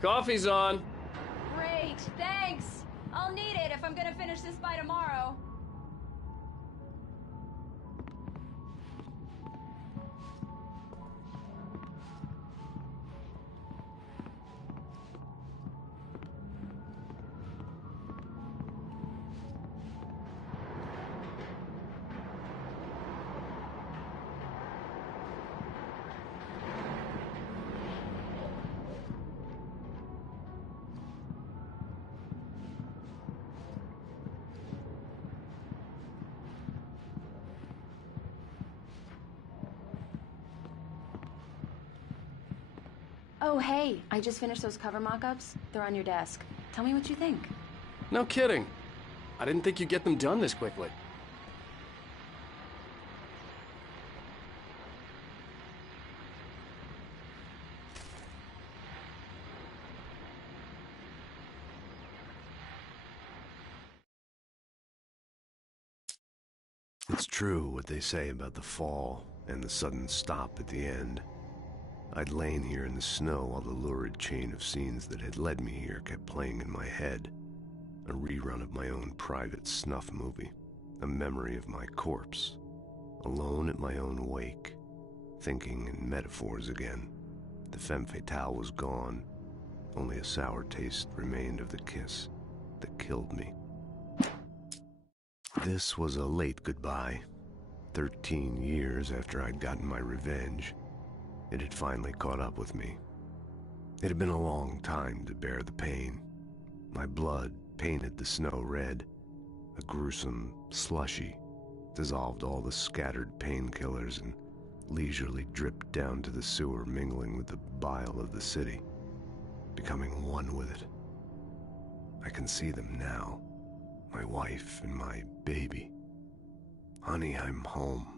Coffee's on. Great, thanks. I'll need it if I'm gonna finish this by tomorrow. Oh, hey, I just finished those cover mock-ups. They're on your desk. Tell me what you think. No kidding. I didn't think you'd get them done this quickly. It's true what they say about the fall and the sudden stop at the end. I'd lain here in the snow while the lurid chain of scenes that had led me here kept playing in my head. A rerun of my own private snuff movie. A memory of my corpse. Alone at my own wake. Thinking in metaphors again. The femme fatale was gone. Only a sour taste remained of the kiss that killed me. This was a late goodbye. 13 years after I'd gotten my revenge. It had finally caught up with me. It had been a long time to bear the pain. My blood painted the snow red. A gruesome slushy dissolved all the scattered painkillers and leisurely dripped down to the sewer, mingling with the bile of the city, becoming one with it. I can see them now, my wife and my baby. Honey, I'm home.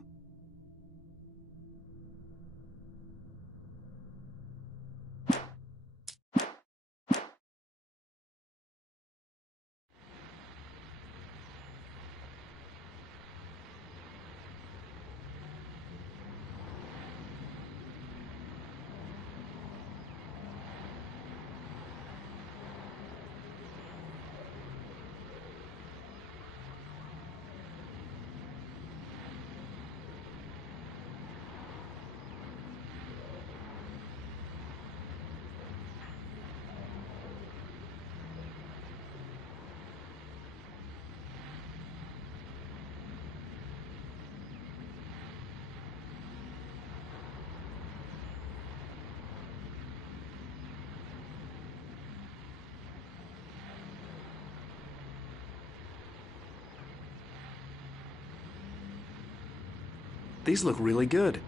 These look really good.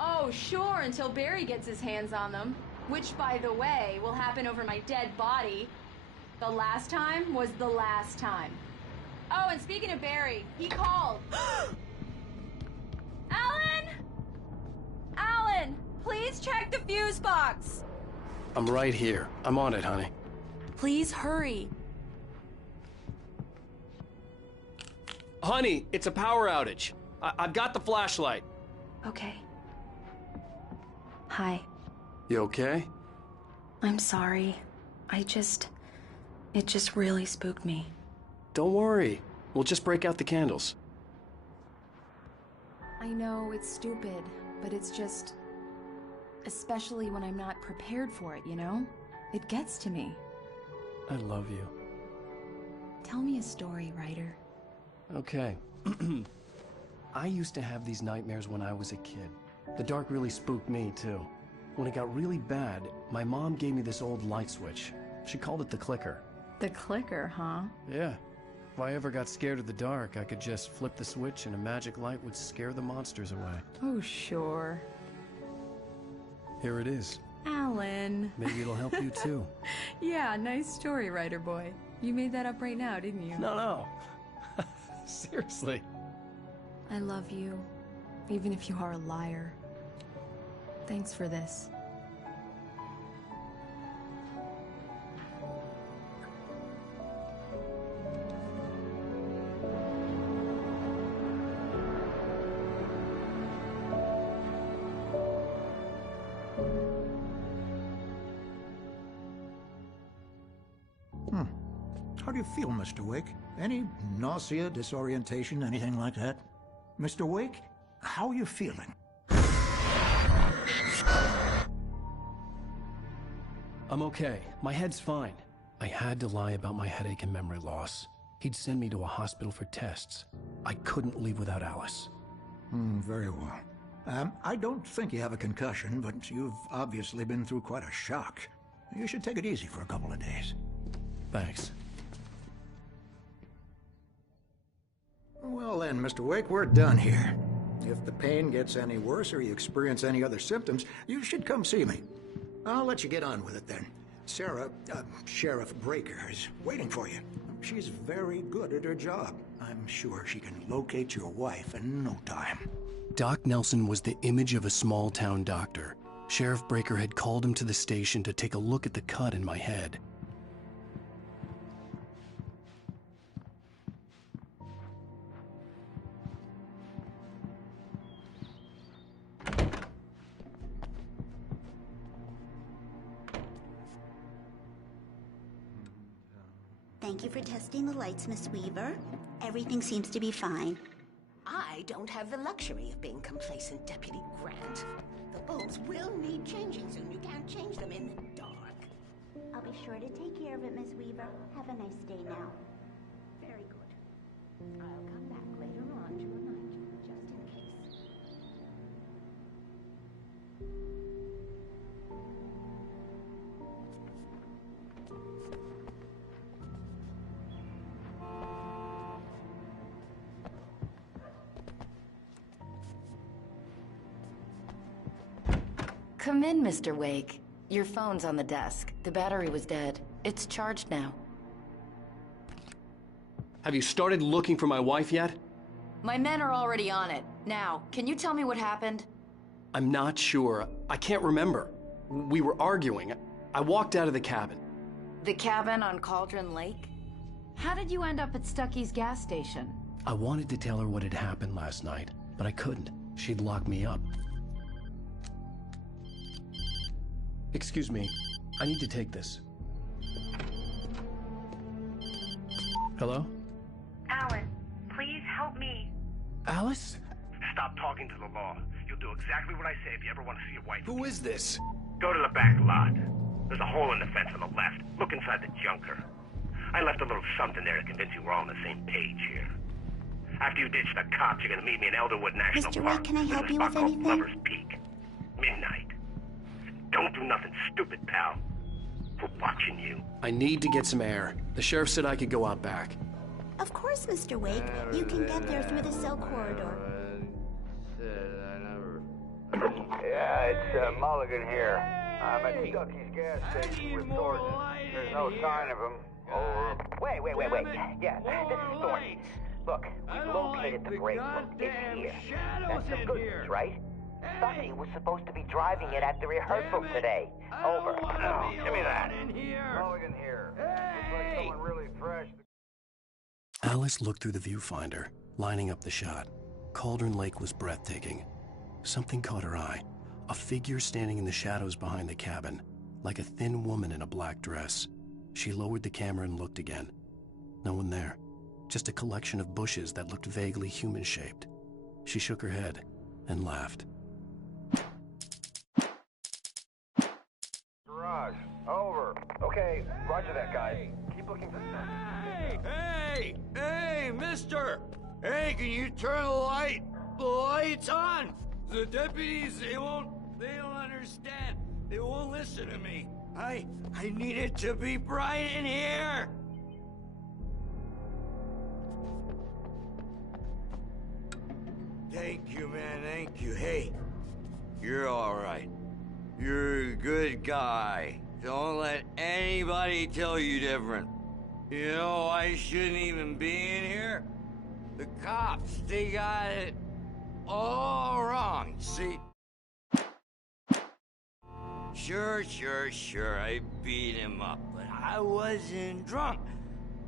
Oh, sure, until Barry gets his hands on them. Which, by the way, will happen over my dead body. The last time was the last time. Oh, and speaking of Barry, he called. Alan! Alan, please check the fuse box. I'm right here. I'm on it, honey. Please hurry. Honey, it's a power outage. I've got the flashlight. Okay. Hi. You okay? I'm sorry. It just really spooked me. Don't worry. We'll just break out the candles. I know it's stupid, but it's just... especially when I'm not prepared for it, you know? It gets to me. I love you. Tell me a story, writer. Okay. I used to have these nightmares when I was a kid. The dark really spooked me, too. When it got really bad, my mom gave me this old light switch. She called it the clicker. The clicker, huh? Yeah. If I ever got scared of the dark, I could just flip the switch and a magic light would scare the monsters away. Oh, sure. Here it is. Alan. Maybe it'll help you, too. Yeah, nice story, writer boy. You made that up right now, didn't you? No. Seriously. I love you, even if you are a liar. Thanks for this. How do you feel, Mr. Wake? Any nausea, disorientation, anything like that? Mr. Wake, how are you feeling? I'm okay. My head's fine. I had to lie about my headache and memory loss. He'd send me to a hospital for tests. I couldn't leave without Alice. Very well. I don't think you have a concussion, but you've obviously been through quite a shock. You should take it easy for a couple of days. Thanks. Well then, Mr. Wake, we're done here. If the pain gets any worse or you experience any other symptoms, you should come see me. I'll let you get on with it then. Sarah, Sheriff Breaker, is waiting for you. She's very good at her job. I'm sure she can locate your wife in no time. Doc Nelson was the image of a small-town doctor. Sheriff Breaker had called him to the station to take a look at the cut in my head. Thank you for testing the lights, Miss Weaver. Everything seems to be fine. I don't have the luxury of being complacent, Deputy Grant. The bulbs will need changing soon. You can't change them in the dark. I'll be sure to take care of it, Miss Weaver. Have a nice day now. Very good. I'll come back later on to remind you, just in case. Come in, Mr. Wake. Your phone's on the desk. The battery was dead. It's charged now. Have you started looking for my wife yet? My men are already on it. Now, can you tell me what happened? I'm not sure. I can't remember. We were arguing. I walked out of the cabin. The cabin on Cauldron Lake? How did you end up at Stucky's gas station? I wanted to tell her what had happened last night, but I couldn't. She'd lock me up. Excuse me. I need to take this. Hello? Alan, please help me. Alice? Stop talking to the law. You'll do exactly what I say if you ever want to see your wife. Who is this? Go to the back lot. There's a hole in the fence on the left. Look inside the junker. I left a little something there to convince you we're all on the same page here. After you ditch the cops, you're gonna meet me in Elderwood National Mr. Park. Wake, can I help There's a you spot with called anything? Lover's Peak. Midnight. Don't do nothing stupid, pal. We're watching you. I need to get some air. The sheriff said I could go out back. Of course, Mr. Wake. You can get there through the cell corridor. Yeah, it's Mulligan here. I'm at Stucky's gas station with Thornton. There's no sign of him. Over. Wait. Yeah, this is Thornton. Look, we've located the break room. It's here. That's some good news, right? Stucky was supposed to be driving it at the rehearsal today. Over. Oh, give me that. Mulligan here. Looks like someone really fresh. Alice looked through the viewfinder, lining up the shot. Cauldron Lake was breathtaking. Something caught her eye. A figure standing in the shadows behind the cabin, like a thin woman in a black dress. She lowered the camera and looked again. No one there. Just a collection of bushes that looked vaguely human-shaped. She shook her head and laughed. Garage. Over. Okay, roger that, guys. Keep looking for... Hey, mister! Hey, can you turn the lights on? The deputies, they don't understand. They won't listen to me. I need it to be bright in here. Thank you, man, thank you. Hey, you're all right. You're a good guy. Don't let anybody tell you different. You know, I shouldn't even be in here. The cops, they got it all wrong, see? Sure, I beat him up, but I wasn't drunk.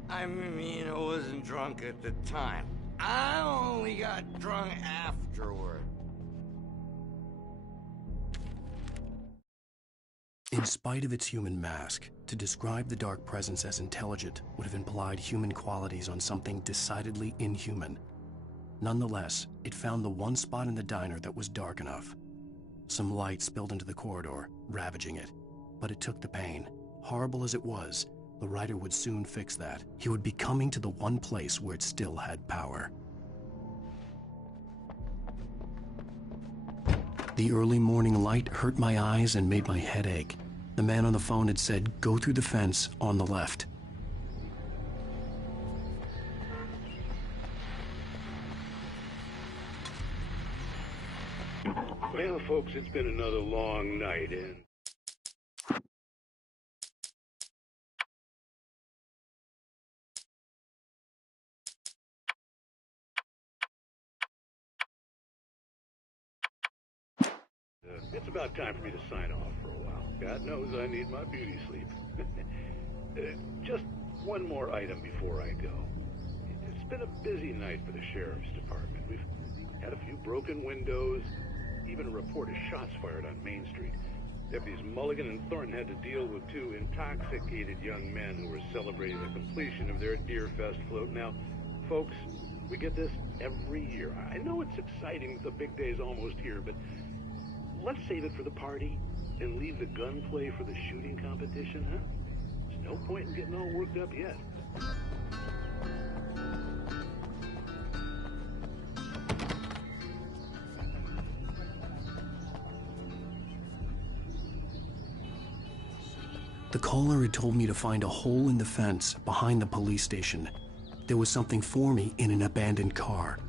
I mean, I wasn't drunk at the time. I only got drunk afterward. In spite of its human mask, to describe the dark presence as intelligent would have implied human qualities on something decidedly inhuman. Nonetheless, it found the one spot in the diner that was dark enough. Some light spilled into the corridor, ravaging it. But it took the pain. Horrible as it was, the writer would soon fix that. He would be coming to the one place where it still had power. The early morning light hurt my eyes and made my head ache. The man on the phone had said, "Go through the fence on the left." Well, folks, it's been another long night, and... it's about time for me to sign off for a while. God knows I need my beauty sleep. Just one more item before I go. It's been a busy night for the Sheriff's Department. We've had a few broken windows, even a report of shots fired on Main Street. Deputies Mulligan and Thornton had to deal with two intoxicated young men who were celebrating the completion of their Deer Fest float. Now, folks, we get this every year. I know it's exciting, the big day's almost here, but let's save it for the party and leave the gunplay for the shooting competition, huh? There's no point in getting all worked up yet. The caller had told me to find a hole in the fence behind the police station. There was something for me in an abandoned car.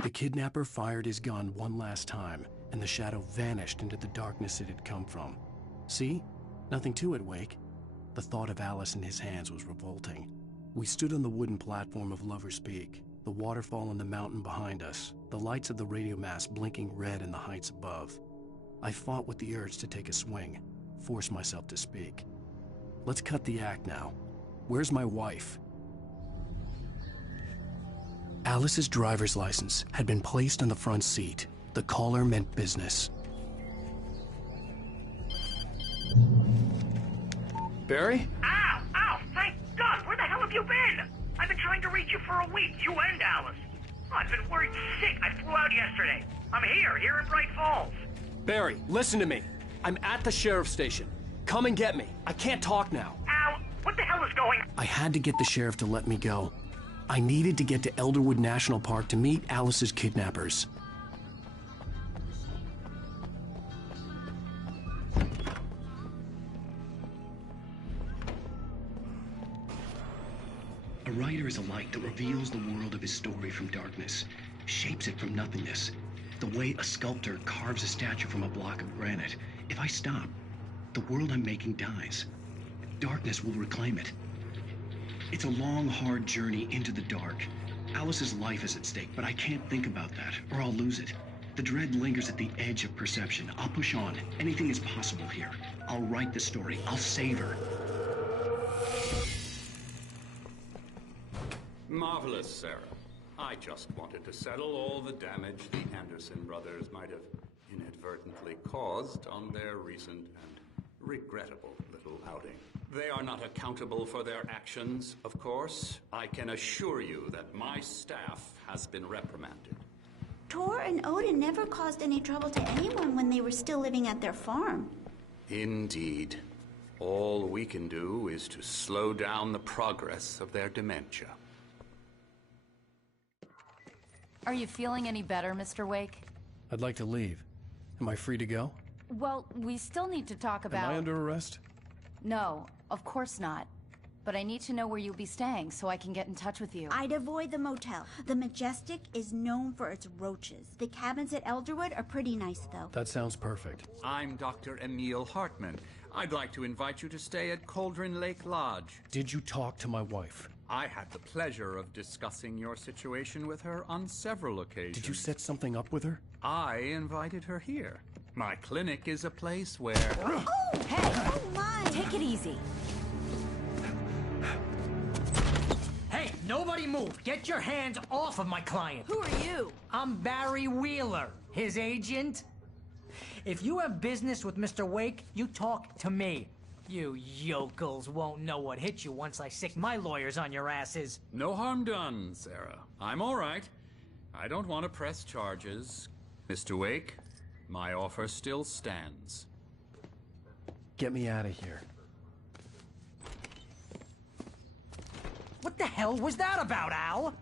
The kidnapper fired his gun one last time, and the shadow vanished into the darkness it had come from. See? Nothing to it, Wake. The thought of Alice in his hands was revolting. We stood on the wooden platform of Lover's Peak, the waterfall and the mountain behind us, the lights of the radio mast blinking red in the heights above. I fought with the urge to take a swing, force myself to speak. Let's cut the act now. Where's my wife? Alice's driver's license had been placed on the front seat. The caller meant business. Barry? Ow! Ow! Thank God! Where the hell have you been? I've been trying to reach you for a week, you and Alice. Oh, I've been worried sick. I flew out yesterday. I'm here in Bright Falls. Barry, listen to me. I'm at the sheriff's station. Come and get me. I can't talk now. Ow! What the hell is going on? I had to get the sheriff to let me go. I needed to get to Elderwood National Park to meet Alice's kidnappers. A writer is a light that reveals the world of his story from darkness, shapes it from nothingness. The way a sculptor carves a statue from a block of granite. If I stop, the world I'm making dies. Darkness will reclaim it. It's a long, hard journey into the dark. Alice's life is at stake, but I can't think about that, or I'll lose it. The dread lingers at the edge of perception. I'll push on. Anything is possible here. I'll write the story. I'll save her. Marvelous, Sarah. I just wanted to settle all the damage the Anderson brothers might have inadvertently caused on their recent and regrettable little outing. They are not accountable for their actions, of course. I can assure you that my staff has been reprimanded. Tor and Odin never caused any trouble to anyone when they were still living at their farm. Indeed. All we can do is to slow down the progress of their dementia. Are you feeling any better, Mr. Wake? I'd like to leave. Am I free to go? Well, we still need to talk about... Am I under arrest? No, of course not. But I need to know where you'll be staying so I can get in touch with you. I'd avoid the motel. The Majestic is known for its roaches. The cabins at Elderwood are pretty nice, though. That sounds perfect. I'm Dr. Emil Hartman. I'd like to invite you to stay at Cauldron Lake Lodge. Did you talk to my wife? I had the pleasure of discussing your situation with her on several occasions. Did you set something up with her? I invited her here. My clinic is a place where... Oh, hey! Oh, my! Take it easy. Hey, nobody move! Get your hands off of my client! Who are you? I'm Barry Wheeler, his agent. If you have business with Mr. Wake, you talk to me. You yokels won't know what hit you once I sick my lawyers on your asses. No harm done, Sarah. I'm all right. I don't want to press charges. Mr. Wake, my offer still stands. Get me out of here. What the hell was that about, Al?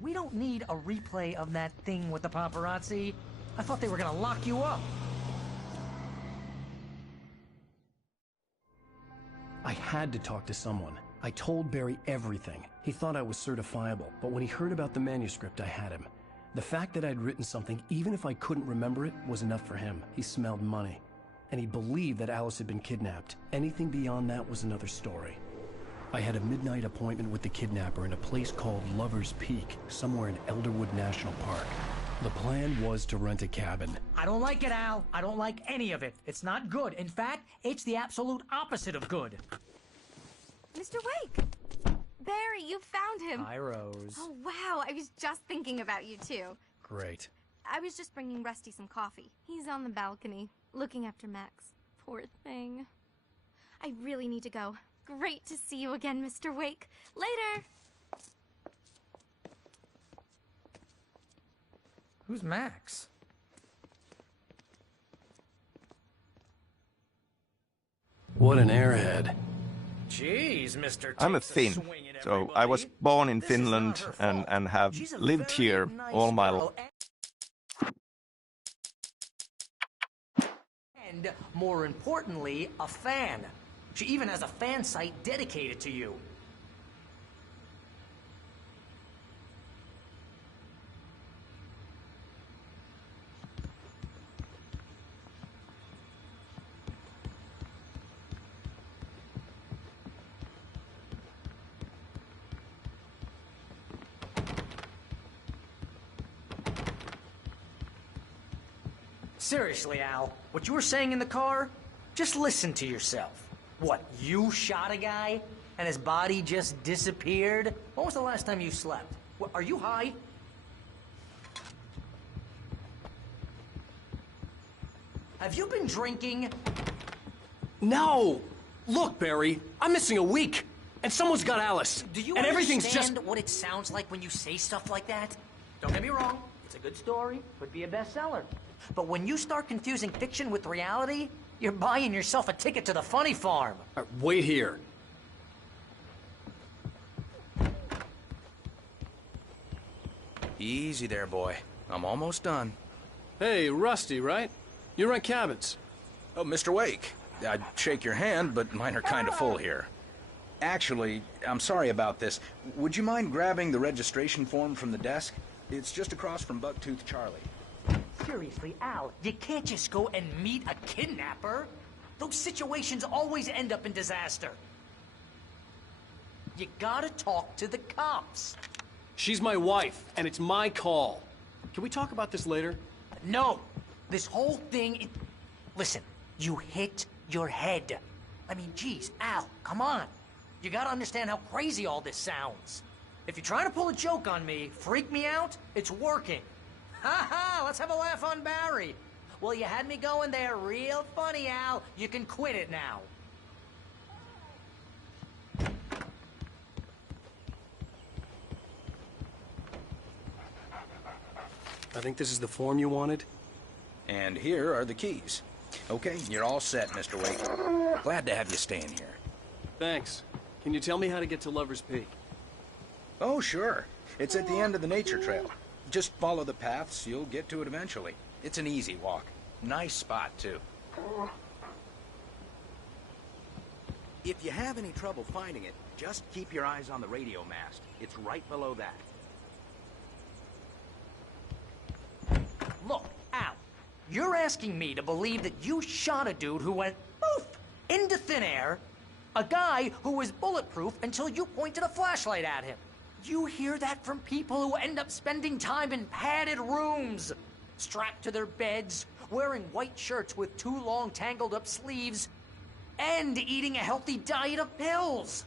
We don't need a replay of that thing with the paparazzi. I thought they were gonna lock you up. I had to talk to someone. I told Barry everything. He thought I was certifiable, but when he heard about the manuscript, I had him. The fact that I'd written something, even if I couldn't remember it, was enough for him. He smelled money. And he believed that Alice had been kidnapped. Anything beyond that was another story. I had a midnight appointment with the kidnapper in a place called Lover's Peak, somewhere in Elderwood National Park. The plan was to rent a cabin. I don't like it, Al. I don't like any of it. It's not good. In fact, it's the absolute opposite of good. Mr. Wake! Barry, you found him. Hi, Rose. Oh, wow. I was just thinking about you, too. Great. I was just bringing Rusty some coffee. He's on the balcony, looking after Max. Poor thing. I really need to go. Great to see you again, Mr. Wake. Later! Who's Max? What an airhead. Jeez, Mr. I'm a Finn, so I was born in Finland and have lived here all my life. And, more importantly, a fan. She even has a fan site dedicated to you. Seriously, Al, what you were saying in the car, just listen to yourself. What, you shot a guy and his body just disappeared? When was the last time you slept? What, are you high? Have you been drinking? No! Look, Barry, I'm missing a week, and someone's got Alice. Do you and everything's understand just what it sounds like when you say stuff like that? Don't get me wrong, it's a good story, could be a bestseller. But when you start confusing fiction with reality, you're buying yourself a ticket to the funny farm. Wait here. Easy there, boy. I'm almost done. Hey, Rusty, right? You rent cabins. Oh, Mr. Wake. I'd shake your hand, but mine are kind of full here. Actually, I'm sorry about this. Would you mind grabbing the registration form from the desk? It's just across from Bucktooth Charlie. Seriously, Al, you can't just go and meet a kidnapper. Those situations always end up in disaster. You gotta talk to the cops. She's my wife, and it's my call. Can we talk about this later? No. This whole thing... Listen, you hit your head. I mean, geez, Al, come on. You gotta understand how crazy all this sounds. If you're trying to pull a joke on me, freak me out, it's working. Ha ha! Let's have a laugh on Barry. Well, you had me going there real funny, Al. You can quit it now. I think this is the form you wanted. And here are the keys. Okay, you're all set, Mr. Wake. Glad to have you staying here. Thanks. Can you tell me how to get to Lover's Peak? Oh, sure. It's at the end of the nature trail. Just follow the paths, you'll get to it eventually. It's an easy walk. Nice spot, too. If you have any trouble finding it, just keep your eyes on the radio mast. It's right below that. Look, Al, you're asking me to believe that you shot a dude who went poof into thin air, A guy who was bulletproof until you pointed a flashlight at him. You hear that from people who end up spending time in padded rooms, strapped to their beds, wearing white shirts with too long tangled up sleeves, and eating a healthy diet of pills.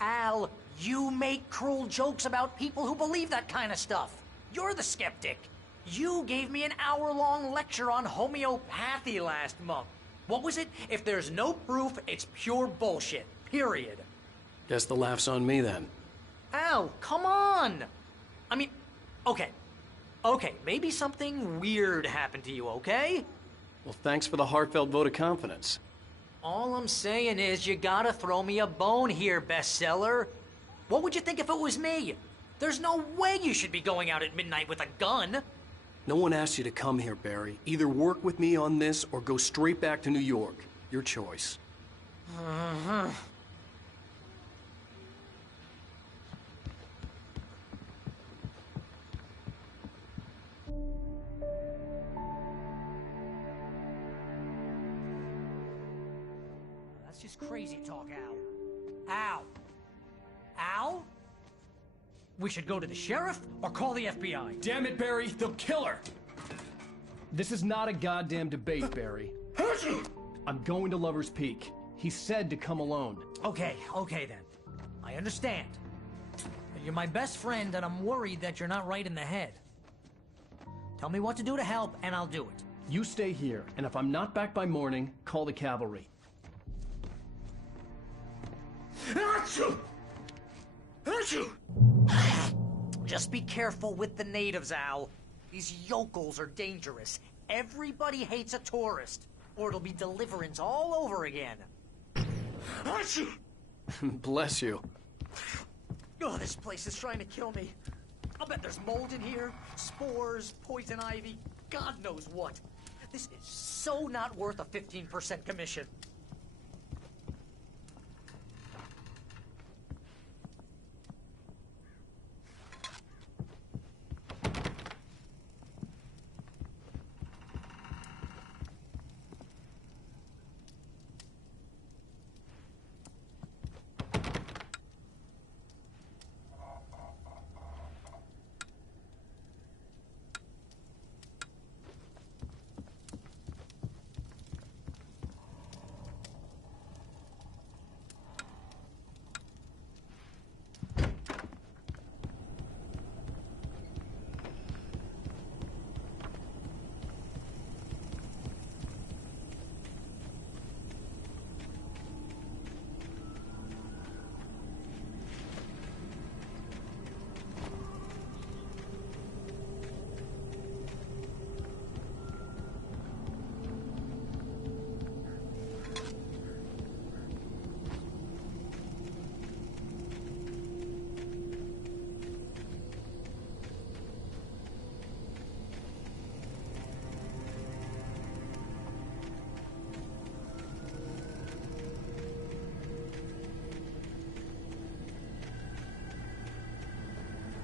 Al, you make cruel jokes about people who believe that kind of stuff. You're the skeptic. You gave me an hour-long lecture on homeopathy last month. What was it? If there's no proof, it's pure bullshit. Period. Guess the laugh's on me then. Al, come on! I mean, okay. Okay, maybe something weird happened to you, okay? Well, thanks for the heartfelt vote of confidence. All I'm saying is you gotta throw me a bone here, bestseller. What would you think if it was me? There's no way you should be going out at midnight with a gun. No one asked you to come here, Barry. Either work with me on this or go straight back to New York. Your choice. That's just crazy talk, Al. Al? Al? We should go to the sheriff or call the FBI. Damn it, Barry, they'll kill her! This is not a goddamn debate, Barry. I'm going to Lover's Peak. He said to come alone. Okay then. I understand. You're my best friend, and I'm worried that you're not right in the head. Tell me what to do to help, and I'll do it. You stay here, and if I'm not back by morning, call the cavalry. Just be careful with the natives, Al. These yokels are dangerous. Everybody hates a tourist, or it'll be Deliverance all over again. Bless you. Oh, this place is trying to kill me. I'll bet there's mold in here, spores, poison ivy, God knows what. This is so not worth a 15% commission.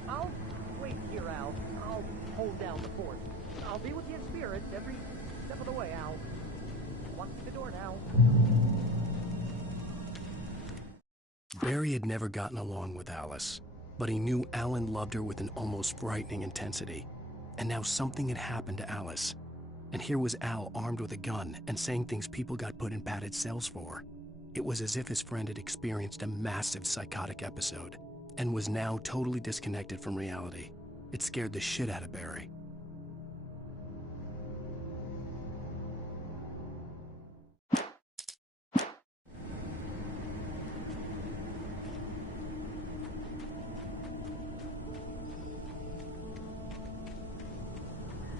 I'll wait here, Al. I'll hold down the fort. I'll be with you in spirit every step of the way, Al. Walk to the door now. Barry had never gotten along with Alice, but he knew Alan loved her with an almost frightening intensity. And now something had happened to Alice. And here was Al armed with a gun and saying things people got put in padded cells for. It was as if his friend had experienced a massive psychotic episode and was now totally disconnected from reality. It scared the shit out of Barry.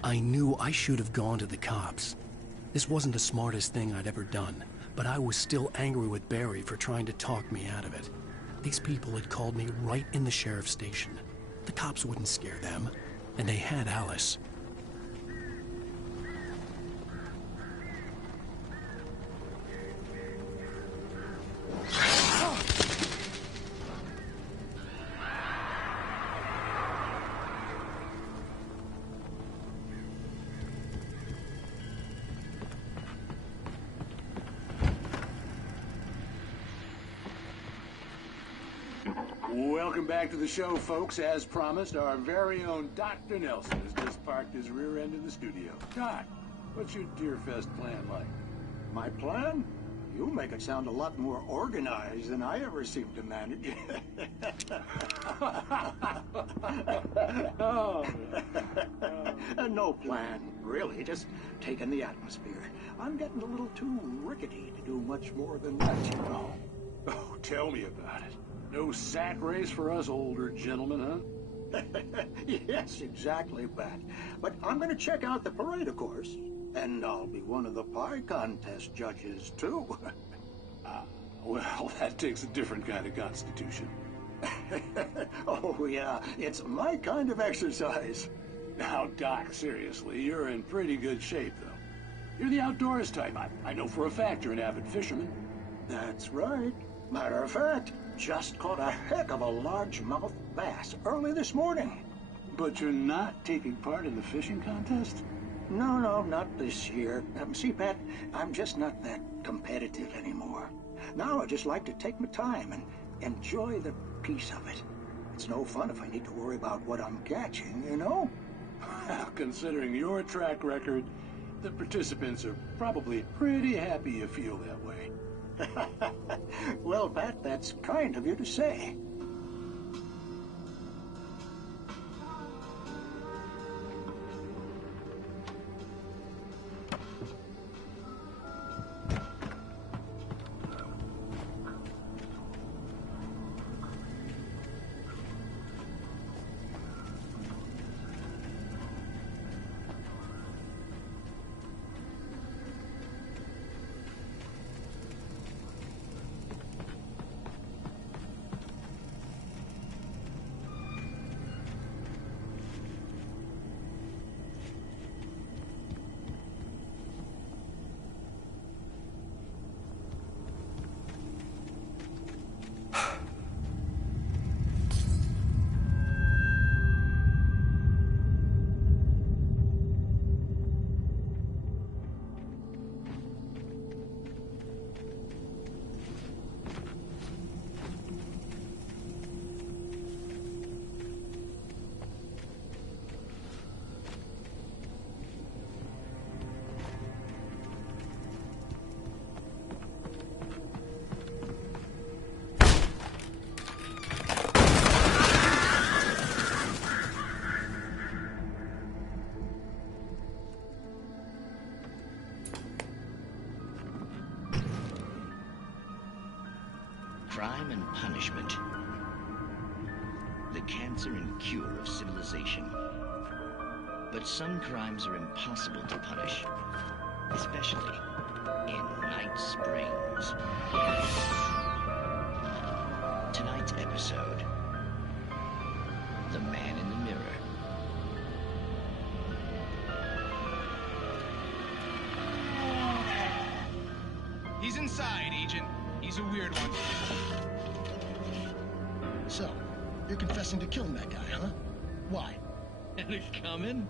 I knew I should have gone to the cops. This wasn't the smartest thing I'd ever done, but I was still angry with Barry for trying to talk me out of it. These people had called me right in the sheriff's station. The cops wouldn't scare them, and they had Alice. Welcome back to the show, folks. As promised, our very own Dr. Nelson has just parked his rear end in the studio. Doc, what's your Deerfest plan like? My plan? You make it sound a lot more organized than I ever seem to manage. No plan, really. Just taking the atmosphere. I'm getting a little too rickety to do much more than that, you know. Oh, tell me about it. No sack race for us older gentlemen, huh? Yes, exactly, Pat. But I'm going to check out the parade, of course. And I'll be one of the pie contest judges, too. Well, that takes a different kind of constitution. Oh, yeah. It's my kind of exercise. Now, Doc, seriously, you're in pretty good shape, though. You're the outdoors type. I know for a fact you're an avid fisherman. That's right. Matter of fact, just caught a heck of a largemouth bass early this morning. But you're not taking part in the fishing contest? No, not this year. See, Pat, I'm just not that competitive anymore. Now I just like to take my time and enjoy the peace of it. It's no fun if I need to worry about what I'm catching, you know? Considering your track record, the participants are probably pretty happy you feel that way. Well, Pat, that's kind of you to say. Crime and punishment. The cancer and cure of civilization. But some crimes are impossible to punish, especially in Night Springs. Tonight's episode, The Man in the Mirror. He's inside, Agent. He's a weird one. So, you're confessing to killing that guy, huh? Why? Had it coming?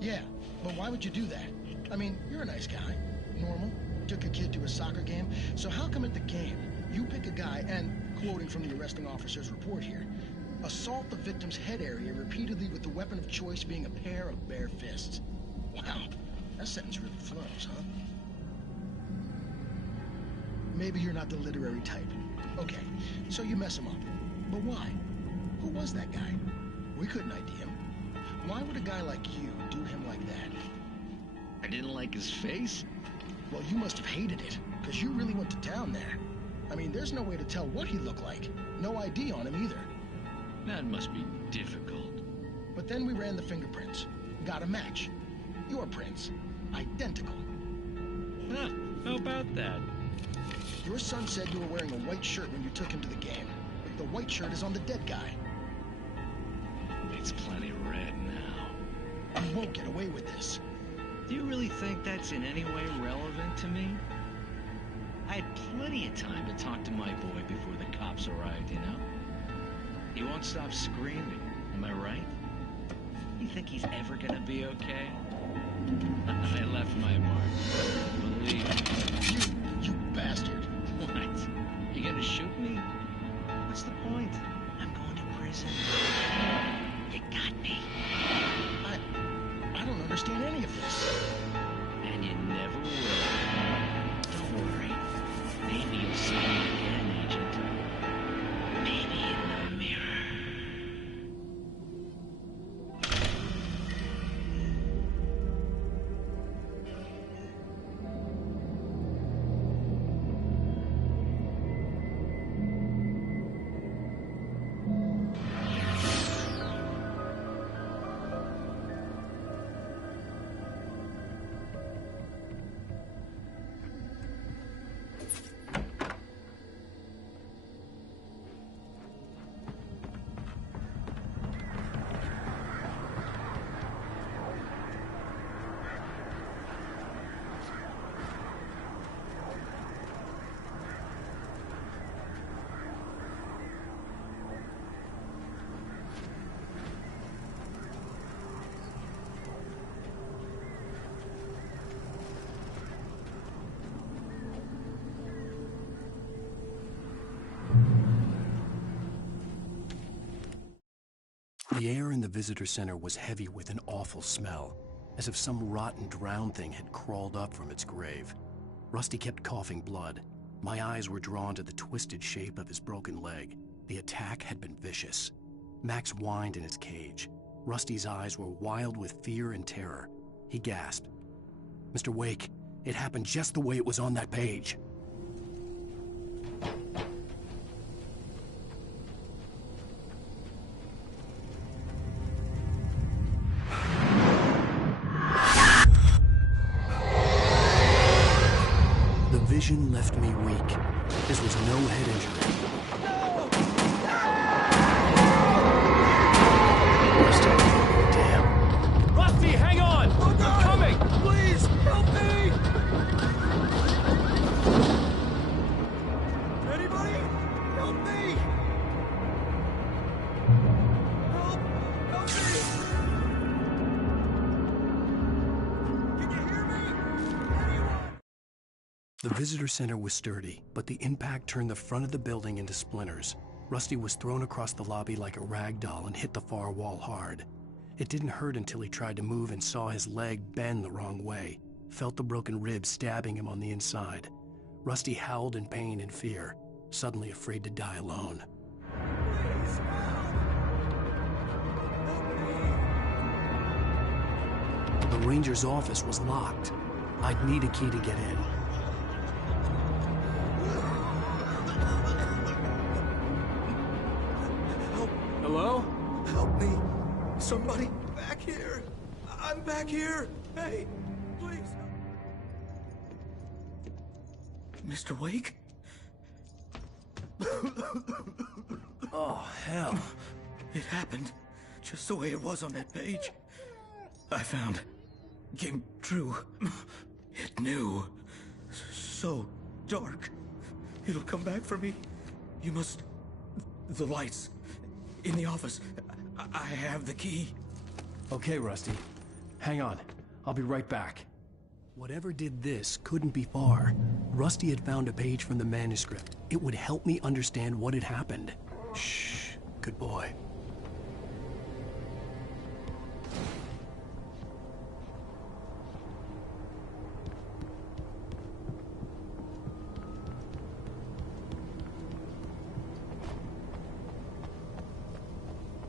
Yeah, but why would you do that? I mean, you're a nice guy. Normal. Took your kid to a soccer game. So how come at the game, you pick a guy and, quoting from the arresting officer's report here, assault the victim's head area repeatedly with the weapon of choice being a pair of bare fists? Wow, that sentence really flows, huh? Maybe you're not the literary type. Okay, so you mess him up. But why? Who was that guy? We couldn't ID him. Why would a guy like you do him like that? I didn't like his face? Well, you must have hated it, because you really went to town there. I mean, there's no way to tell what he looked like. No ID on him either. That must be difficult. But then we ran the fingerprints. Got a match. Your prints. Identical. Huh, how about that? Your son said you were wearing a white shirt when you took him to the game. The white shirt is on the dead guy. It's plenty red now. You won't get away with this. Do you really think that's in any way relevant to me? I had plenty of time to talk to my boy before the cops arrived, you know? He won't stop screaming, am I right? You think he's ever gonna be okay? I left my mark. Believe me. You bastard. What? You gonna shoot me? What's the point? is it? You got me. I don't understand any of this. And you never will. Don't worry. Maybe you'll see me again, Agent. Maybe in the mirror. The air in the visitor center was heavy with an awful smell, as if some rotten drowned thing had crawled up from its grave. Rusty kept coughing blood. My eyes were drawn to the twisted shape of his broken leg. The attack had been vicious. Max whined in his cage. Rusty's eyes were wild with fear and terror. He gasped. "Mr. Wake, it happened just the way it was on that page." The vision left me weak. This was no head injury. Rusty, damn. Rusty, hang on! I'm coming! Please, help me! Anybody? Help me! Help me! Can you hear me? The visitor center was sturdy, but the impact turned the front of the building into splinters. Rusty was thrown across the lobby like a rag doll and hit the far wall hard. It didn't hurt until he tried to move and saw his leg bend the wrong way, felt the broken rib stabbing him on the inside. Rusty howled in pain and fear, suddenly afraid to die alone. The ranger's office was locked. I'd need a key to get in. Hello? Help me. Somebody back here. I'm back here. Hey, please. Mr. Wake? Oh, hell. It happened just the way it was on that page. I found. Came true. It knew. So dark. It'll come back for me. You must. The lights. In the office. I have the key. Okay, Rusty. Hang on. I'll be right back. Whatever did this couldn't be far. Rusty had found a page from the manuscript. It would help me understand what had happened. Shh. Good boy.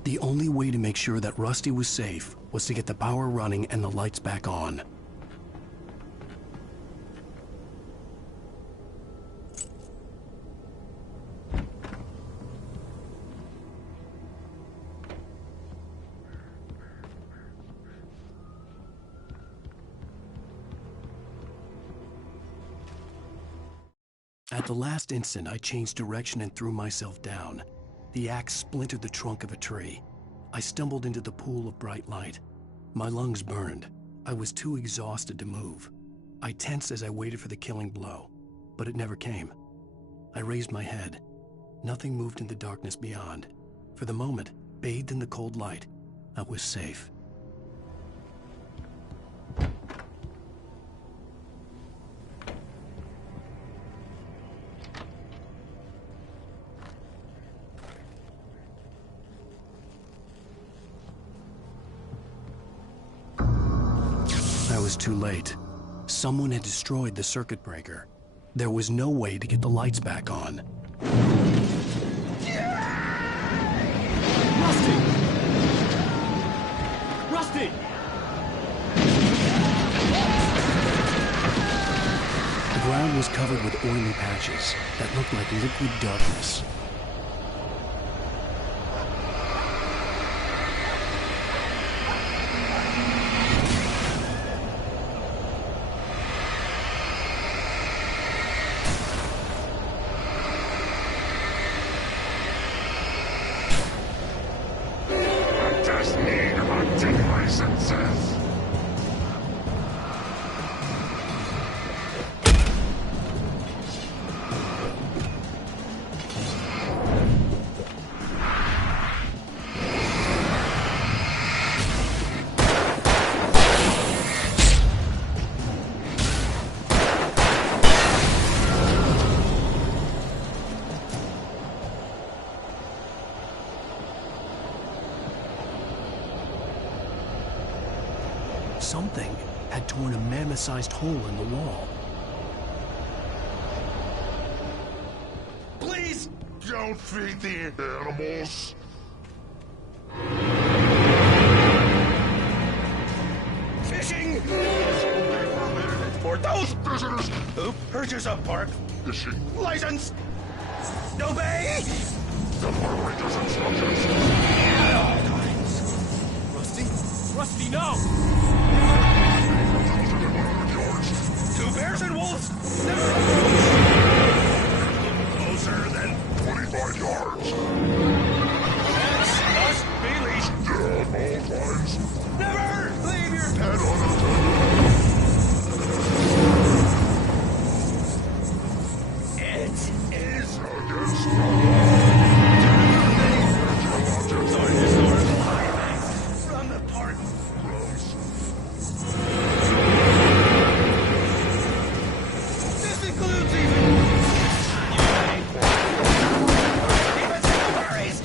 The only way to make sure that Rusty was safe was to get the power running and the lights back on. At the last instant, I changed direction and threw myself down. The axe splintered the trunk of a tree. I stumbled into the pool of bright light. My lungs burned. I was too exhausted to move. I tensed as I waited for the killing blow, but it never came. I raised my head. Nothing moved in the darkness beyond. For the moment, bathed in the cold light, I was safe. was too late. Someone had destroyed the circuit breaker. There was no way to get the lights back on. Rusty! Rusty! The ground was covered with oily patches that looked like liquid darkness. Something had torn a mammoth-sized hole in the wall. Please don't feed the animals. Fishing! For those visitors who purchase a park fishing license, obey the Park Ranger's instructions at all times. Rusty? Rusty, no! 2 bears and wolves never closer than 25 yards. Pets must be leashed at all times. Never leave your pet unattended. It is against the law. Objects are disarmed from the park. Gross. This includes even strawberries.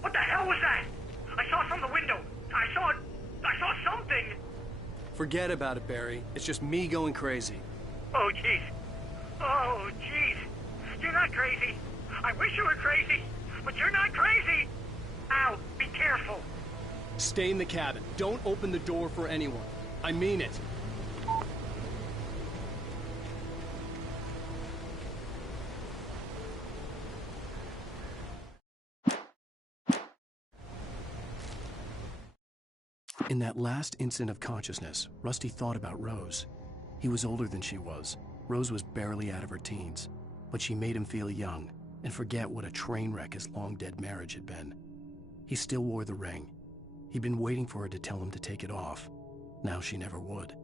What the hell was that? I saw from the window. I saw something. Forget about it, Barry. It's just me going crazy. Oh, jeez. Oh, jeez. You're not crazy. I wish you were crazy, but you're not crazy. Ow, be careful. Stay in the cabin. Don't open the door for anyone. I mean it. In that last instant of consciousness, Rusty thought about Rose. He was older than she was. Rose was barely out of her teens, but she made him feel young and forget what a train wreck his long-dead marriage had been. He still wore the ring. He'd been waiting for her to tell him to take it off. Now she never would.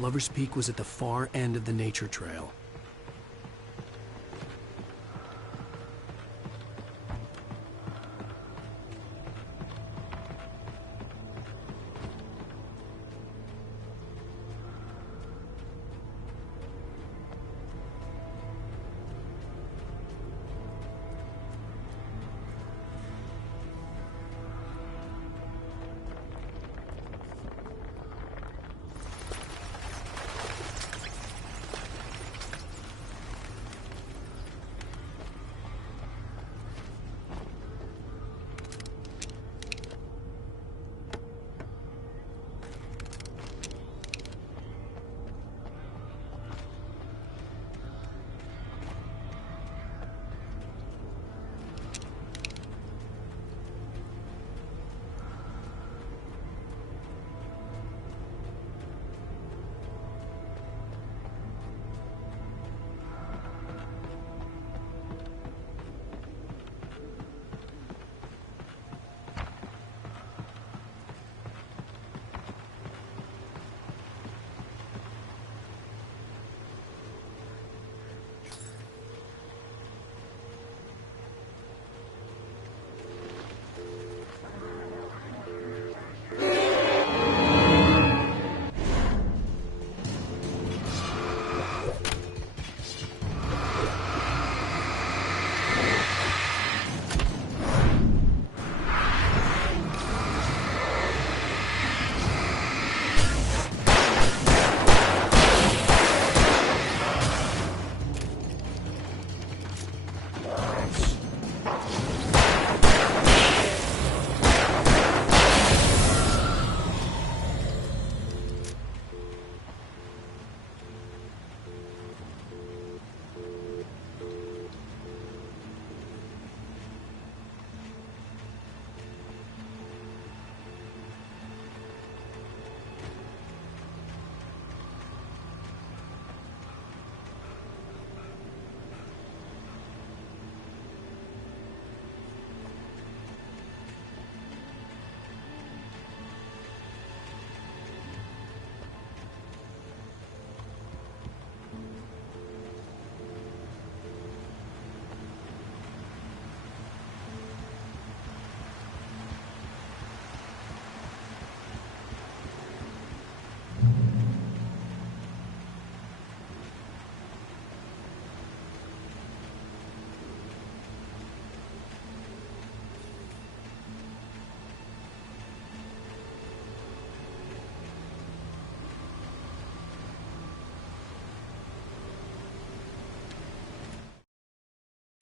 Lover's Peak was at the far end of the nature trail.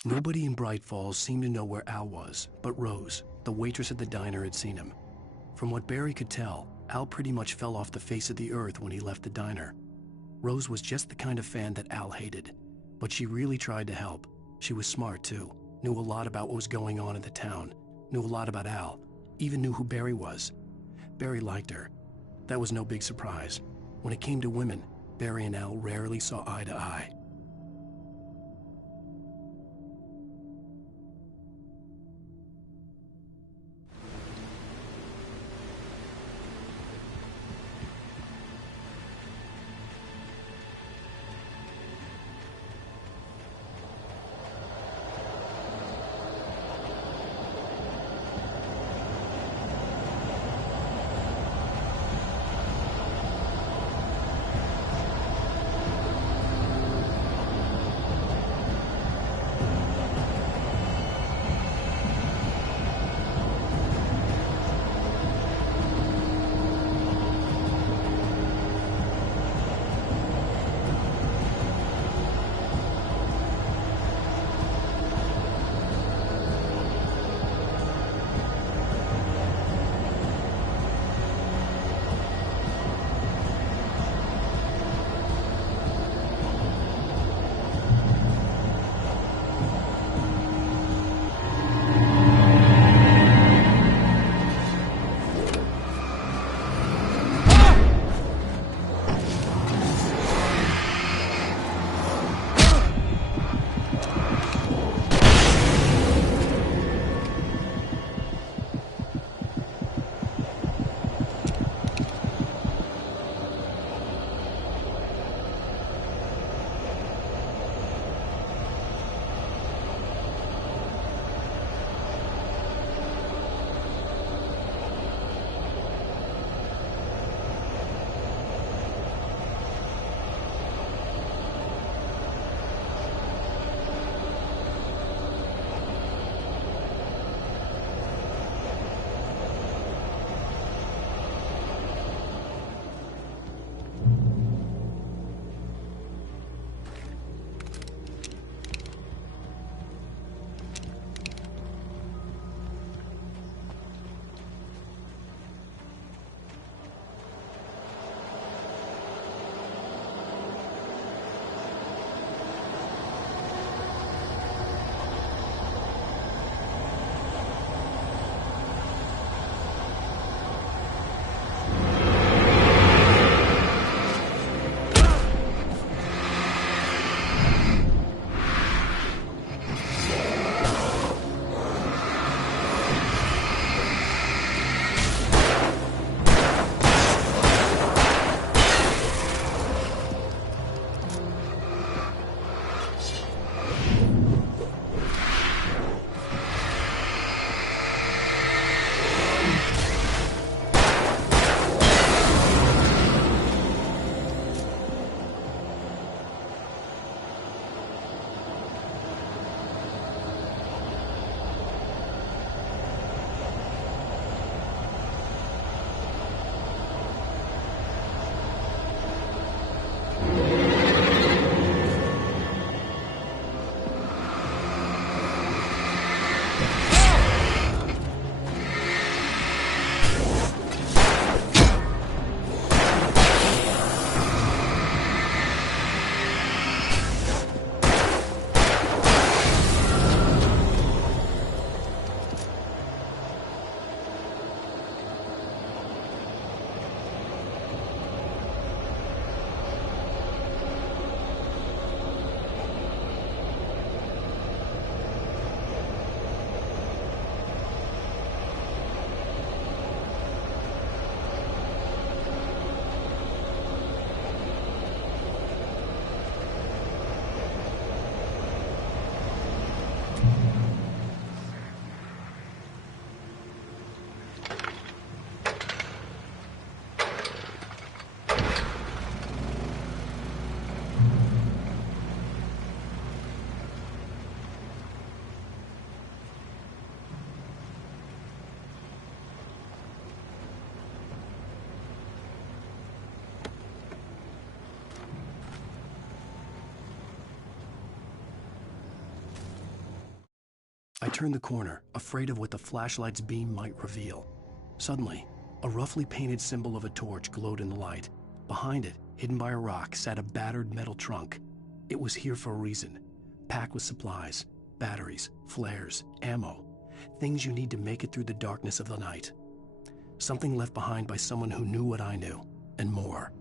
Nobody in Bright Falls seemed to know where Al was, but Rose, the waitress at the diner, had seen him. From what Barry could tell, Al pretty much fell off the face of the earth when he left the diner. Rose was just the kind of fan that Al hated, but she really tried to help. She was smart too, knew a lot about what was going on in the town, knew a lot about Al, even knew who Barry was. Barry liked her. That was no big surprise. When it came to women, Barry and Al rarely saw eye to eye. turned the corner, afraid of what the flashlight's beam might reveal. Suddenly, a roughly painted symbol of a torch glowed in the light. Behind it, hidden by a rock, sat a battered metal trunk. It was here for a reason, packed with supplies, batteries, flares, ammo, things you need to make it through the darkness of the night. Something left behind by someone who knew what I knew, and more.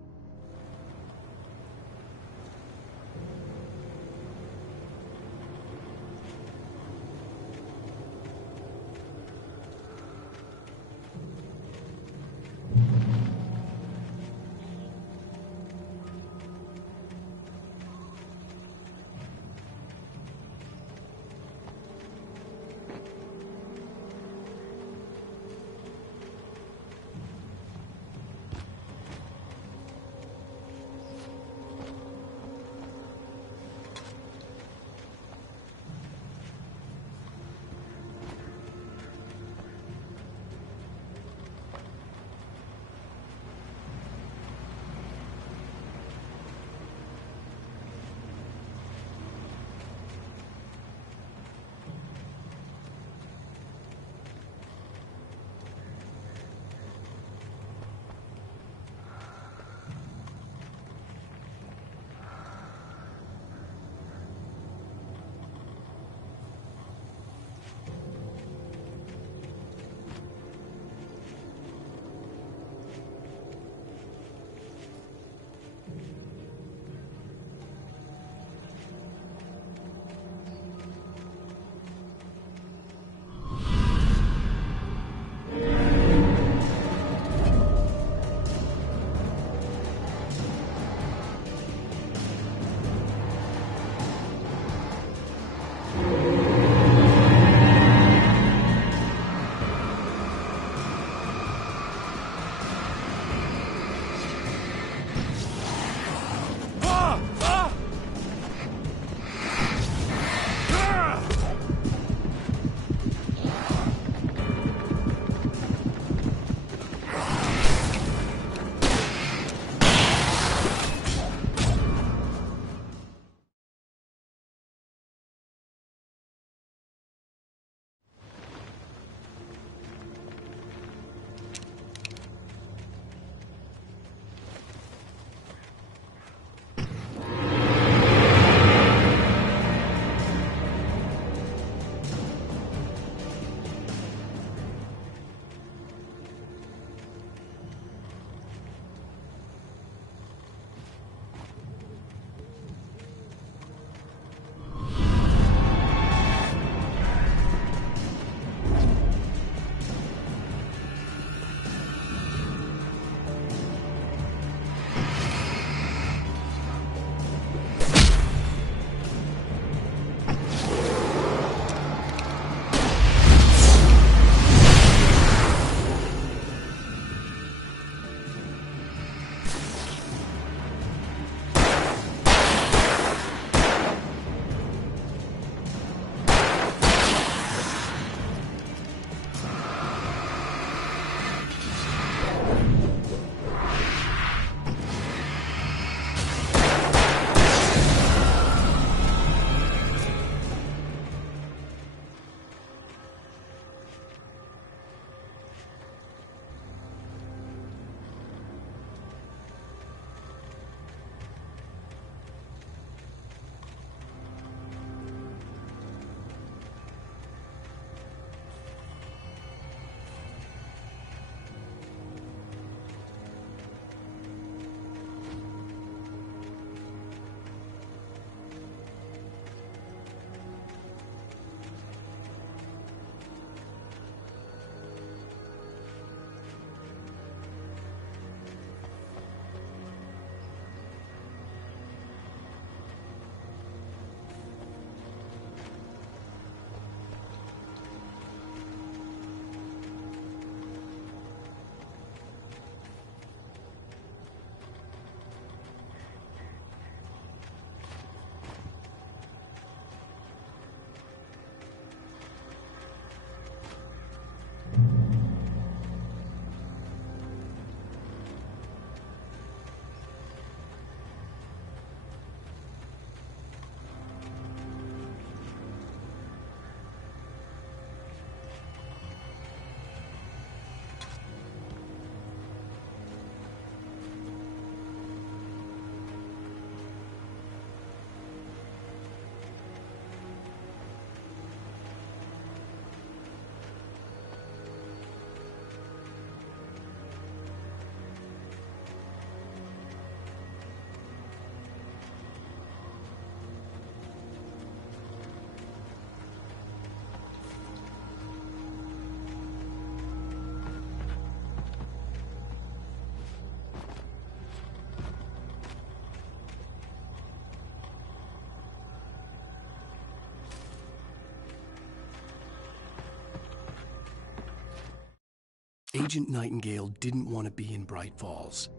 Agent Nightingale didn't want to be in Bright Falls.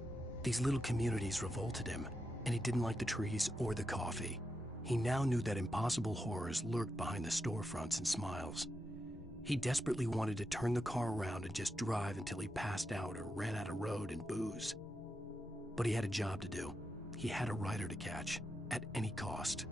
These little communities revolted him, and he didn't like the trees or the coffee. He now knew that impossible horrors lurked behind the storefronts and smiles. He desperately wanted to turn the car around and just drive until he passed out or ran out of road and booze. But he had a job to do. He had a rider to catch, at any cost.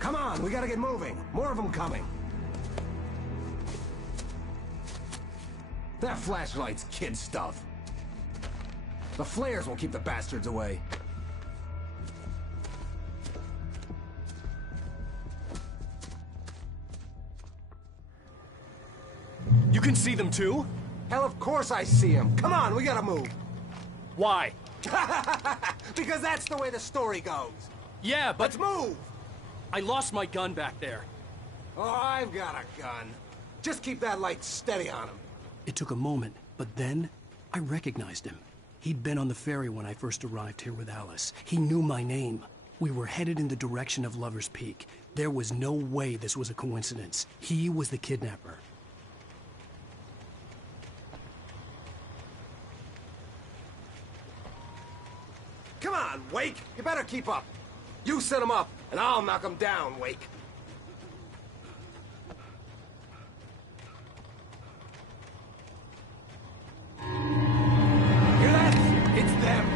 Come on, we gotta get moving. More of them coming. That flashlight's kid stuff. The flares won't keep the bastards away. You can see them too? Hell, of course I see them. Come on, we gotta move. Why? Because that's the way the story goes. Yeah, but... Let's move! I lost my gun back there. Oh, I've got a gun. Just keep that light steady on him. It took a moment, but then I recognized him. He'd been on the ferry when I first arrived here with Alice. He knew my name. We were headed in the direction of Lover's Peak. There was no way this was a coincidence. He was the kidnapper. Come on, Wake! You better keep up. You set him up, and I'll knock him down, Wake. Hear that? It's them.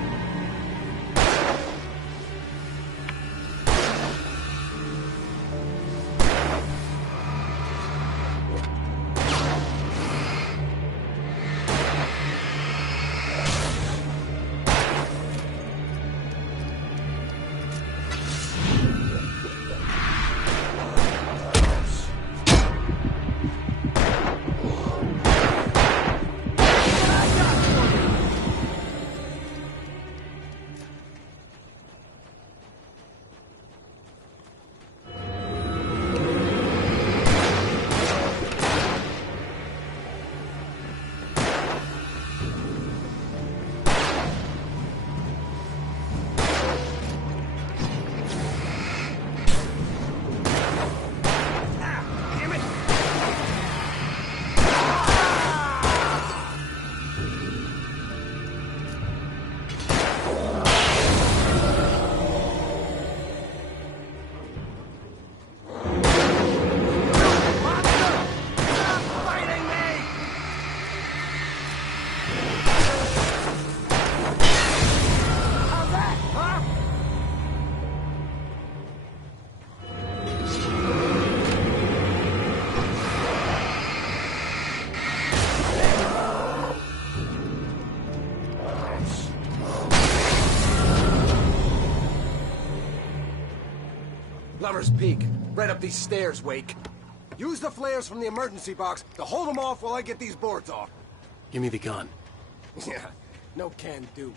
Lover's Peak. Right up these stairs, Wake. Use the flares from the emergency box to hold them off while I get these boards off. Give me the gun. Yeah, no can do,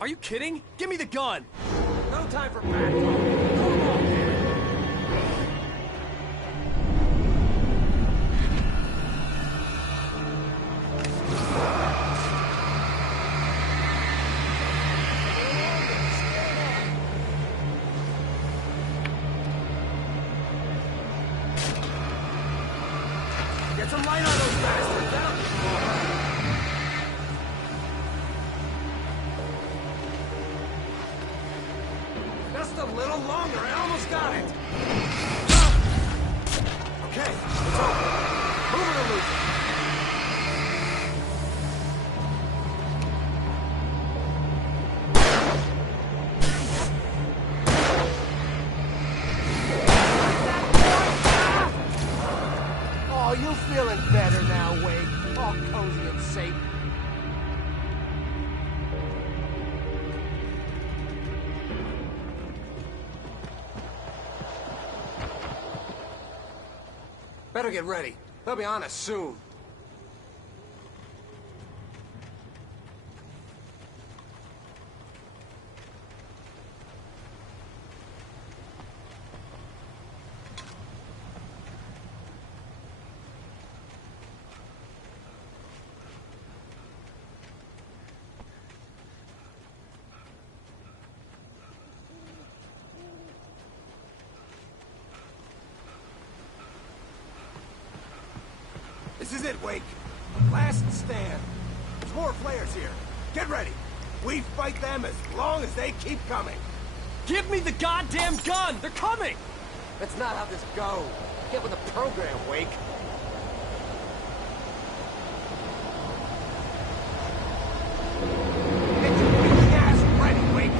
Wake. Are you kidding? Give me the gun! No time for back talk. Come on, man. Get some light on those bastards. That'll keep them all right. Just a little longer. I almost got it. Okay, it's over. Move it or lose it. Oh, you feeling better now, Wade? All cozy and safe. Better get ready. They'll be on us soon. This is it, Wake. Last stand. There's more flares here. Get ready. We fight them as long as they keep coming. Give me the goddamn gun! They're coming! That's not how this goes. Get with the program, Wake. Get your big ass ready, Wake.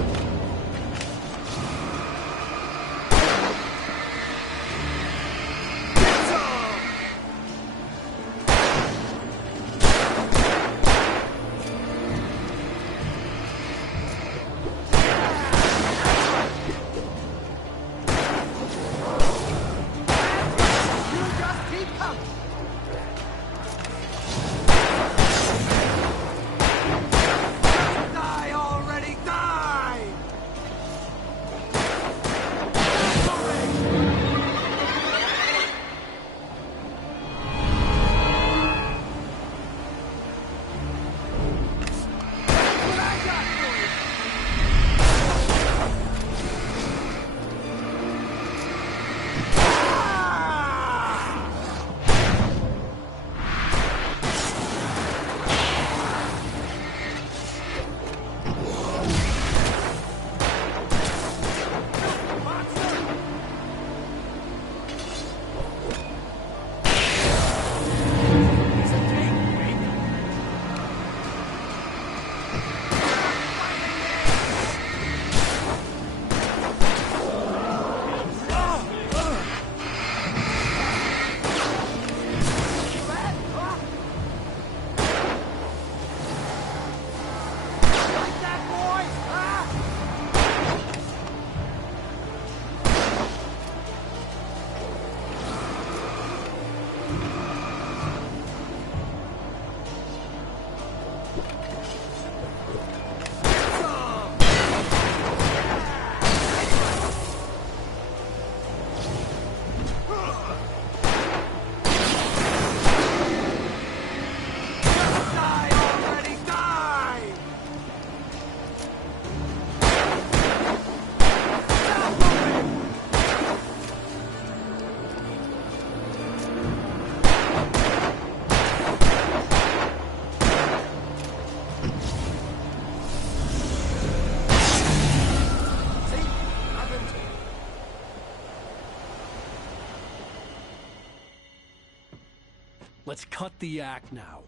Let's cut the act now.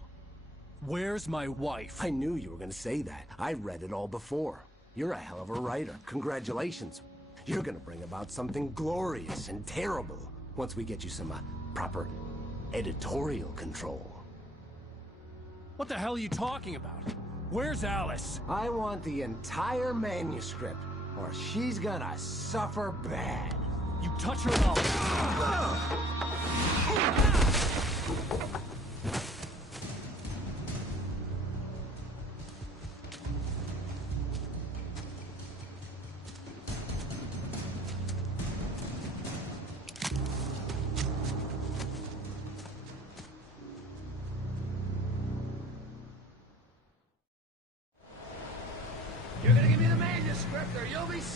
Where's my wife? I knew you were gonna say that. I read it all before. You're a hell of a writer. Congratulations. You're gonna bring about something glorious and terrible once we get you some proper editorial control. What the hell are you talking about? Where's Alice? I want the entire manuscript, or she's gonna suffer bad. You touch her and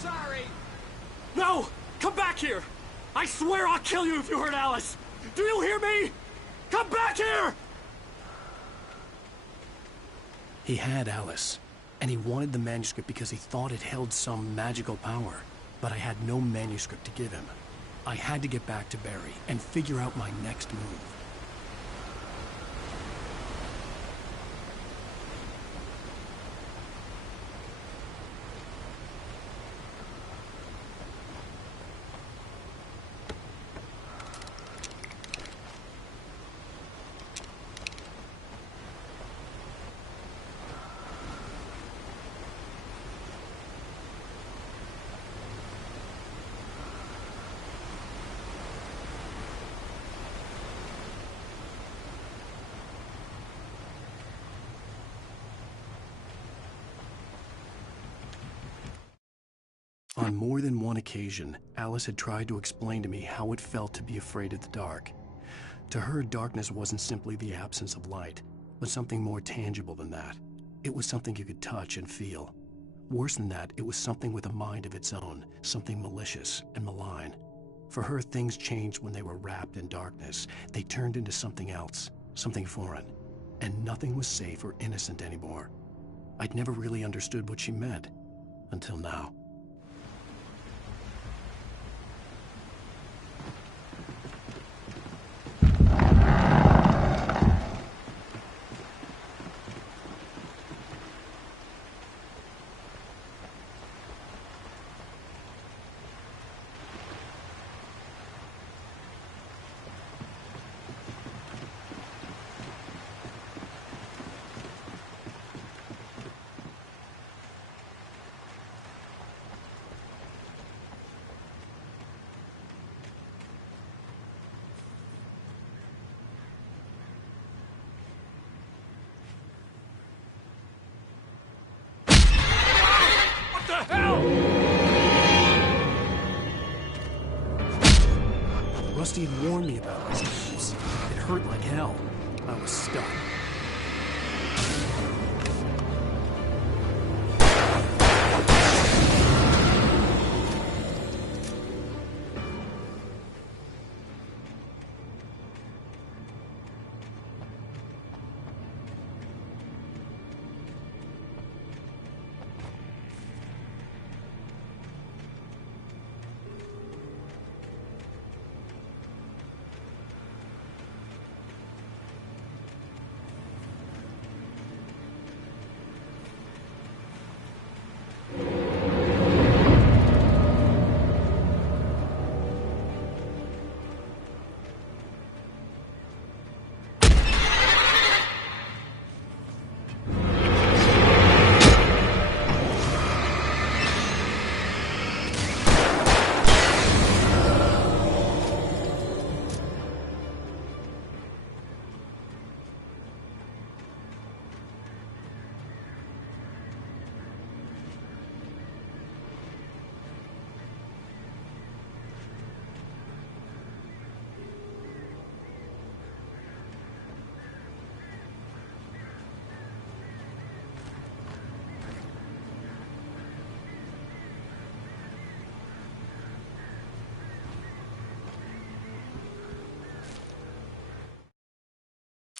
sorry! No! Come back here! I swear I'll kill you if you hurt Alice! Do you hear me? Come back here! He had Alice, and he wanted the manuscript because he thought it held some magical power. But I had no manuscript to give him. I had to get back to Barry and figure out my next move. On more than one occasion, Alice had tried to explain to me how it felt to be afraid of the dark. To her, darkness wasn't simply the absence of light, but something more tangible than that. It was something you could touch and feel. Worse than that, it was something with a mind of its own, something malicious and malign. For her, things changed when they were wrapped in darkness. They turned into something else, something foreign, and nothing was safe or innocent anymore. I'd never really understood what she meant, until now. Rusty had warned me about these things. It hurt like hell. I was stuck.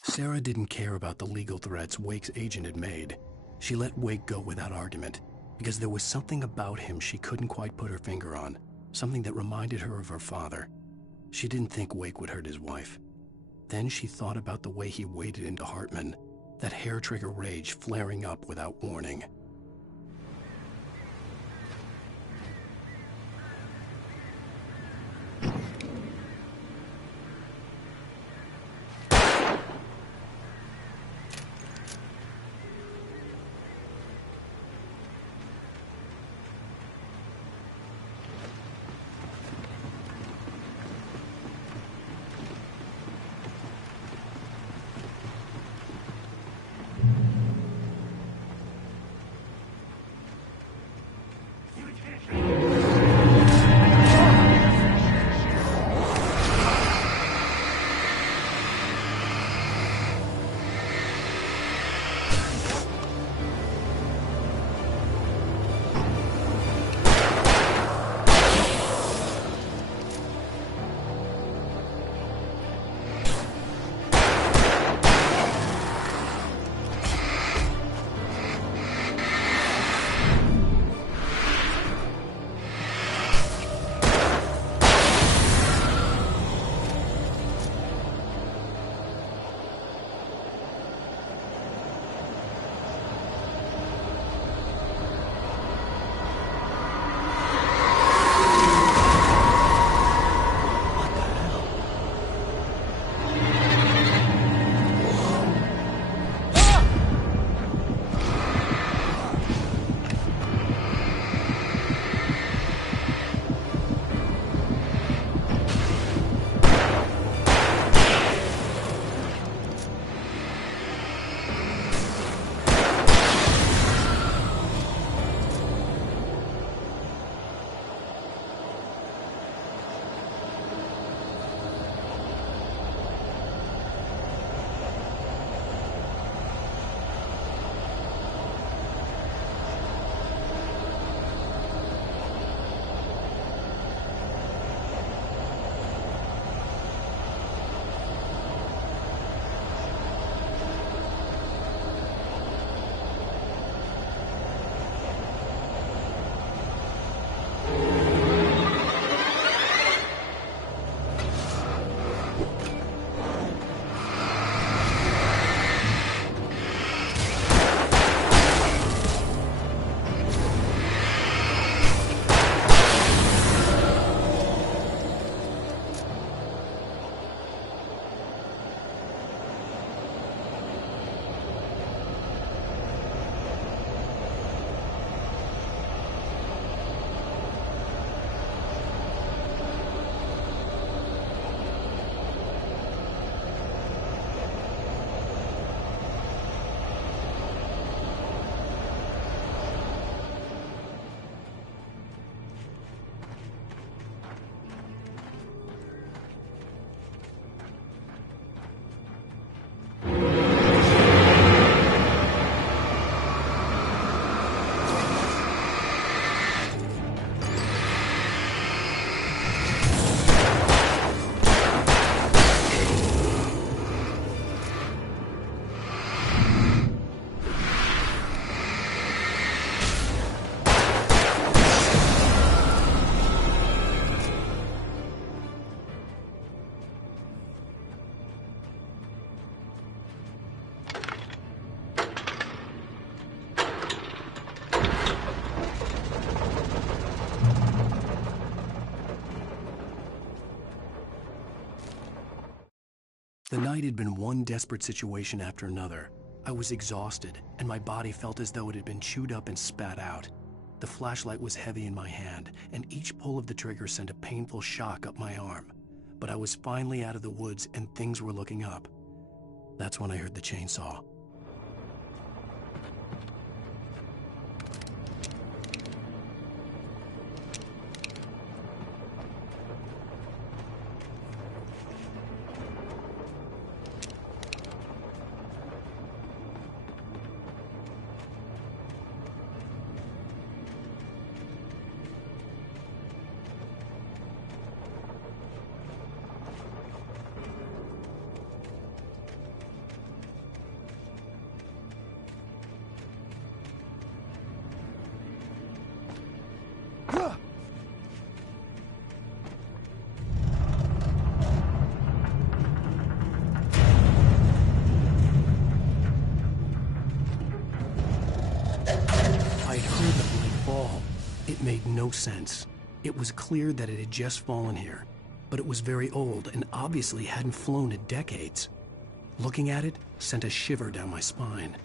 Sarah didn't care about the legal threats Wake's agent had made. She let Wake go without argument, because there was something about him she couldn't quite put her finger on, something that reminded her of her father. She didn't think Wake would hurt his wife. Then she thought about the way he waded into Hartman, that hair-trigger rage flaring up without warning. night had been one desperate situation after another. I was exhausted, and my body felt as though it had been chewed up and spat out. The flashlight was heavy in my hand, and each pull of the trigger sent a painful shock up my arm. But I was finally out of the woods, and things were looking up. That's when I heard the chainsaw. Made no sense. It was clear that it had just fallen here, but it was very old and obviously hadn't flown in decades. Looking at it sent a shiver down my spine.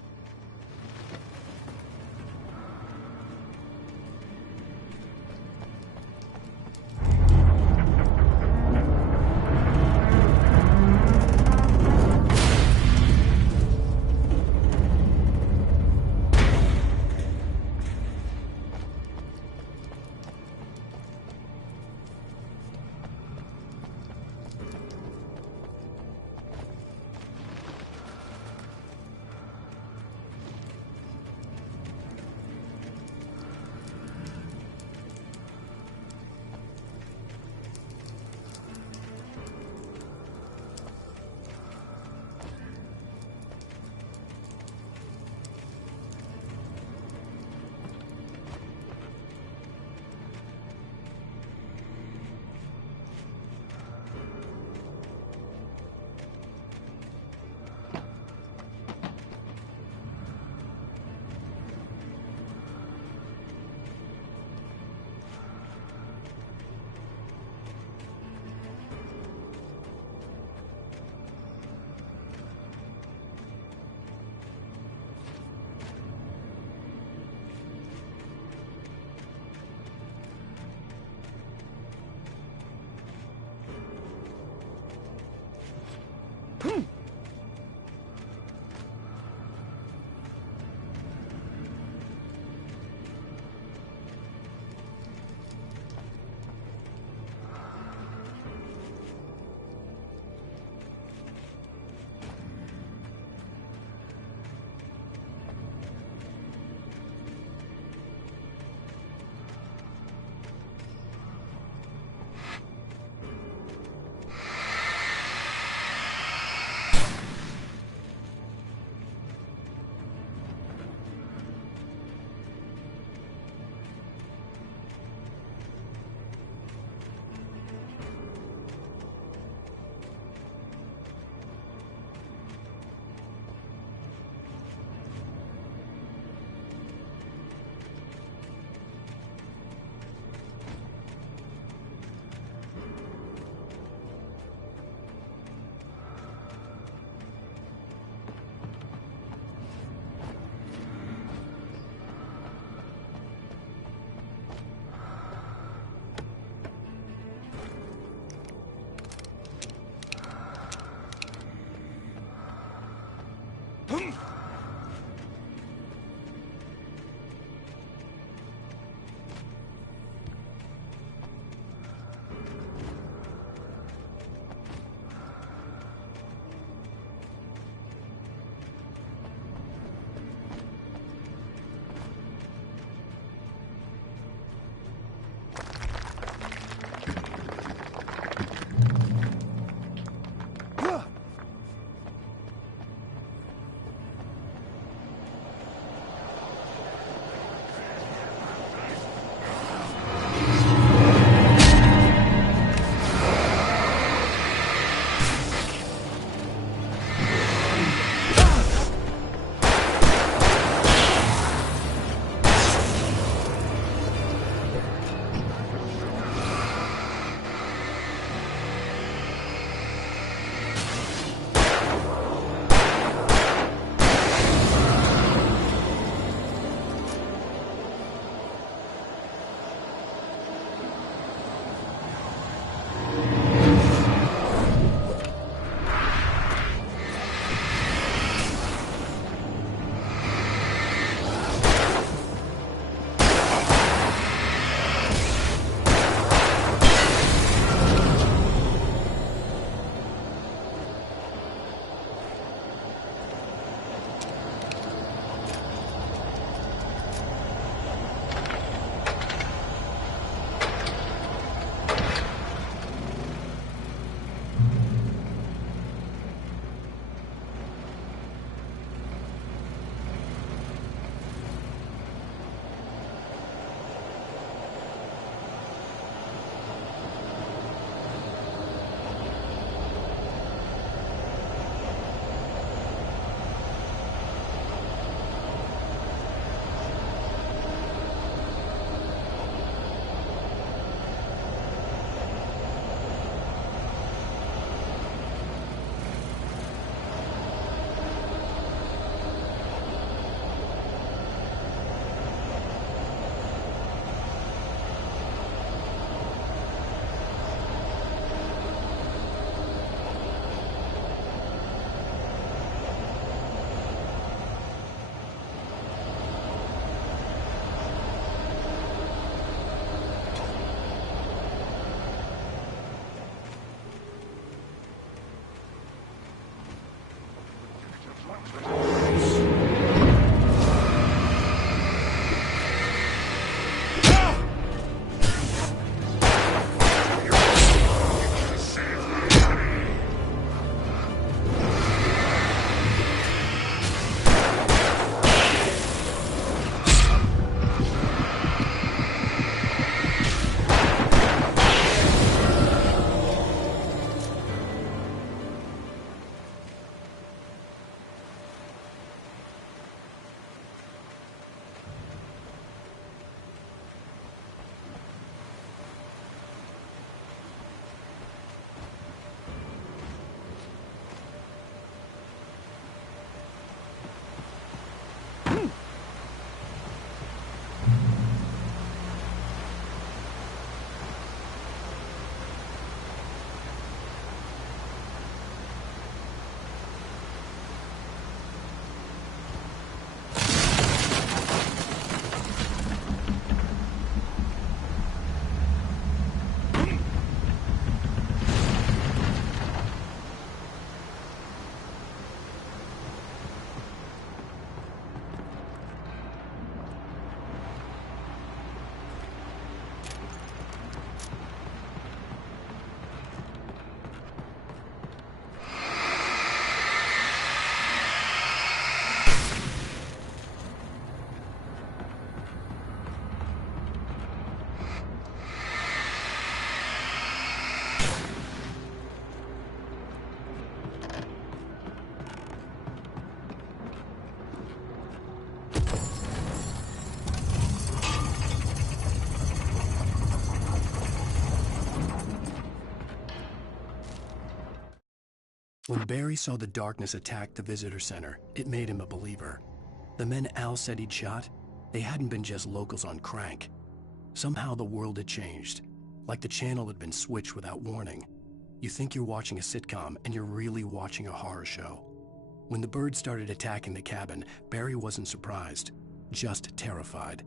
When Barry saw the darkness attack the visitor center, it made him a believer. The men Al said he'd shot, they hadn't been just locals on crank. Somehow the world had changed, like the channel had been switched without warning. You think you're watching a sitcom, and you're really watching a horror show. When the birds started attacking the cabin, Barry wasn't surprised, just terrified.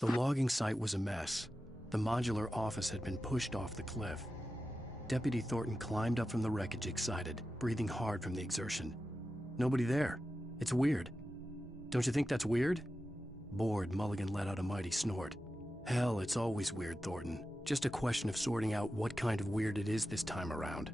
The logging site was a mess. The modular office had been pushed off the cliff. Deputy Thornton climbed up from the wreckage excited, breathing hard from the exertion. Nobody there. It's weird. Don't you think that's weird? Bored, Mulligan let out a mighty snort. Hell, it's always weird, Thornton. Just a question of sorting out what kind of weird it is this time around.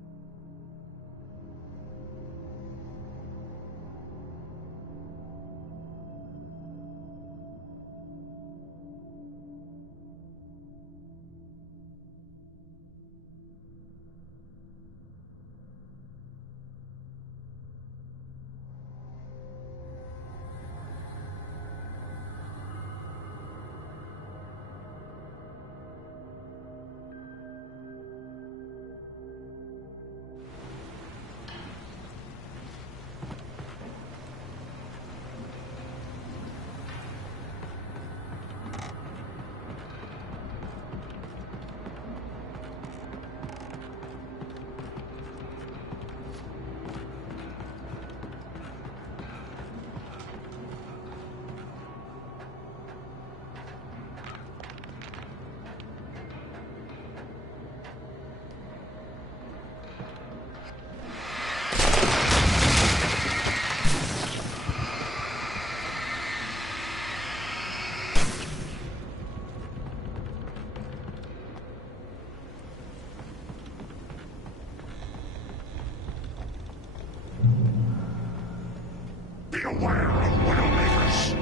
Beware of Widowmakers!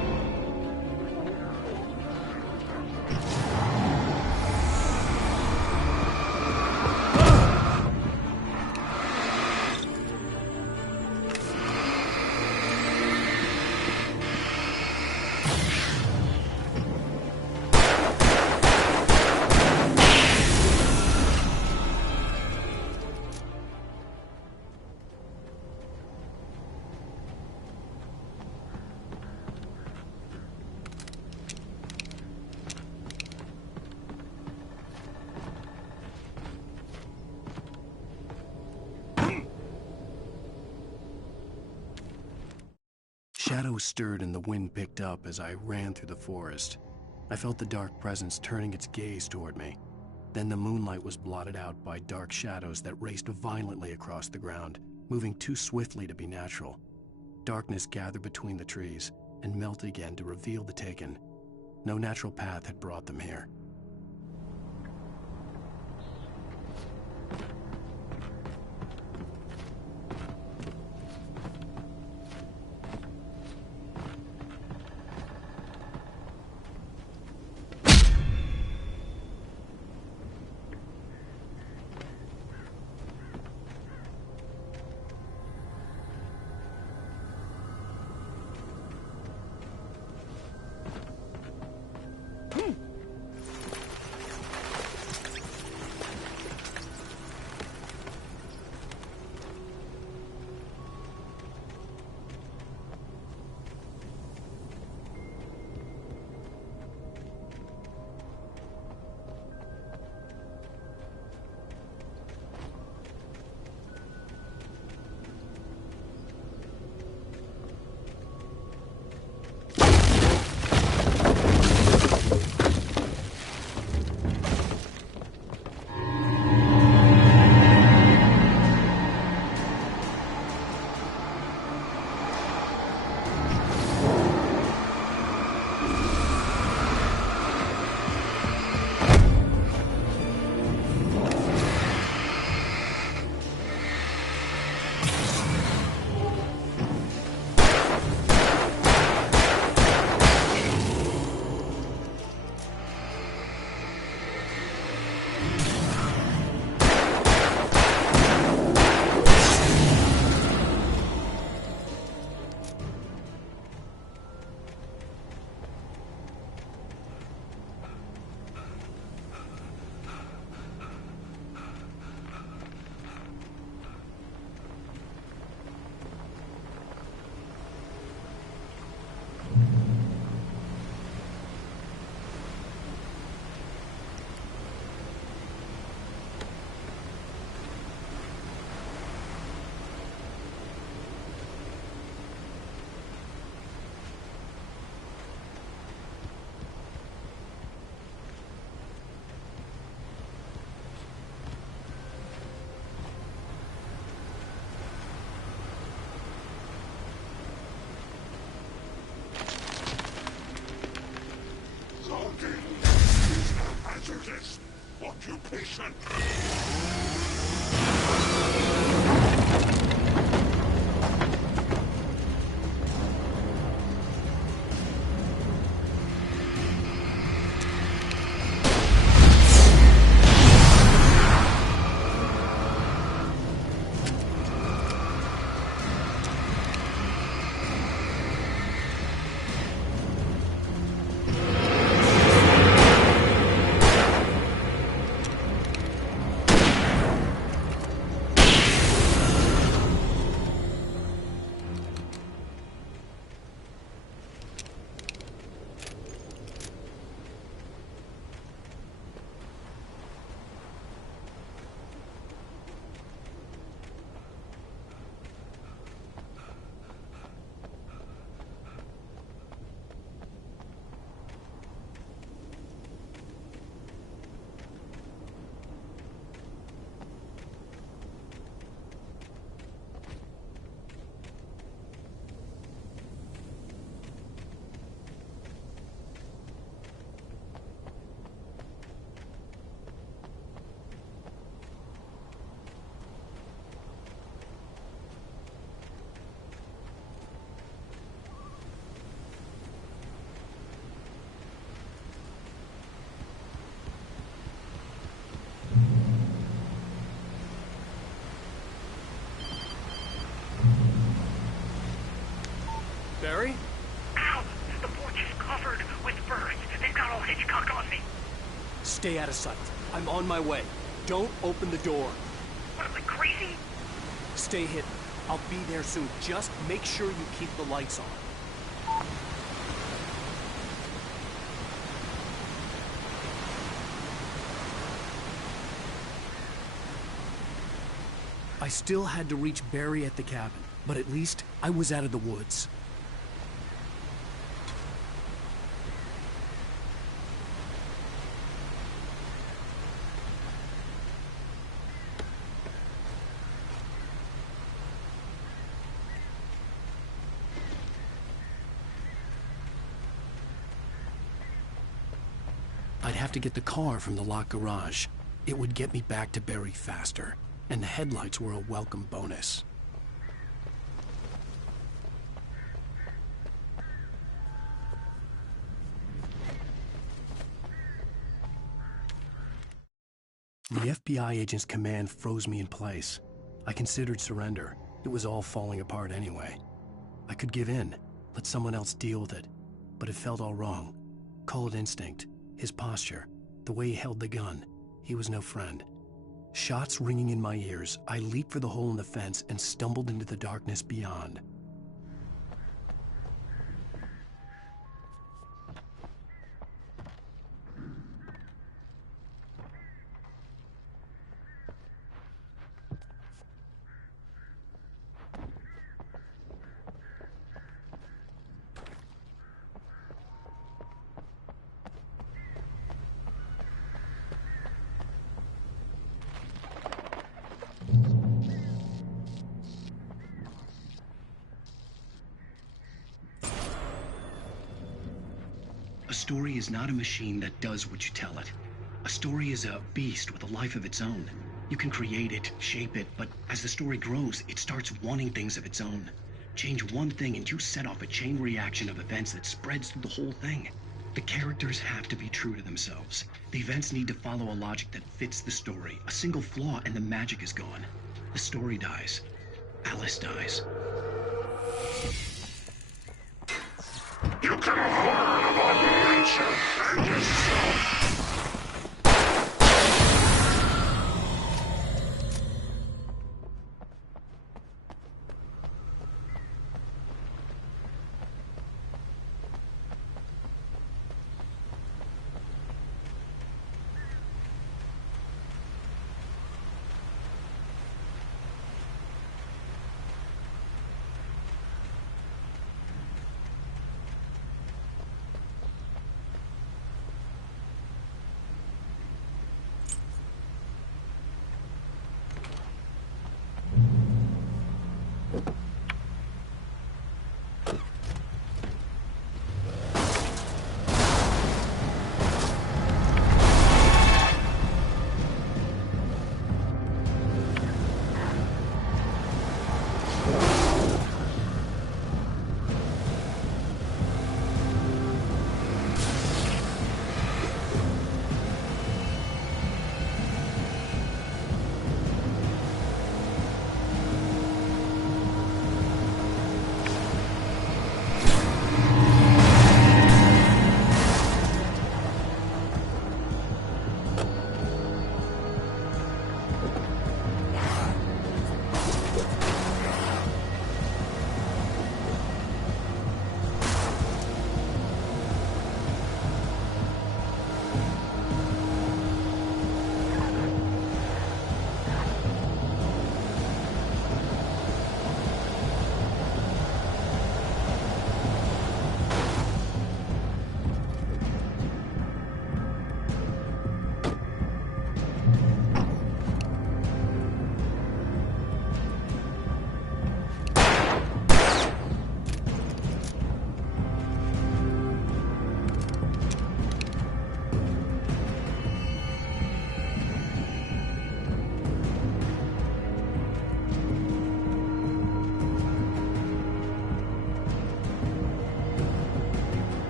Shadows stirred and the wind picked up as I ran through the forest. I felt the dark presence turning its gaze toward me. Then the moonlight was blotted out by dark shadows that raced violently across the ground, moving too swiftly to be natural. Darkness gathered between the trees and melted again to reveal the Taken. No natural path had brought them here. Barry? Ow! The porch is covered with birds. They've got all Hitchcock on me. Stay out of sight. I'm on my way. Don't open the door. What am I, crazy? Stay hidden. I'll be there soon. Just make sure you keep the lights on. I still had to reach Barry at the cabin, but at least I was out of the woods. I'd have to get the car from the locked garage. It would get me back to Barry faster, and the headlights were a welcome bonus. The FBI agent's command froze me in place. I considered surrender. It was all falling apart anyway. I could give in, let someone else deal with it, but it felt all wrong. Call it instinct. His posture, the way he held the gun, he was no friend. Shots ringing in my ears, I leaped for the hole in the fence and stumbled into the darkness beyond. A story is not a machine that does what you tell it. A story is a beast with a life of its own. You can create it, shape it, but as the story grows, it starts wanting things of its own. Change one thing and you set off a chain reaction of events that spreads through the whole thing. The characters have to be true to themselves. The events need to follow a logic that fits the story. A single flaw and the magic is gone. The story dies. Alice dies. You can harm on nature and yourself.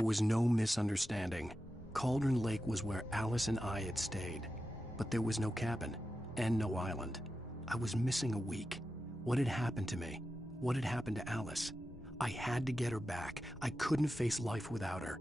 There was no misunderstanding. Cauldron Lake was where Alice and I had stayed. But there was no cabin, and no island. I was missing a week. What had happened to me? What had happened to Alice? I had to get her back. I couldn't face life without her.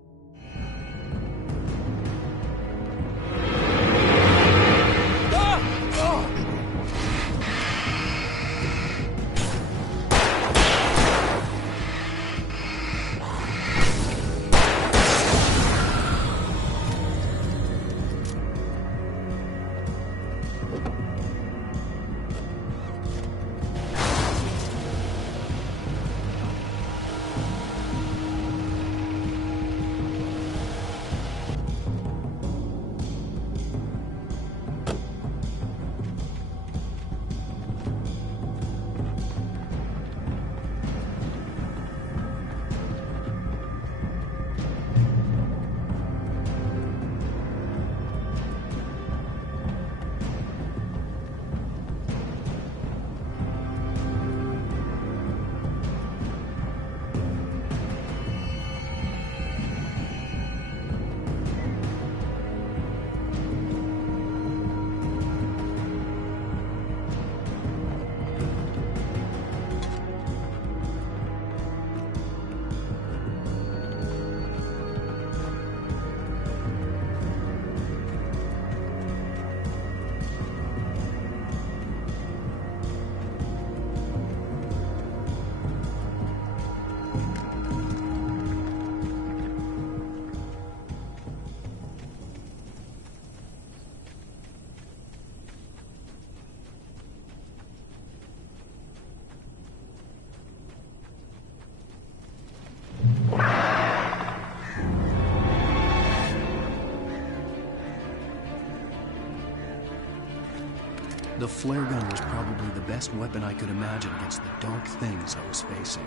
The flare gun was probably the best weapon I could imagine against the dark things I was facing.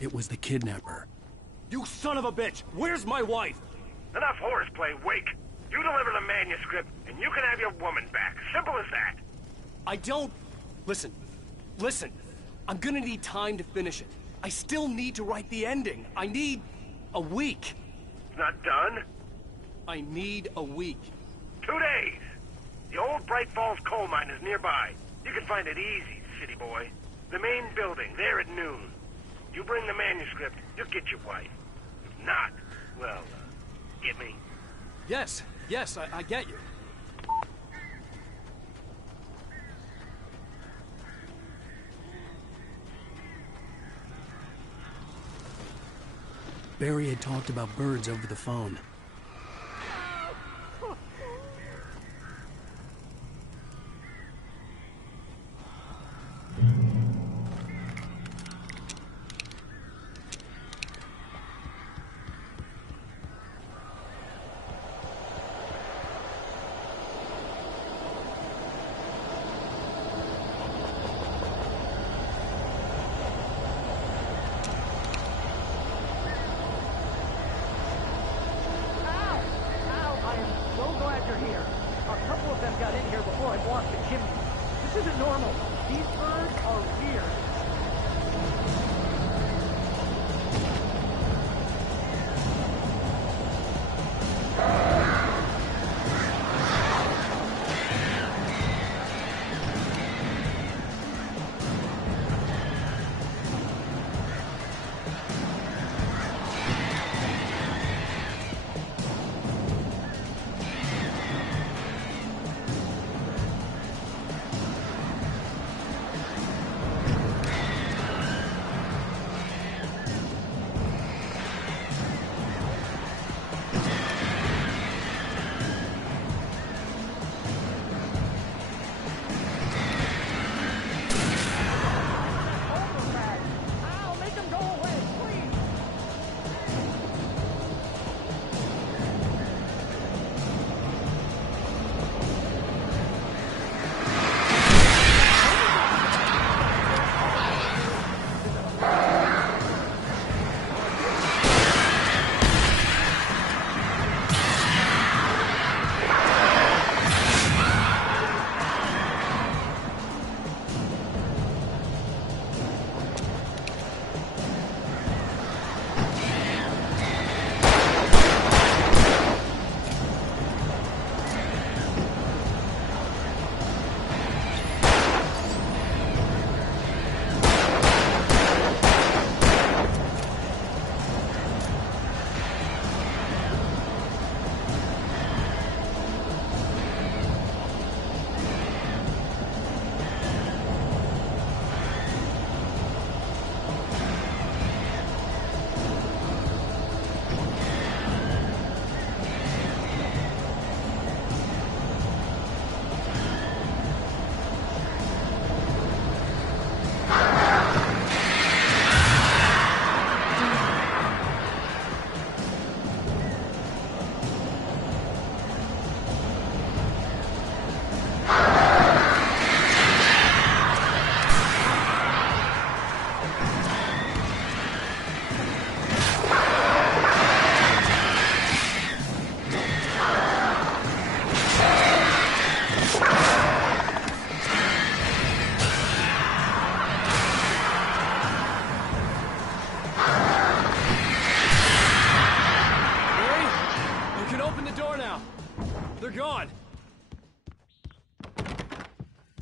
It was the kidnapper. You son of a bitch! Where's my wife? Enough horseplay, Wake. You deliver the manuscript, and you can have your woman back. Simple as that. I don't... Listen. I'm gonna need time to finish it. I still need to write the ending. I need a week. It's not done? I need a week. 2 days. The old Bright Falls coal mine is nearby. You can find it easy, city boy. The main building, there at noon. You bring the manuscript, you'll get your wife. If not, well, get me? Yes, I get you. Barry had talked about birds over the phone.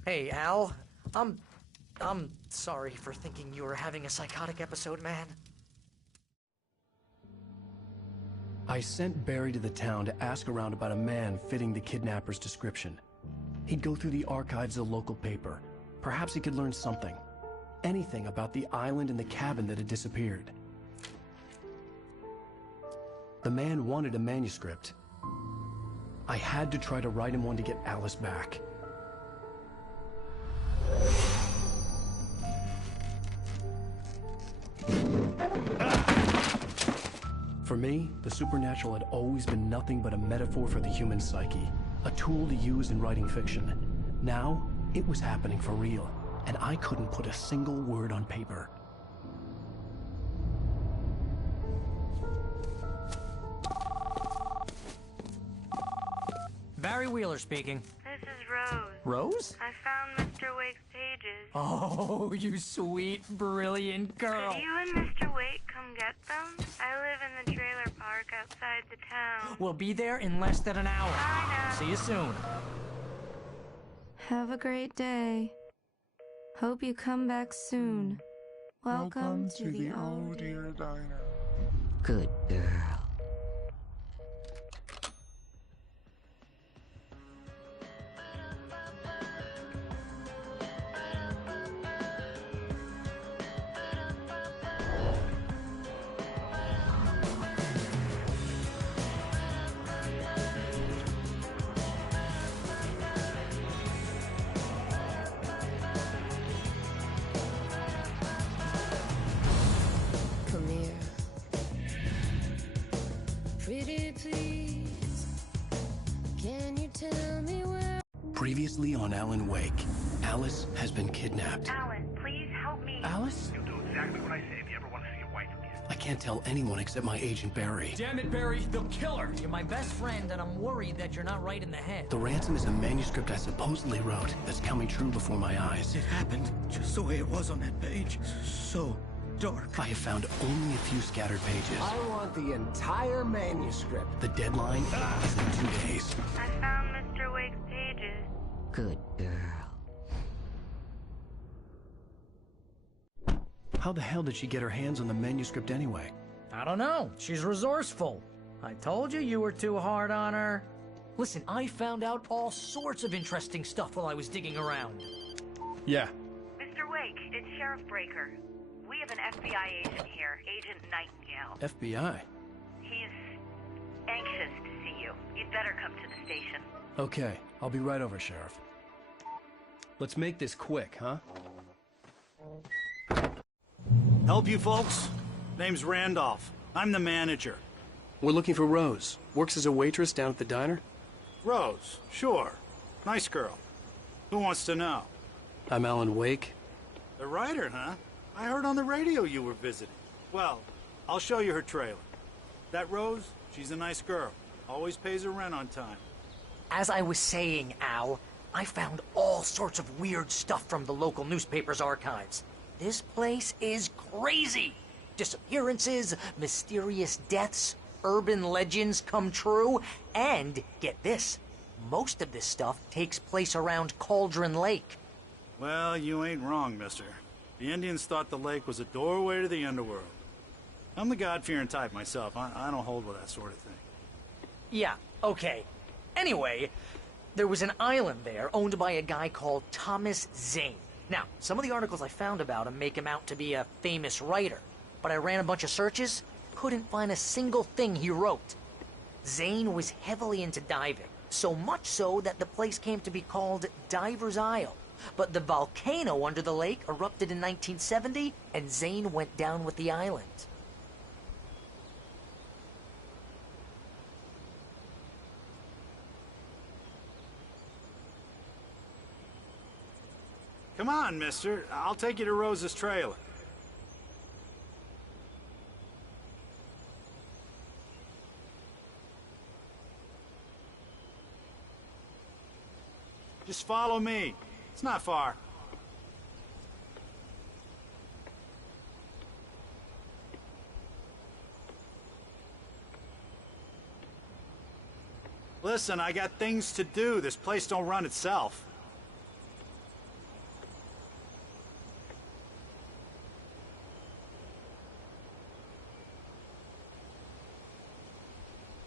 Hey, Al. I'm sorry for thinking you were having a psychotic episode, man. I sent Barry to the town to ask around about a man fitting the kidnapper's description. He'd go through the archives of the local paper. Perhaps he could learn something. Anything about the island and the cabin that had disappeared. The man wanted a manuscript. I had to try to write him one to get Alice back. For me, the supernatural had always been nothing but a metaphor for the human psyche, a tool to use in writing fiction. Now, it was happening for real, and I couldn't put a single word on paper. Barry Wheeler speaking. This is Rose. Rose? I found Mr. Wake's pages. Oh, you sweet, brilliant girl. Could you and Mr. Wake come get them? I live in the trailer park outside the town. We'll be there in less than an hour. I know. See you soon. Have a great day. Hope you come back soon. Welcome to the Oh Dear Diner. Good girl. Come here. Pretty please. Can you tell me where? Previously on Alan Wake, Alice has been kidnapped. Alan, please help me. Alice? You'll do exactly what I say if you ever want to see your wife again. I can't tell anyone except my agent Barry. Damn it, Barry, they'll kill her! You're my best friend, and I'm worried that you're not right in the head. The ransom is a manuscript I supposedly wrote that's coming true before my eyes. It happened just the way it was on that page. So dark. I have found only a few scattered pages. I want the entire manuscript. The deadline is in 2 days. I found Mr. Wake's pages. Good girl. How the hell did she get her hands on the manuscript anyway? I don't know. She's resourceful. I told you were too hard on her. Listen, I found out all sorts of interesting stuff while I was digging around. Yeah. Mr. Wake, it's Sheriff Breaker. We have an FBI agent here, Agent Nightingale. FBI? He's anxious to see you. You'd better come to the station. Okay, I'll be right over, Sheriff. Let's make this quick, huh? Help you folks? Name's Randolph. I'm the manager. We're looking for Rose. Works as a waitress down at the diner. Rose, sure. Nice girl. Who wants to know? I'm Alan Wake. The writer, huh? I heard on the radio you were visiting. Well, I'll show you her trailer. That Rose, she's a nice girl. Always pays her rent on time. As I was saying, Al, I found all sorts of weird stuff from the local newspaper's archives. This place is crazy. Disappearances, mysterious deaths, urban legends come true, and, get this, most of this stuff takes place around Cauldron Lake. Well, you ain't wrong, mister. The Indians thought the lake was a doorway to the underworld. I'm the God-fearing type myself. I don't hold with that sort of thing. Yeah, okay. Anyway, there was an island there owned by a guy called Thomas Zane. Now, some of the articles I found about him make him out to be a famous writer, but I ran a bunch of searches, couldn't find a single thing he wrote. Zane was heavily into diving, so much so that the place came to be called Diver's Isle. But the volcano under the lake erupted in 1970, and Zane went down with the island. Come on, mister. I'll take you to Rose's trailer. Just follow me. It's not far. Listen, I got things to do. This place don't run itself.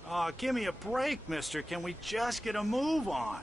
Oh, give me a break, mister. Can we just get a move on?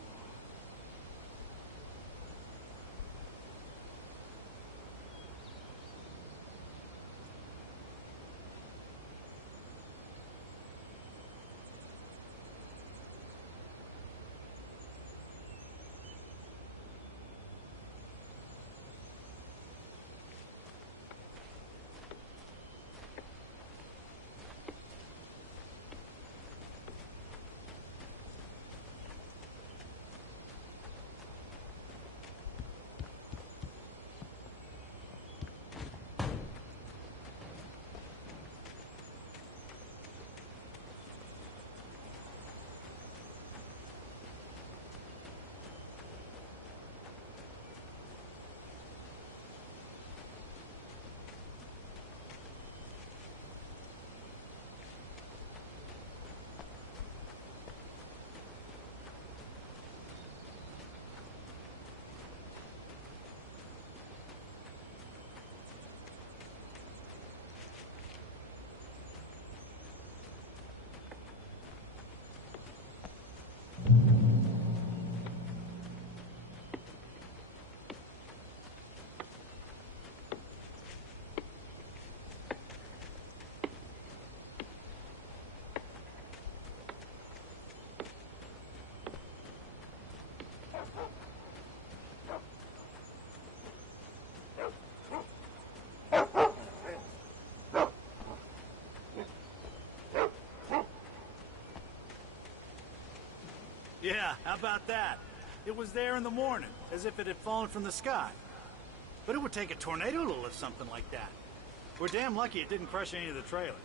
Yeah, how about that? It was there in the morning, as if it had fallen from the sky. But it would take a tornado to lift something like that. We're damn lucky it didn't crush any of the trailers.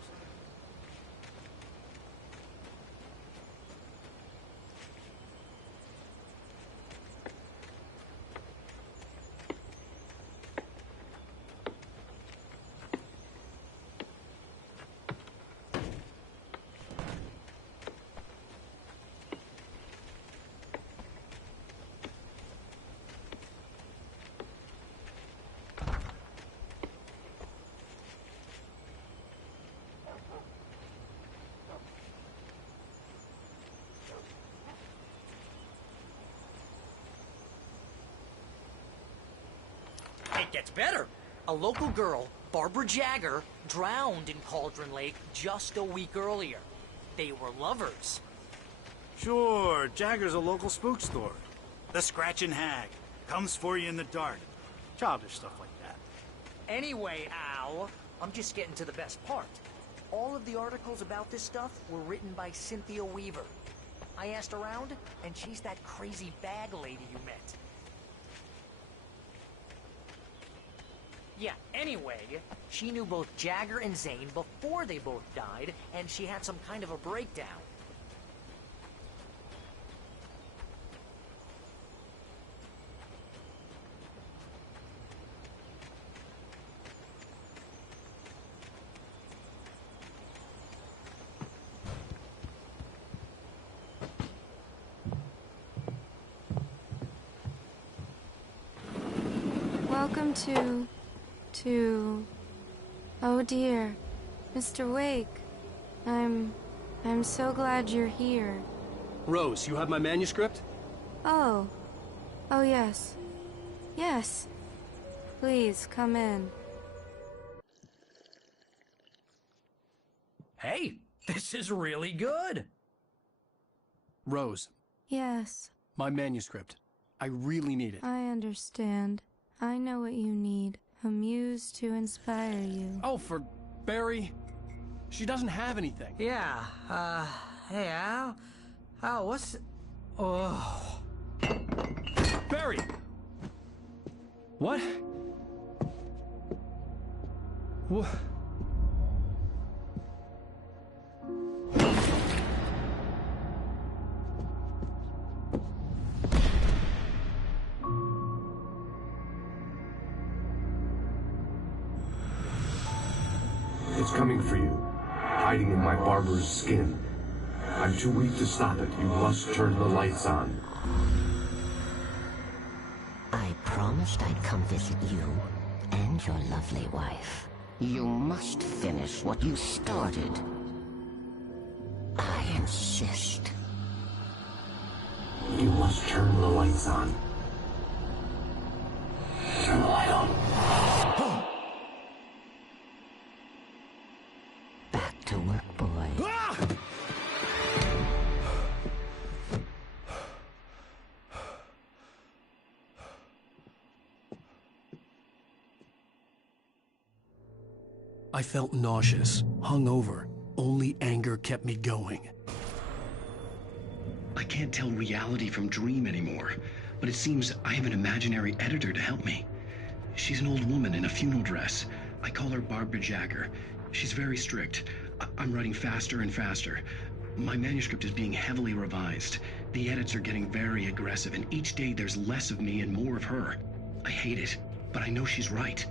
It gets better. A local girl, Barbara Jagger, drowned in Cauldron Lake just a week earlier. They were lovers. Sure, Jagger's a local spook story. The Scratching Hag. Comes for you in the dark. Childish stuff like that. Anyway, Al, I'm just getting to the best part. All of the articles about this stuff were written by Cynthia Weaver. I asked around, and she's that crazy bag lady you met. Yeah, anyway, she knew both Jagger and Zane before they both died, and she had some kind of a breakdown. Welcome to... Oh dear, Mr. Wake. I'm so glad you're here. Rose, you have my manuscript? Oh. Oh yes. Yes. Please, come in. Hey, this is really good. Rose, Yes, my manuscript. I really need it. I understand. I know what you need. A muse to inspire you. Oh, for Barry? She doesn't have anything. Yeah, hey, Al? Al, what's... Oh... Barry! What? What? It's coming for you, hiding in my barber's skin. I'm too weak to stop it. You must turn the lights on. I promised I'd come visit you and your lovely wife. You must finish what you started. I insist. You must turn the lights on. Turn the light on. Back to work, boy. I felt nauseous, hungover. Only anger kept me going. I can't tell reality from dream anymore, but it seems I have an imaginary editor to help me. She's an old woman in a funeral dress. I call her Barbara Jagger. She's very strict. I'm writing faster and faster. My manuscript is being heavily revised. The edits are getting very aggressive, and each day there's less of me and more of her. I hate it, but I know she's right.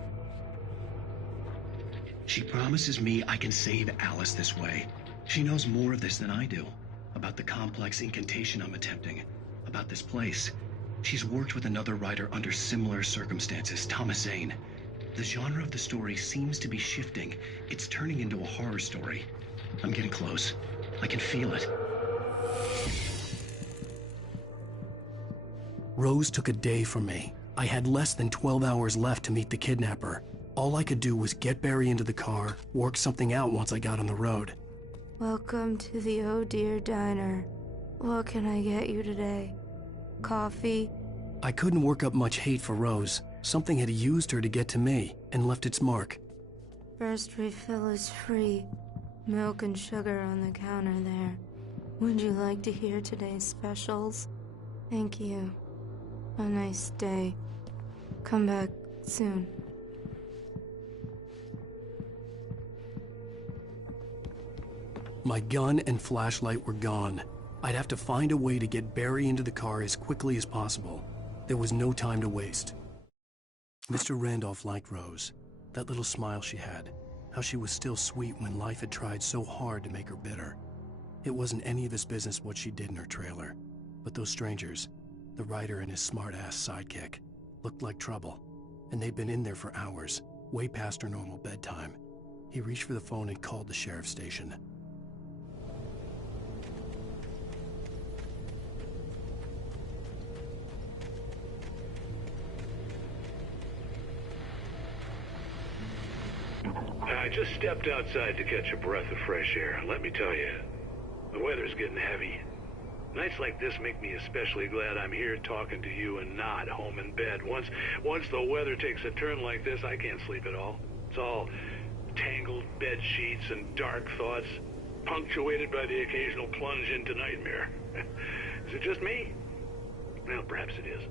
She promises me I can save Alice this way. She knows more of this than I do. About the complex incantation I'm attempting. About this place. She's worked with another writer under similar circumstances, Thomas Zane. The genre of the story seems to be shifting. It's turning into a horror story. I'm getting close. I can feel it. Rose took a day from me. I had less than 12 hours left to meet the kidnapper. All I could do was get Barry into the car, work something out once I got on the road. Welcome to the Oh Dear Diner. What can I get you today? Coffee? I couldn't work up much hate for Rose. Something had used her to get to me, and left its mark. First refill is free. Milk and sugar on the counter there. Would you like to hear today's specials? Thank you. A nice day. Come back soon. My gun and flashlight were gone. I'd have to find a way to get Barry into the car as quickly as possible. There was no time to waste. Mr. Randolph liked Rose. That little smile she had. How she was still sweet when life had tried so hard to make her bitter. It wasn't any of his business what she did in her trailer. But those strangers, the writer and his smart-ass sidekick, looked like trouble. And they'd been in there for hours, way past her normal bedtime. He reached for the phone and called the sheriff's station. I just stepped outside to catch a breath of fresh air. Let me tell you, the weather's getting heavy. Nights like this make me especially glad I'm here talking to you and not home in bed. Once the weather takes a turn like this, I can't sleep at all. It's all tangled bed sheets and dark thoughts, punctuated by the occasional plunge into nightmare. Is it just me? Well, perhaps it is.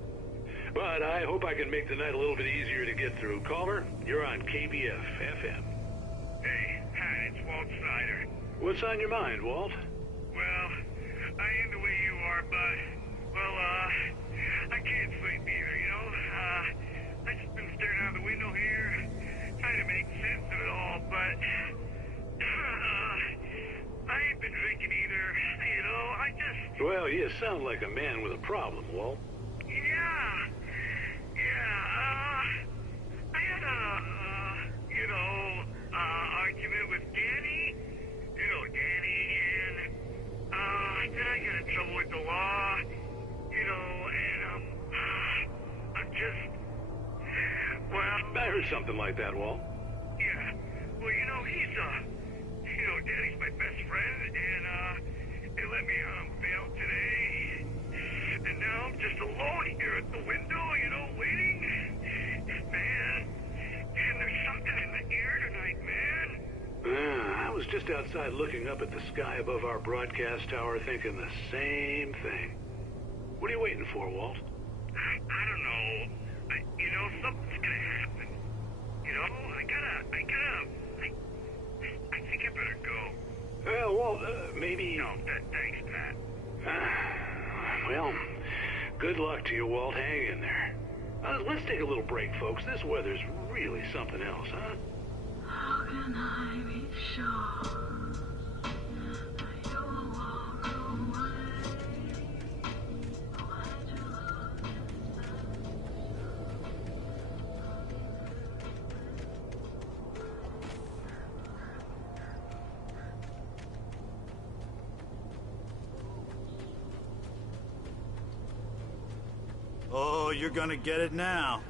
But I hope I can make the night a little bit easier to get through. Caller, you're on KBF FM. Hey, hi, it's Walt Snyder. What's on your mind, Walt? Well, I am the way you are, but, well, I can't sleep either, you know? I just been staring out the window here, trying to make sense of it all, but, I ain't been drinking either, you know, I just... Well, you sound like a man with a problem, Walt. I had argument with Danny, and, then I got in trouble with the law, and, I'm just, well... I heard something like that, Walt. Yeah, well, he's, Danny's my best friend, and, they let me on bail today, and now I'm just alone here at the window, waiting. Man, and there's something in the air tonight, man. I was just outside looking up at the sky above our broadcast tower thinking the same thing. What are you waiting for, Walt? I don't know. Something's gonna happen. I think I better go. Well, Walt, maybe... No, thanks, Pat. Well, good luck to you, Walt. Hang in there. Let's take a little break, folks. This weather's really something else, huh? How can I be sure that you'll walk away? Oh, you're gonna get it now.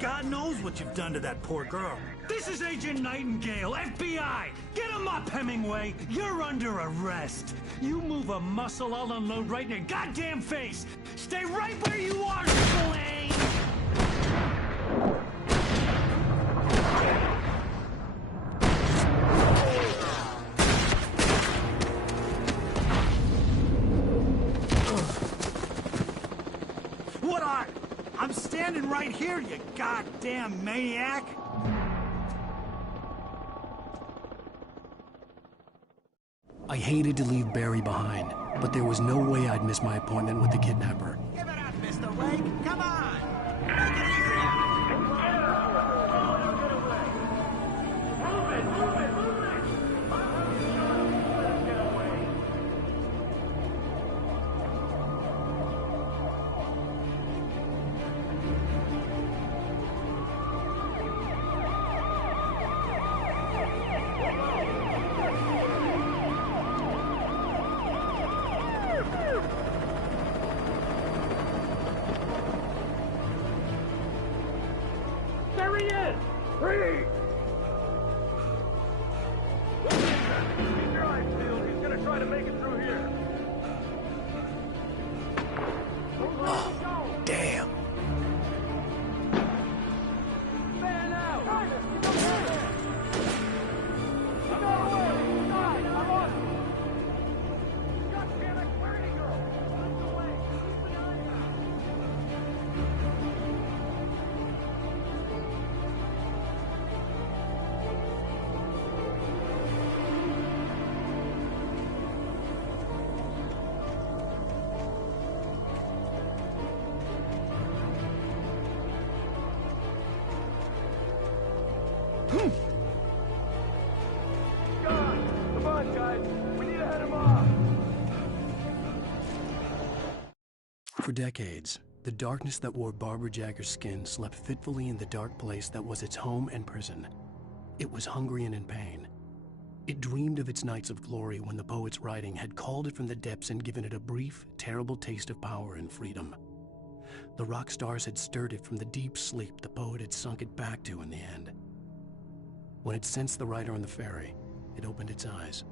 God knows what you've done to that poor girl. This is Agent Nightingale, FBI! Get him up, Hemingway! You're under arrest! You move a muscle, I'll unload right in your goddamn face! Stay right where you are, Slane! What are? I'm standing right here, you goddamn maniac! I hated to leave Barry behind, but there was no way I'd miss my appointment with the kidnapper. Give it up, Mr. Wake! Come on! There he is! Freeze! Keep your eyes peeled. He's gonna try to make it through here. Oh, damn. Man out! Keep away! For decades, the darkness that wore Barbara Jagger's skin slept fitfully in the dark place that was its home and prison. It was hungry and in pain. It dreamed of its nights of glory when the poet's writing had called it from the depths and given it a brief, terrible taste of power and freedom. The rock stars had stirred it from the deep sleep the poet had sunk it back to in the end. When it sensed the writer on the ferry, it opened its eyes.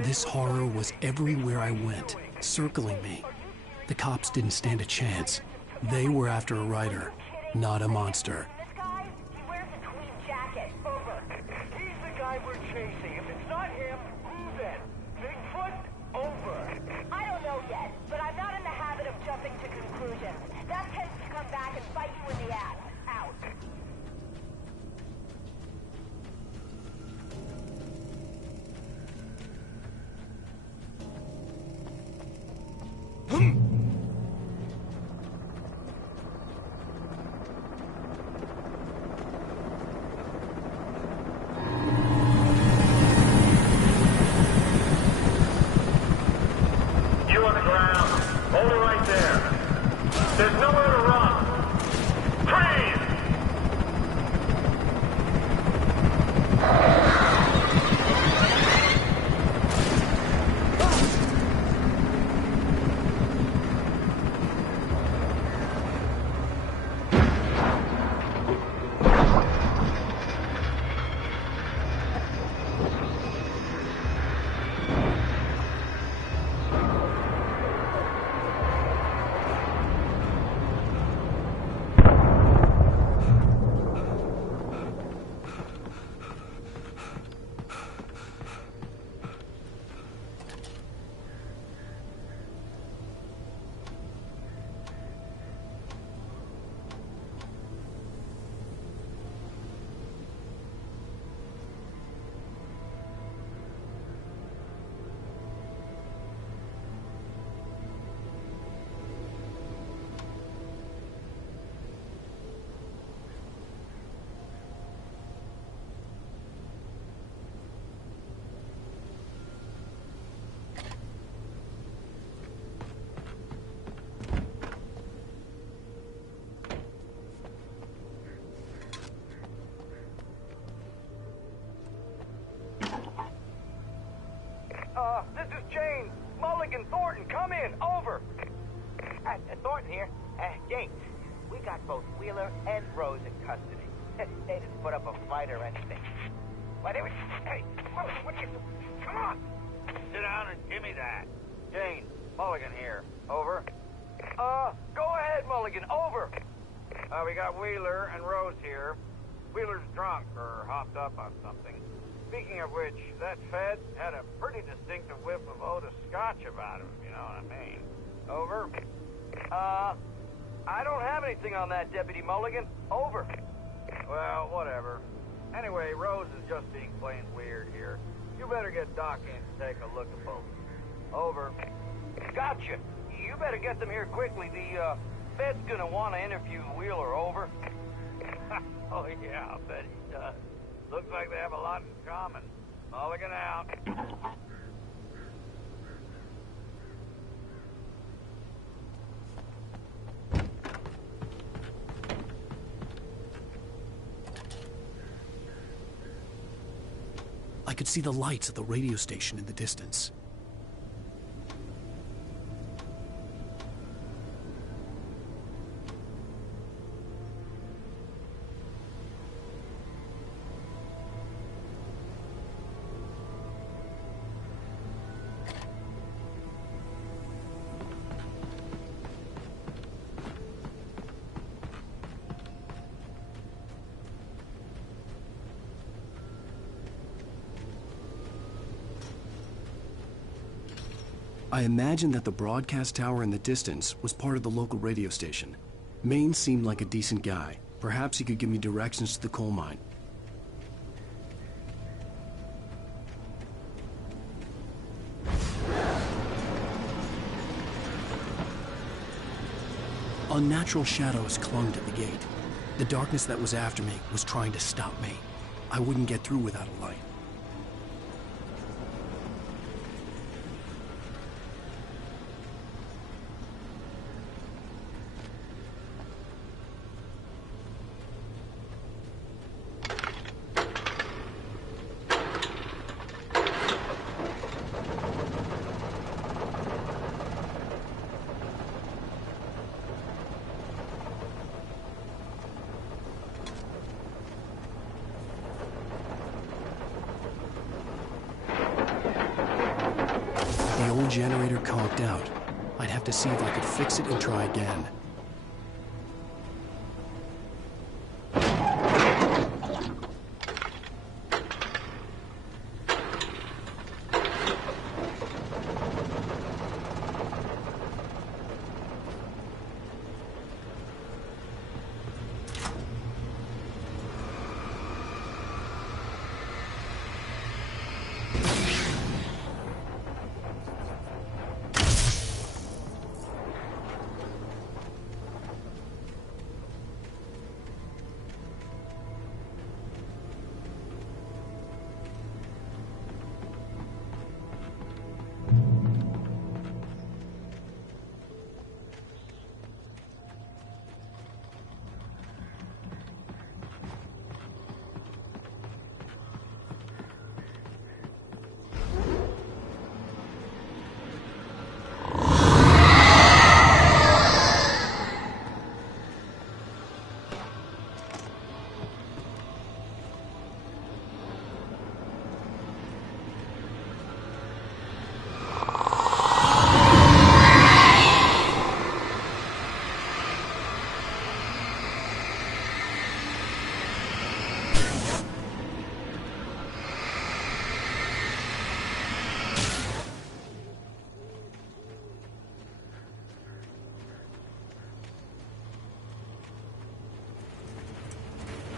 This horror was everywhere I went, circling me. The cops didn't stand a chance. They were after a writer, not a monster. This guy, he wears a tweed jacket. Over. He's the guy we're chasing. If it's not him, who then? Bigfoot? Over. I don't know yet, but I'm not in the habit of jumping to conclusions. That tends to come back and bite you in the ass. Out. You on the ground. Hold it right there. There's nowhere to run. Freeze! This is Jane. Mulligan, Thornton, come in. Over. Thornton here. Jane, we got both Wheeler and Rose in custody. They didn't put up a fight or anything. Why, they were... Hey, what are you... Come on. Sit down and give me that. Jane, Mulligan here. Over. Go ahead, Mulligan. Over. We got Wheeler and Rose here. Wheeler's drunk or hopped up on something. Speaking of which, that Fed had a pretty distinctive whiff of Otis Scotch about him, you know what I mean. Over. I don't have anything on that, Deputy Mulligan. Over. Well, whatever. Anyway, Rose is just being plain weird here. You better get Doc in to take a look at both. Over. Gotcha. You better get them here quickly. The, Fed's gonna want to interview Wheeler. Over. Oh, yeah, I'll bet he does. Looks like they have a lot in common. Mulligan out. I could see the lights of the radio station in the distance. I imagined that the broadcast tower in the distance was part of the local radio station. Maine seemed like a decent guy. Perhaps he could give me directions to the coal mine. Unnatural shadows clung to the gate. The darkness that was after me was trying to stop me. I wouldn't get through without a light. The old generator conked out. I'd have to see if I could fix it and try again.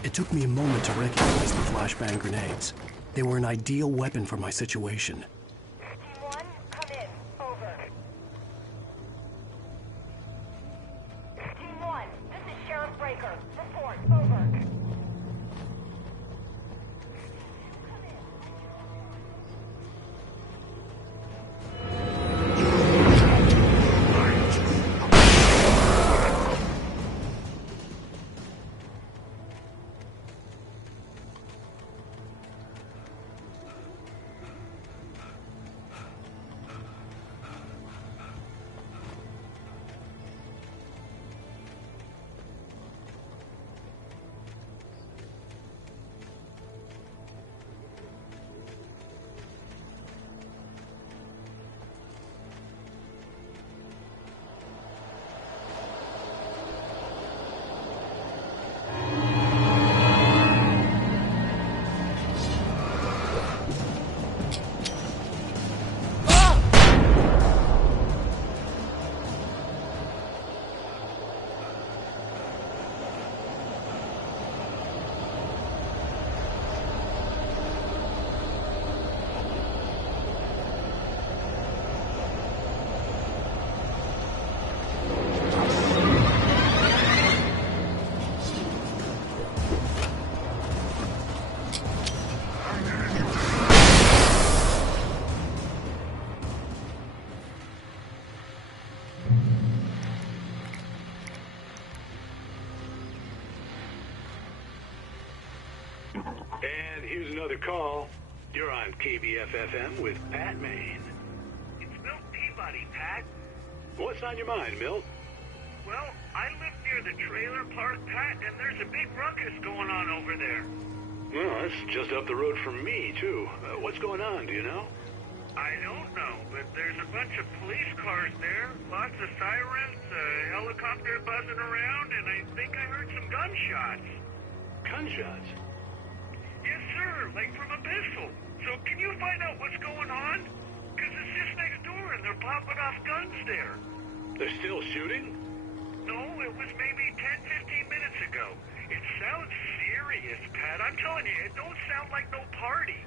It took me a moment to recognize the flashbang grenades. They were an ideal weapon for my situation. Team 1, come in. Over. Team 1, this is Sheriff Breaker. Report. Over. And here's another call. You're on KBF-FM with Pat Maine. It's Milt Peabody, Pat. What's on your mind, Milt? Well, I live near the trailer park, Pat, and there's a big ruckus going on over there. Well, that's just up the road from me, too. What's going on, do you know? I don't know, but there's a bunch of police cars there, lots of sirens, a helicopter buzzing around, and I think I heard some gunshots. Gunshots? Yes, sir, like from a pistol. So can you find out what's going on? Because it's just next door, and they're popping off guns there. They're still shooting? No, it was maybe 10, 15 minutes ago. It sounds serious, Pat. I'm telling you, it don't sound like no party.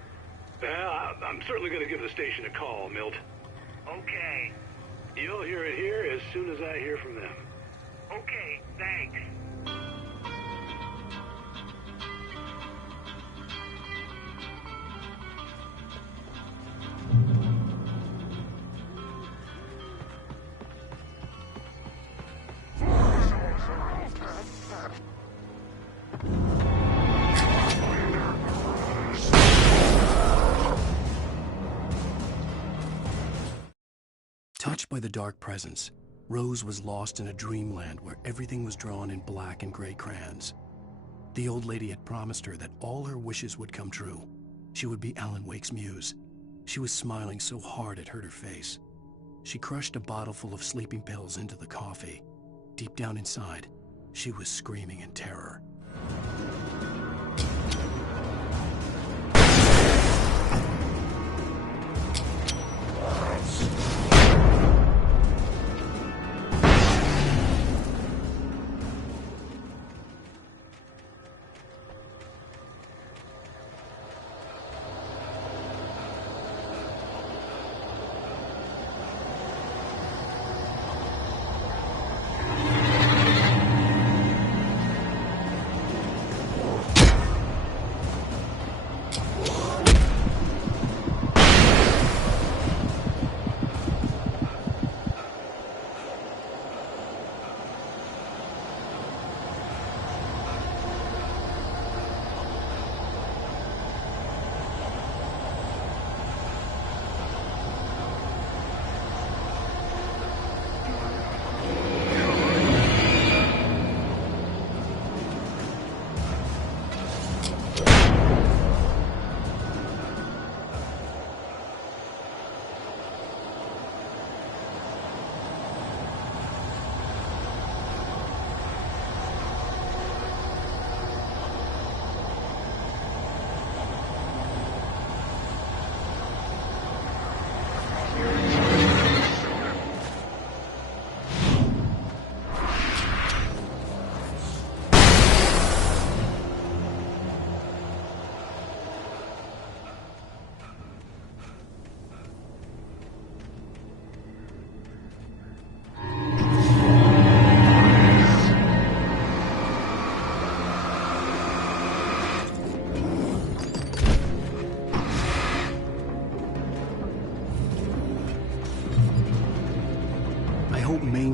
Well, I'm certainly going to give the station a call, Milt. Okay. You'll hear it here as soon as I hear from them. Okay, thanks. Touched by the dark presence, Rose was lost in a dreamland where everything was drawn in black and gray crayons. The old lady had promised her that all her wishes would come true. She would be Alan Wake's muse. She was smiling so hard it hurt her face. She crushed a bottle full of sleeping pills into the coffee. Deep down inside, she was screaming in terror.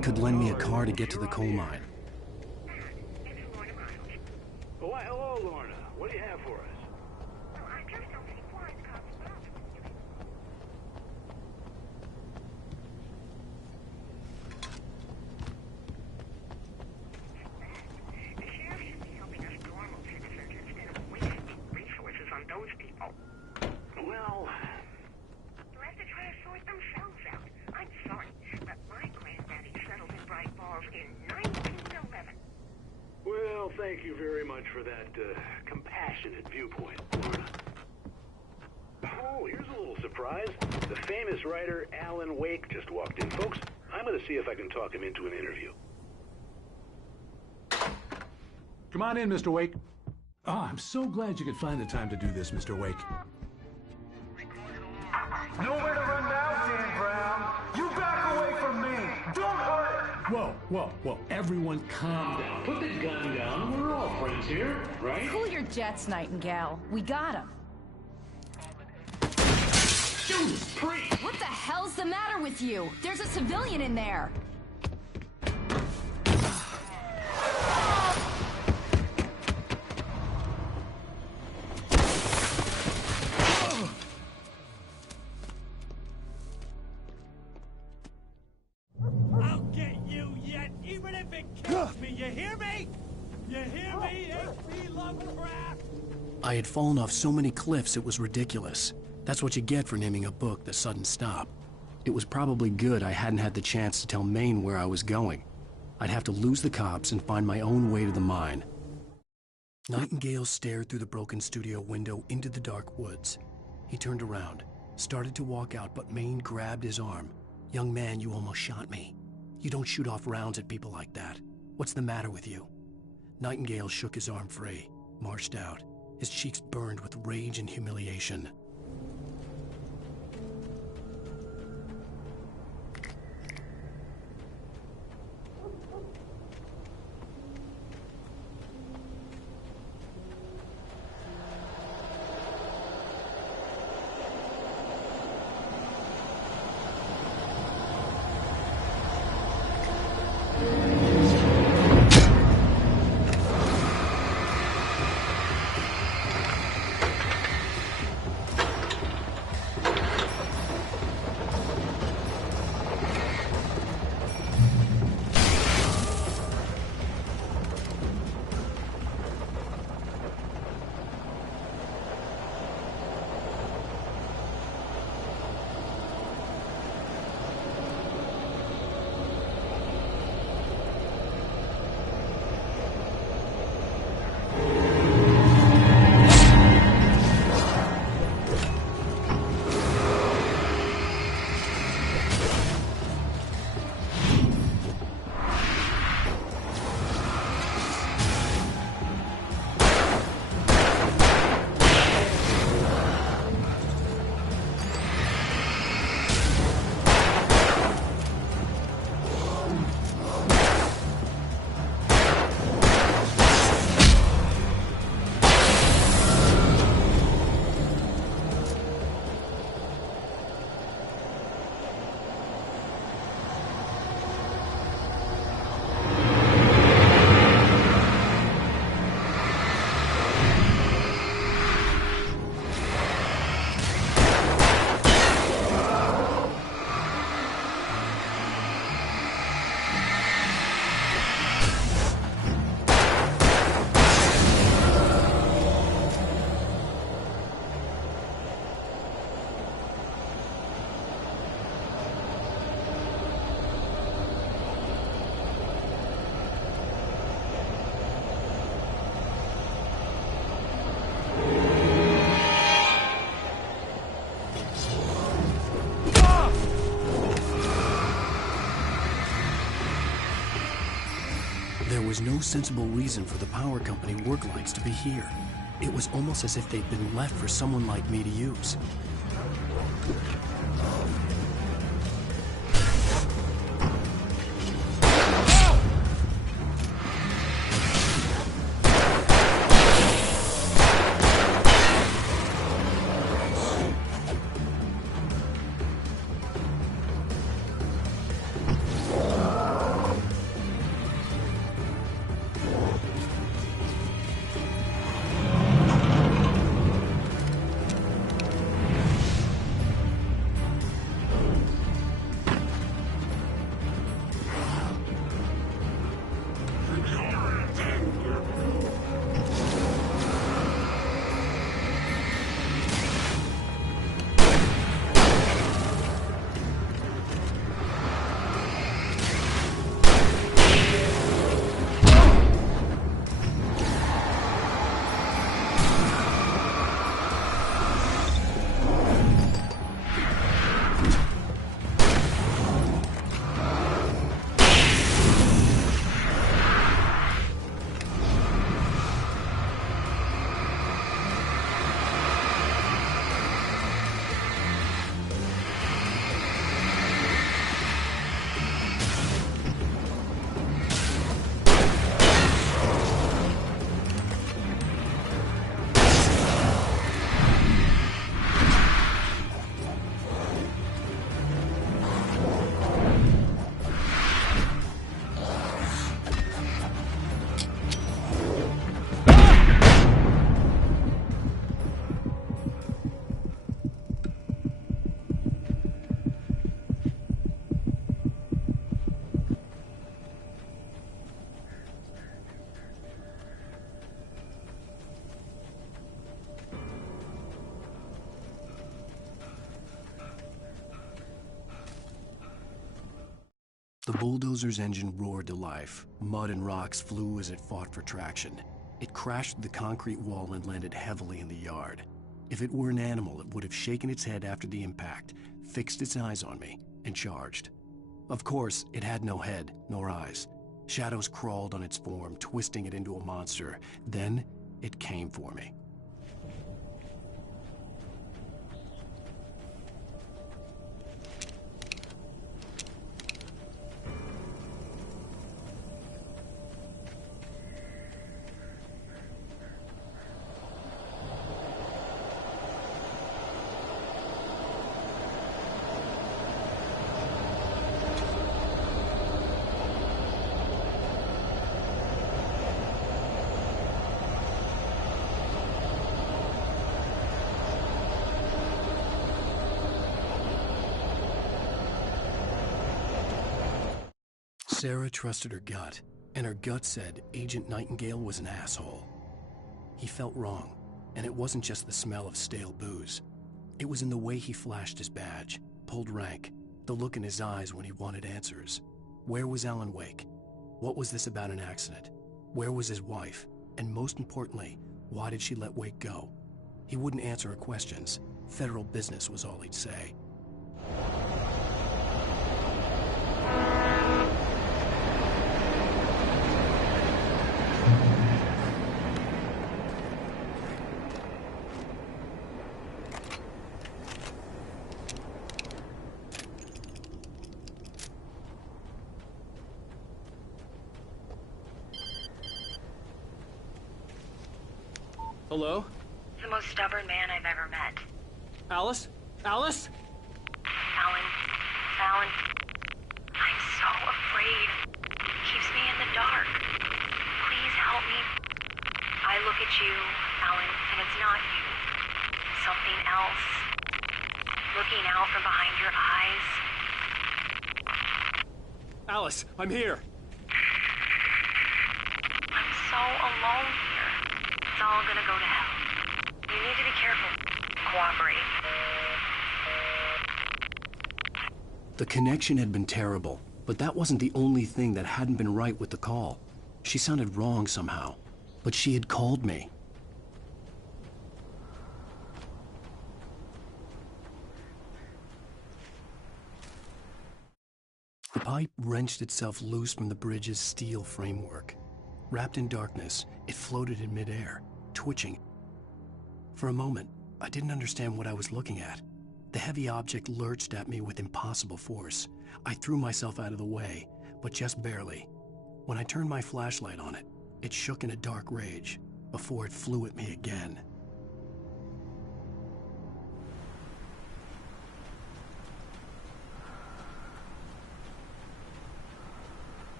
Could lend me a car to get to the coal mine. Why, hello, Lorna. What do you have for us? The sheriff should be helping us normal citizens instead of wasting resources on those people. Well, they'll have to try to sort themselves out. I'm sorry, but my granddaddy settled in Bright Falls in 1911. well, thank you very much for that compassionate viewpoint, Lorna. Oh, here's a little surprise. The famous writer Alan Wake just walked in. Folks, I'm going to see if I can talk him into an interview. Come on in, Mr. Wake. Oh, I'm so glad you could find the time to do this, Mr. Wake. Nowhere to run now, Dan Brown. You back away from me. Don't hurt it. Whoa. Everyone calm down. Put the gun down. We're all friends here, right? Cool your jets, Nightingale. We got him. Judas Priest! What the hell's the matter with you? There's a civilian in there. I had fallen off so many cliffs it was ridiculous. That's what you get for naming a book The Sudden Stop. It was probably good I hadn't had the chance to tell Maine where I was going. I'd have to lose the cops and find my own way to the mine. Nightingale stared through the broken studio window into the dark woods. He turned around, started to walk out, but Maine grabbed his arm. "Young man, you almost shot me. You don't shoot off rounds at people like that. What's the matter with you?" Nightingale shook his arm free, marched out. His cheeks burned with rage and humiliation. There was no sensible reason for the power company work lights to be here. It was almost as if they'd been left for someone like me to use. The bulldozer's engine roared to life. Mud and rocks flew as it fought for traction. It crashed through the concrete wall and landed heavily in the yard. If it were an animal, it would have shaken its head after the impact, fixed its eyes on me, and charged. Of course, it had no head, nor eyes. Shadows crawled on its form, twisting it into a monster. Then, it came for me. Sarah trusted her gut, and her gut said Agent Nightingale was an asshole. He felt wrong, and it wasn't just the smell of stale booze. It was in the way he flashed his badge, pulled rank, the look in his eyes when he wanted answers. Where was Alan Wake? What was this about an accident? Where was his wife? And most importantly, why did she let Wake go? He wouldn't answer her questions. Federal business was all he'd say. Hello? The most stubborn man I've ever met. Alice? Alice? Alan. I'm so afraid. It keeps me in the dark. Please help me. I look at you, Alan, and it's not you. Something else. Looking out from behind your eyes. Alice, I'm here. I'm so alone here. It's all gonna go to hell. You need to be careful. Cooperate. The connection had been terrible, but that wasn't the only thing that hadn't been right with the call. She sounded wrong somehow, but she had called me. The pipe wrenched itself loose from the bridge's steel framework. Wrapped in darkness, it floated in midair, twitching. For a moment, I didn't understand what I was looking at. The heavy object lurched at me with impossible force. I threw myself out of the way, but just barely. When I turned my flashlight on it, it shook in a dark rage before it flew at me again.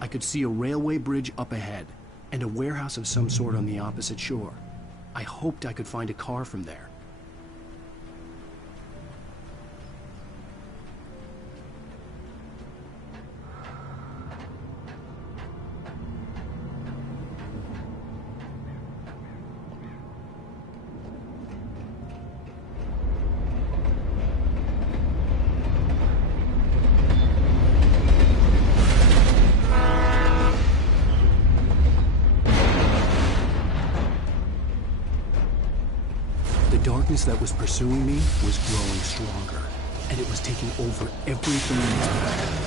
I could see a railway bridge up ahead, and a warehouse of some sort on the opposite shore. I hoped I could find a car from there. darkness that was pursuing me was growing stronger, and it was taking over everything in its path.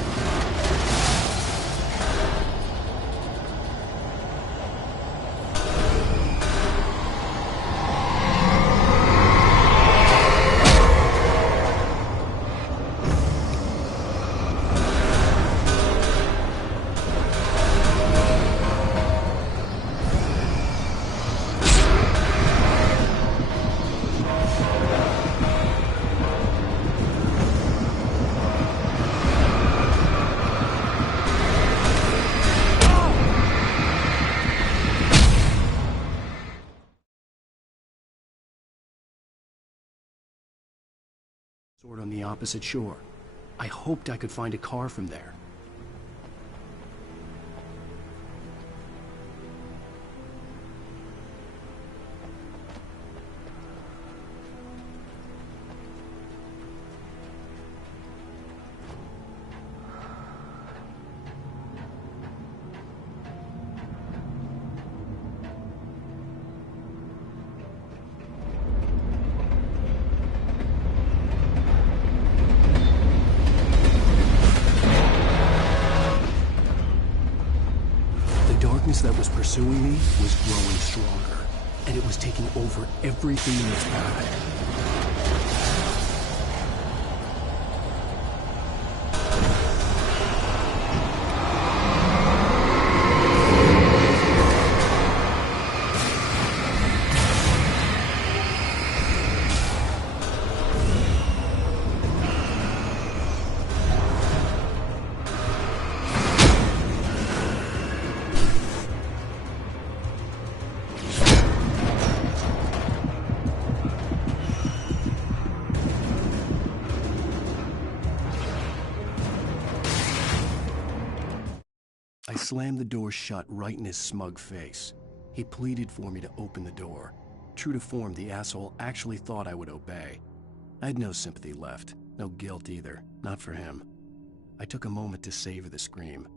Sword on the opposite shore. I hoped I could find a car from there. That was pursuing me was growing stronger, and it was taking over everything in its path. I slammed the door shut right in his smug face. He pleaded for me to open the door. True to form, the asshole actually thought I would obey. I had no sympathy left, no guilt either, not for him. I took a moment to savor the scream.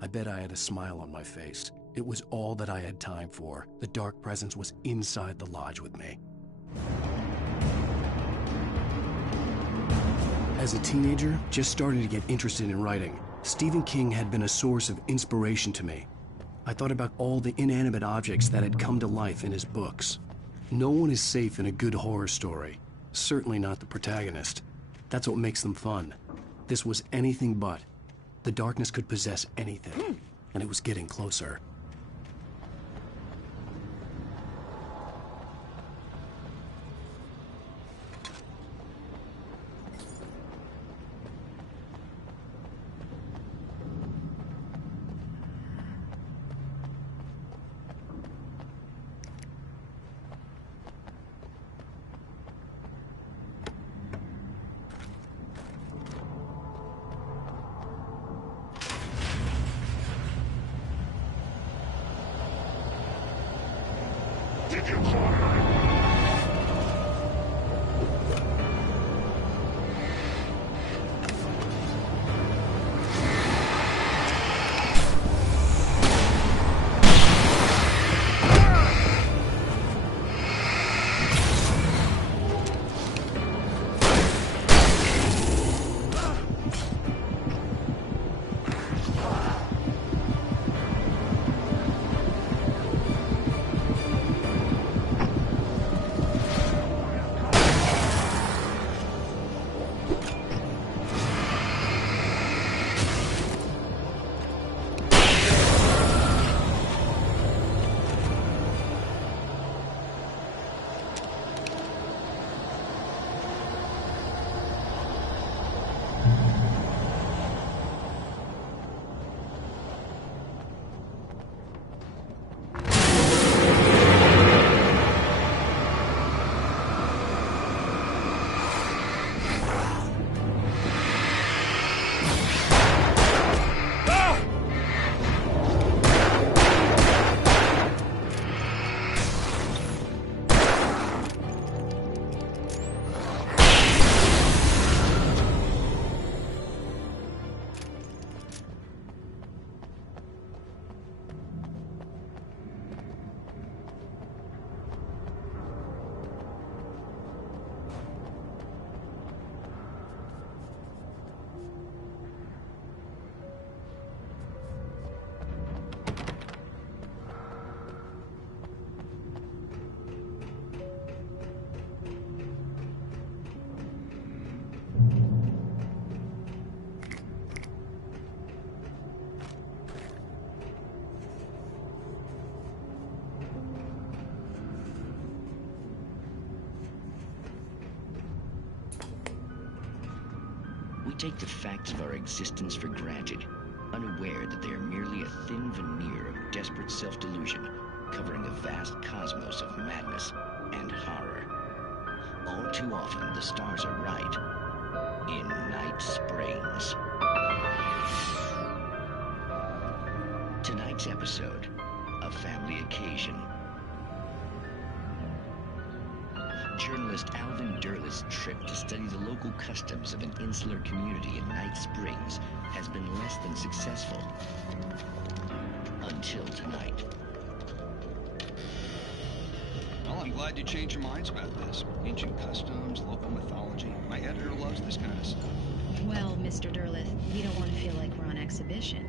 I bet I had a smile on my face. It was all that I had time for. The dark presence was inside the lodge with me. As a teenager, just starting to get interested in writing, Stephen King had been a source of inspiration to me. I thought about all the inanimate objects that had come to life in his books. No one is safe in a good horror story. Certainly not the protagonist. That's what makes them fun. This was anything but. The darkness could possess anything, and it was getting closer. We take the facts of our existence for granted, unaware that they are merely a thin veneer of desperate self-delusion, covering a vast cosmos of madness and horror. All too often, the stars are right. In Night Springs. Tonight's episode, a family occasion. Journalist Alvin Derleth's trip to study the local customs of an insular community in Night Springs has been less than successful. Until tonight. Well, I'm glad you changed your minds about this. Ancient customs, local mythology. My editor loves this kind of stuff. Well, Mr. Derleth, we don't want to feel like we're on exhibition.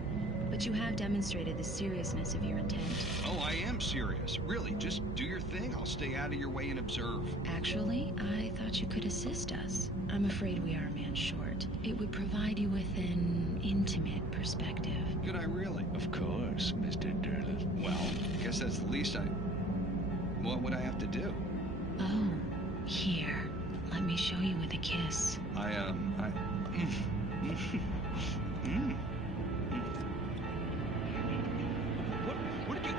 But you have demonstrated the seriousness of your intent. Oh, I am serious. Really, just do your thing. I'll stay out of your way and observe. Actually, I thought you could assist us. I'm afraid we are a man short. It would provide you with an intimate perspective. Could I really? Of course, Mr. Derleth. Well, I guess that's the least What would I have to do? Oh, here. Let me show you with a kiss. What did you...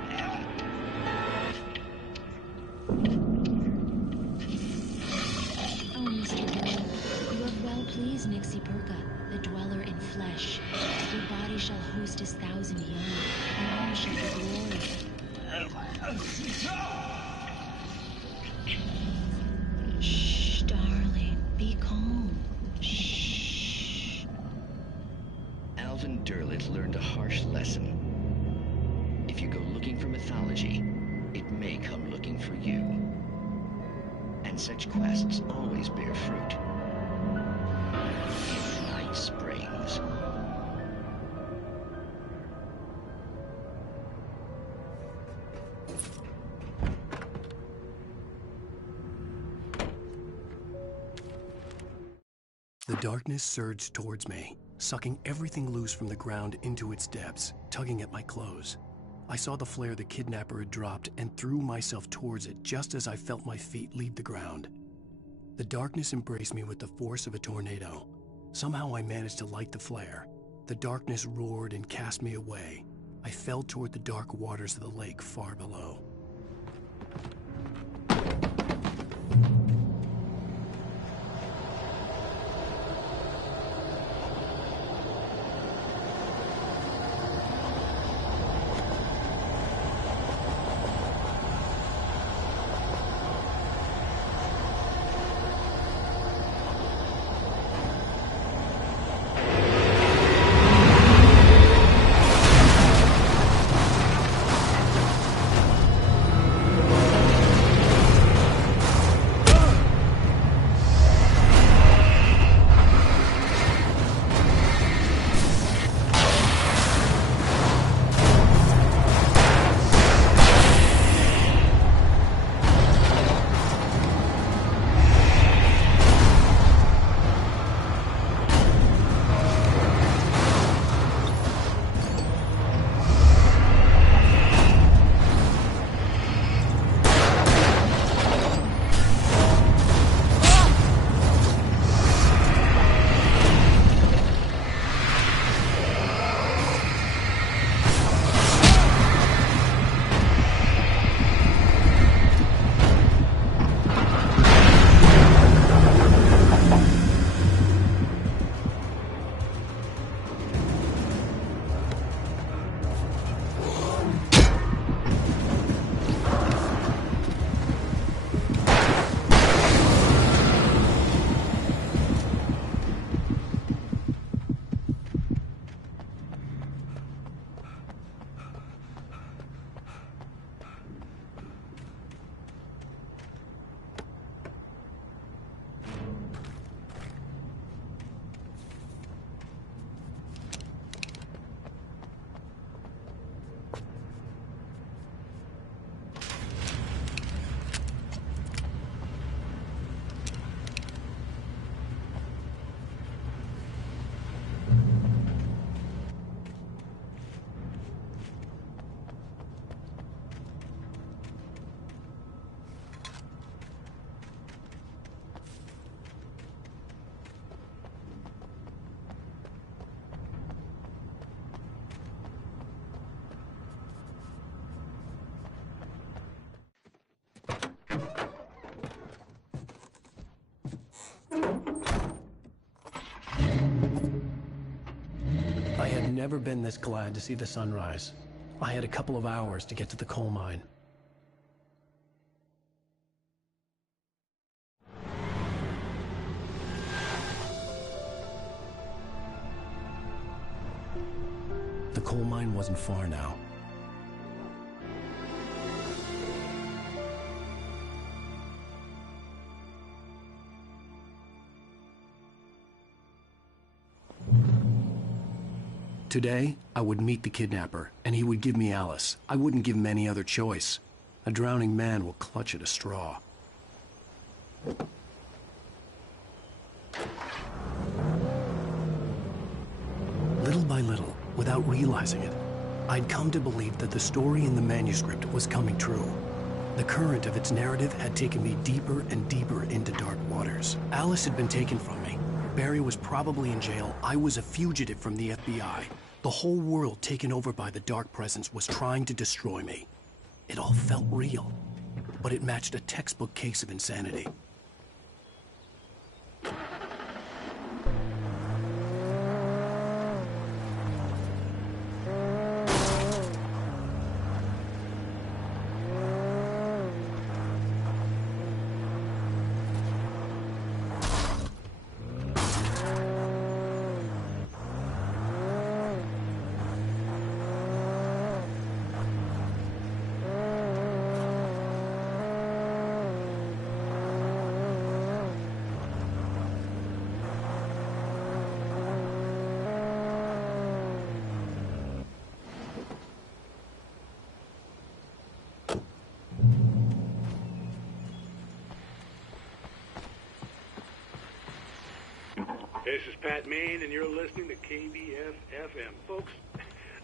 Oh, Mr. Derleth, you have well pleased Nixie Perka, the dweller in flesh. Your body shall host his 1,000 young, and all shall be glory. Shh, darling, be calm. Shh. Alvin Derleth learned a harsh lesson. If you go looking for mythology, it may come looking for you. And such quests always bear fruit. In Night Springs. The darkness surged towards me, sucking everything loose from the ground into its depths, tugging at my clothes. I saw the flare the kidnapper had dropped and threw myself towards it just as I felt my feet leave the ground. The darkness embraced me with the force of a tornado. Somehow I managed to light the flare. The darkness roared and cast me away. I fell toward the dark waters of the lake far below. never been this glad to see the sunrise. I had a couple of hours to get to the coal mine. The coal mine wasn't far now. Today, I would meet the kidnapper, and he would give me Alice. I wouldn't give him any other choice. A drowning man will clutch at a straw. Little by little, without realizing it, I'd come to believe that the story in the manuscript was coming true. The current of its narrative had taken me deeper and deeper into dark waters. Alice had been taken from me. Barry was probably in jail. I was a fugitive from the FBI. The whole world taken over by the Dark Presence was trying to destroy me. It all felt real, but it matched a textbook case of insanity. This is Pat Main, and you're listening to KBF-FM. Folks,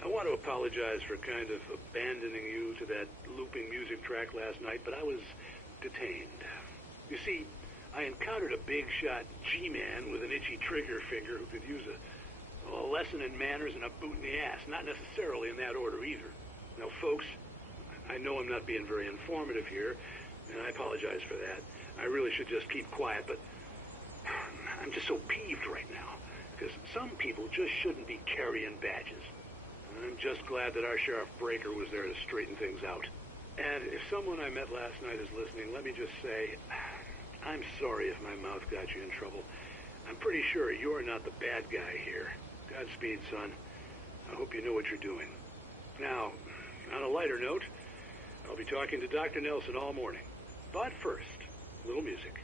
I want to apologize for kind of abandoning you to that looping music track last night, but I was detained. You see, I encountered a big-shot G-man with an itchy trigger finger who could use a lesson in manners and a boot in the ass. Not necessarily in that order, either. Now, folks, I know I'm not being very informative here, and I apologize for that. I really should just keep quiet, but I'm just so peeved right now, because some people just shouldn't be carrying badges. And I'm just glad that our Sheriff Breaker was there to straighten things out. And if someone I met last night is listening, let me just say, I'm sorry if my mouth got you in trouble. I'm pretty sure you're not the bad guy here. Godspeed, son. I hope you know what you're doing. Now, on a lighter note, I'll be talking to Dr. Nelson all morning. But first, a little music.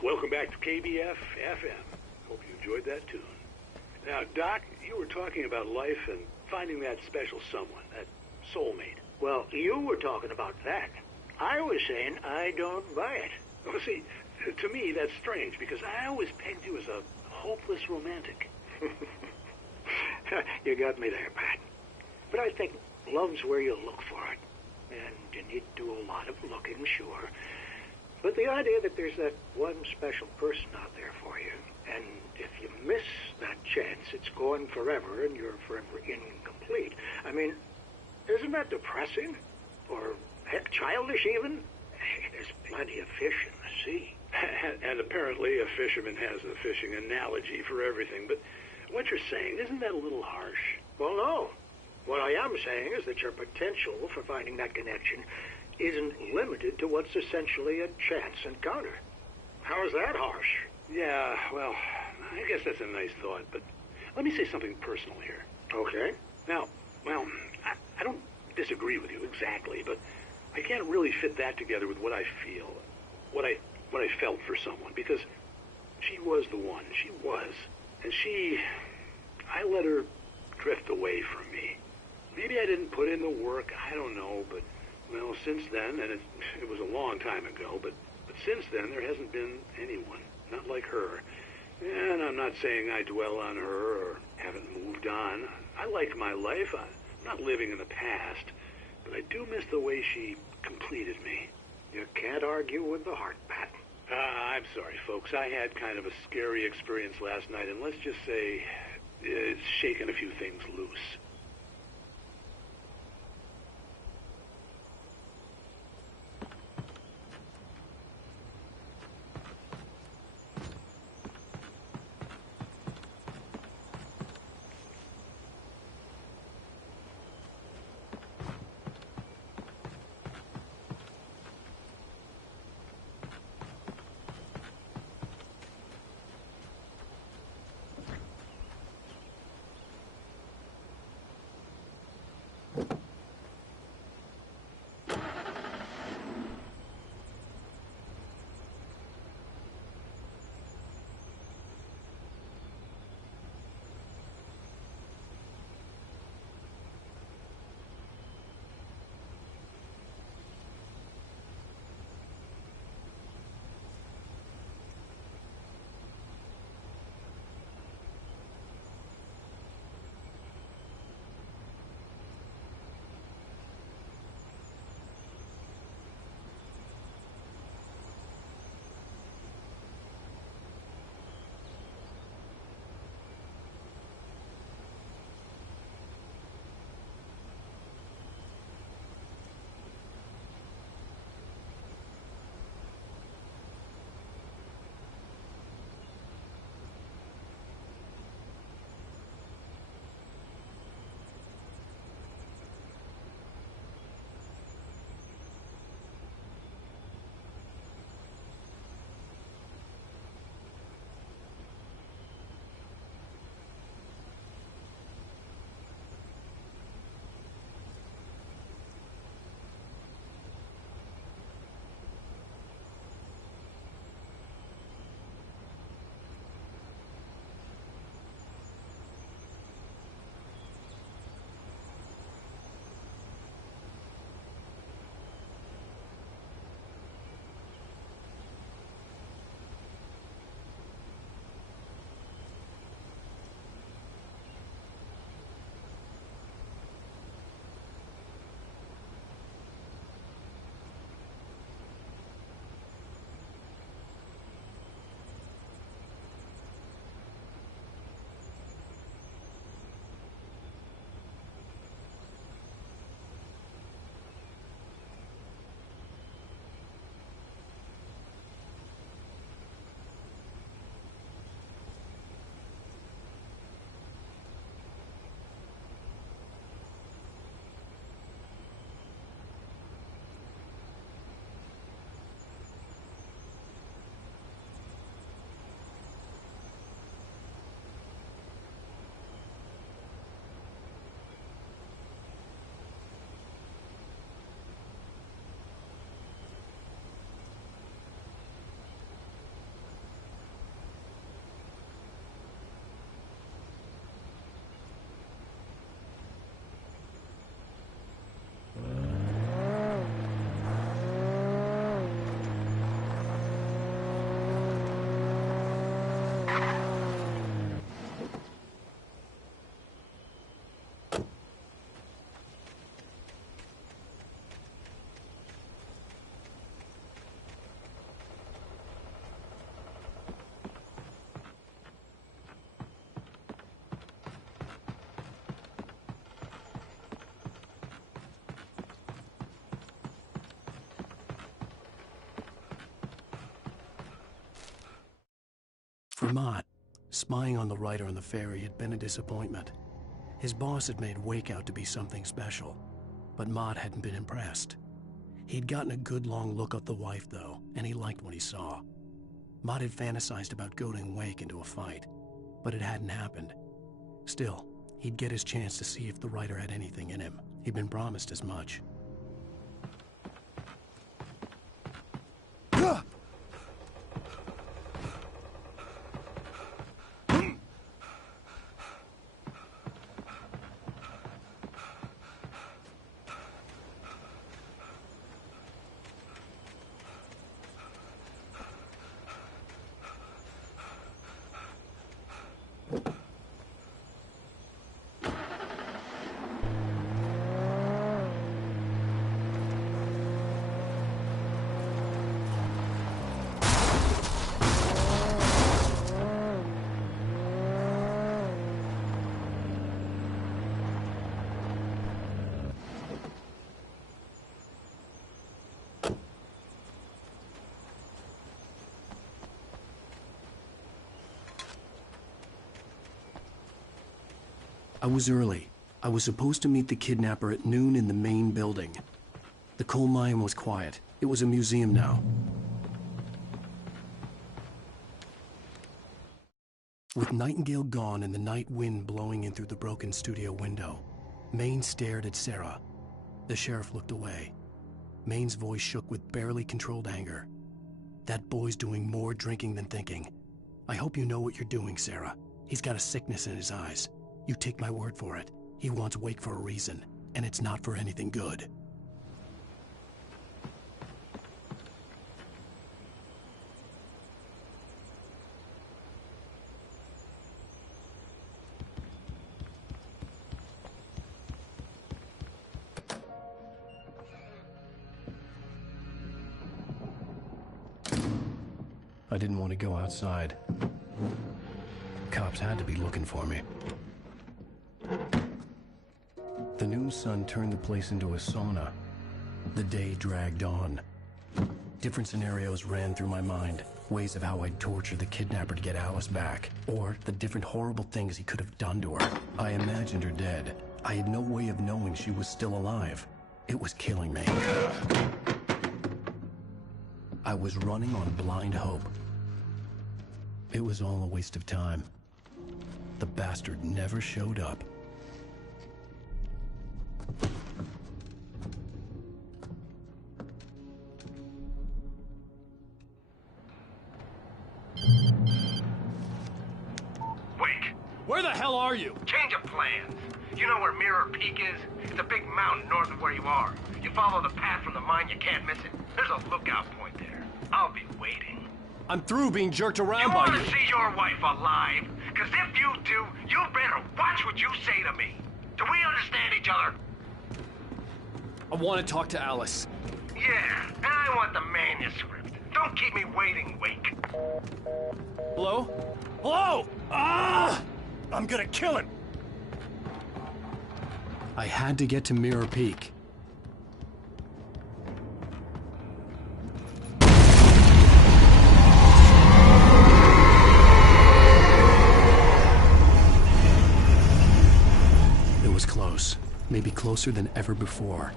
Welcome back to KBF-FM. Hope you enjoyed that tune. Now, Doc, you were talking about life and finding that special someone, that soulmate. Well, you were talking about that. I was saying I don't buy it. Well, see, to me, that's strange, because I always pegged you as a hopeless romantic. You got me there, Pat. But I think love's where you look for it. And you need to do a lot of looking, sure. But the idea that there's that one special person out there for you, and if you miss that chance, it's gone forever, and you're forever incomplete. I mean, isn't that depressing? Or, heck, childish even? There's plenty of fish in the sea. And apparently a fisherman has a fishing analogy for everything, but what you're saying, isn't that a little harsh? Well, no. What I am saying is that your potential for finding that connection isn't limited to what's essentially a chance encounter. How is that harsh? Yeah, well, I guess that's a nice thought, but let me say something personal here. Okay. Now, well, I don't disagree with you exactly, but I can't really fit that together with what I feel, what I felt for someone, because she was the one. She was. And I let her drift away from me. Maybe I didn't put in the work, I don't know, but, well, since then, and it was a long time ago, but since then there hasn't been anyone, not like her. And I'm not saying I dwell on her or haven't moved on. I like my life. I'm not living in the past, but I do miss the way she completed me. You can't argue with the heart, Pat. I'm sorry, folks. I had kind of a scary experience last night, and let's just say it's shaken a few things loose. For Mott, spying on the writer on the ferry had been a disappointment. His boss had made Wake out to be something special, but Mott hadn't been impressed. He'd gotten a good long look at the wife, though, and he liked what he saw. Mott had fantasized about goading Wake into a fight, but it hadn't happened. Still, he'd get his chance to see if the writer had anything in him. He'd been promised as much. I was early. I was supposed to meet the kidnapper at noon in the main building. The coal mine was quiet. It was a museum now. With Nightingale gone and the night wind blowing in through the broken studio window, Maine stared at Sarah. The sheriff looked away. Maine's voice shook with barely controlled anger. That boy's doing more drinking than thinking. I hope you know what you're doing, Sarah. He's got a sickness in his eyes. You take my word for it. He wants Wake for a reason, and it's not for anything good. I didn't want to go outside. Cops had to be looking for me. The noon sun turned the place into a sauna. The day dragged on. Different scenarios ran through my mind. Ways of how I'd torture the kidnapper to get Alice back. Or the different horrible things he could have done to her. I imagined her dead. I had no way of knowing she was still alive. It was killing me. I was running on blind hope. It was all a waste of time. The bastard never showed up. Wake! Where the hell are you? Change of plans. You know where Mirror Peak is? It's a big mountain north of where you are. You follow the path from the mine, you can't miss it. There's a lookout point there. I'll be waiting. I'm through being jerked around by You you. want to see your wife alive? Because if you do, you better watch what you say to me. Do we understand each other? I want to talk to Alice. Yeah, and I want the manuscript. Don't keep me waiting, Wake. Hello? Hello! Ah! I'm gonna kill him! I had to get to Mirror Peak. It was close. Maybe closer than ever before.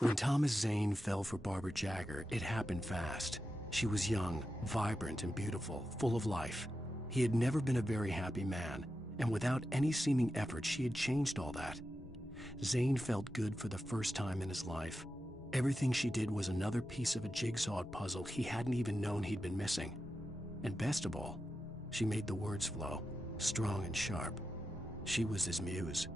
When Thomas Zane fell for Barbara Jagger, it happened fast. She was young, vibrant, and beautiful, full of life. He had never been a very happy man, and without any seeming effort, she had changed all that. Zane felt good for the first time in his life. Everything she did was another piece of a jigsaw puzzle he hadn't even known he'd been missing. And best of all, she made the words flow, strong and sharp. She was his muse.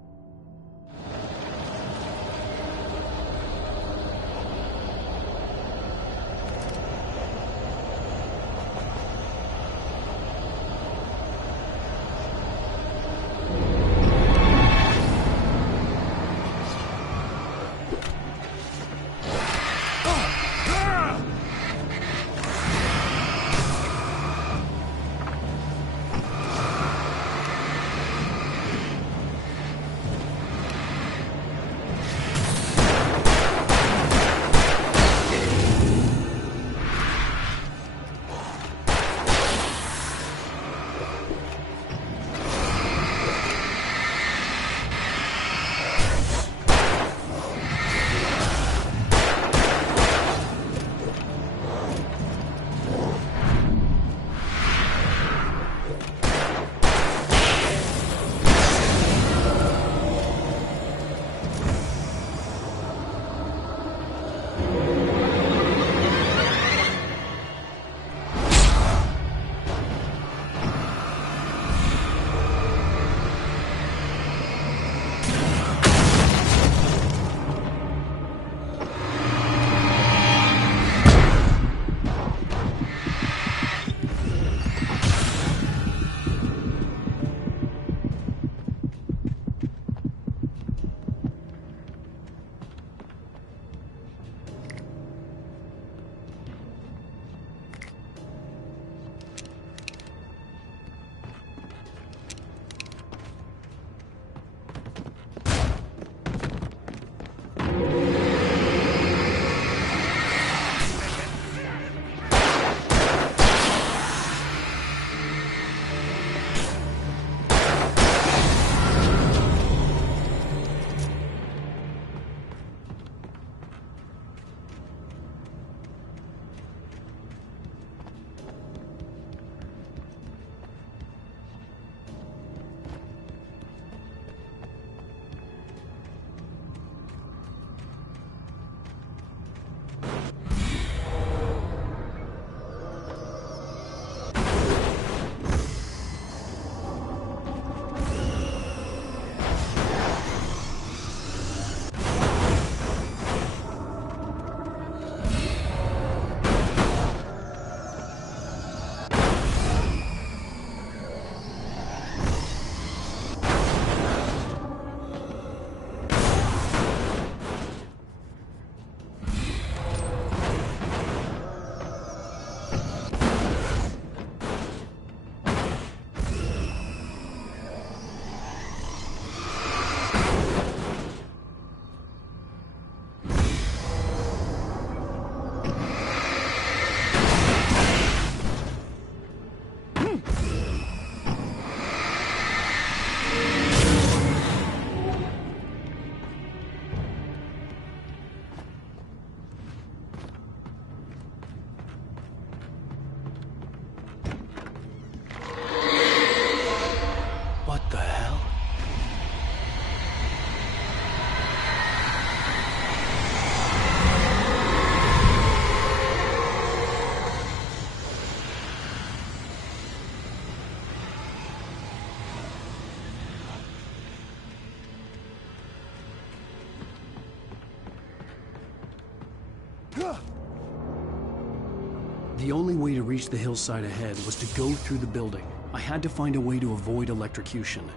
The only way to reach the hillside ahead was to go through the building. I had to find a way to avoid electrocution.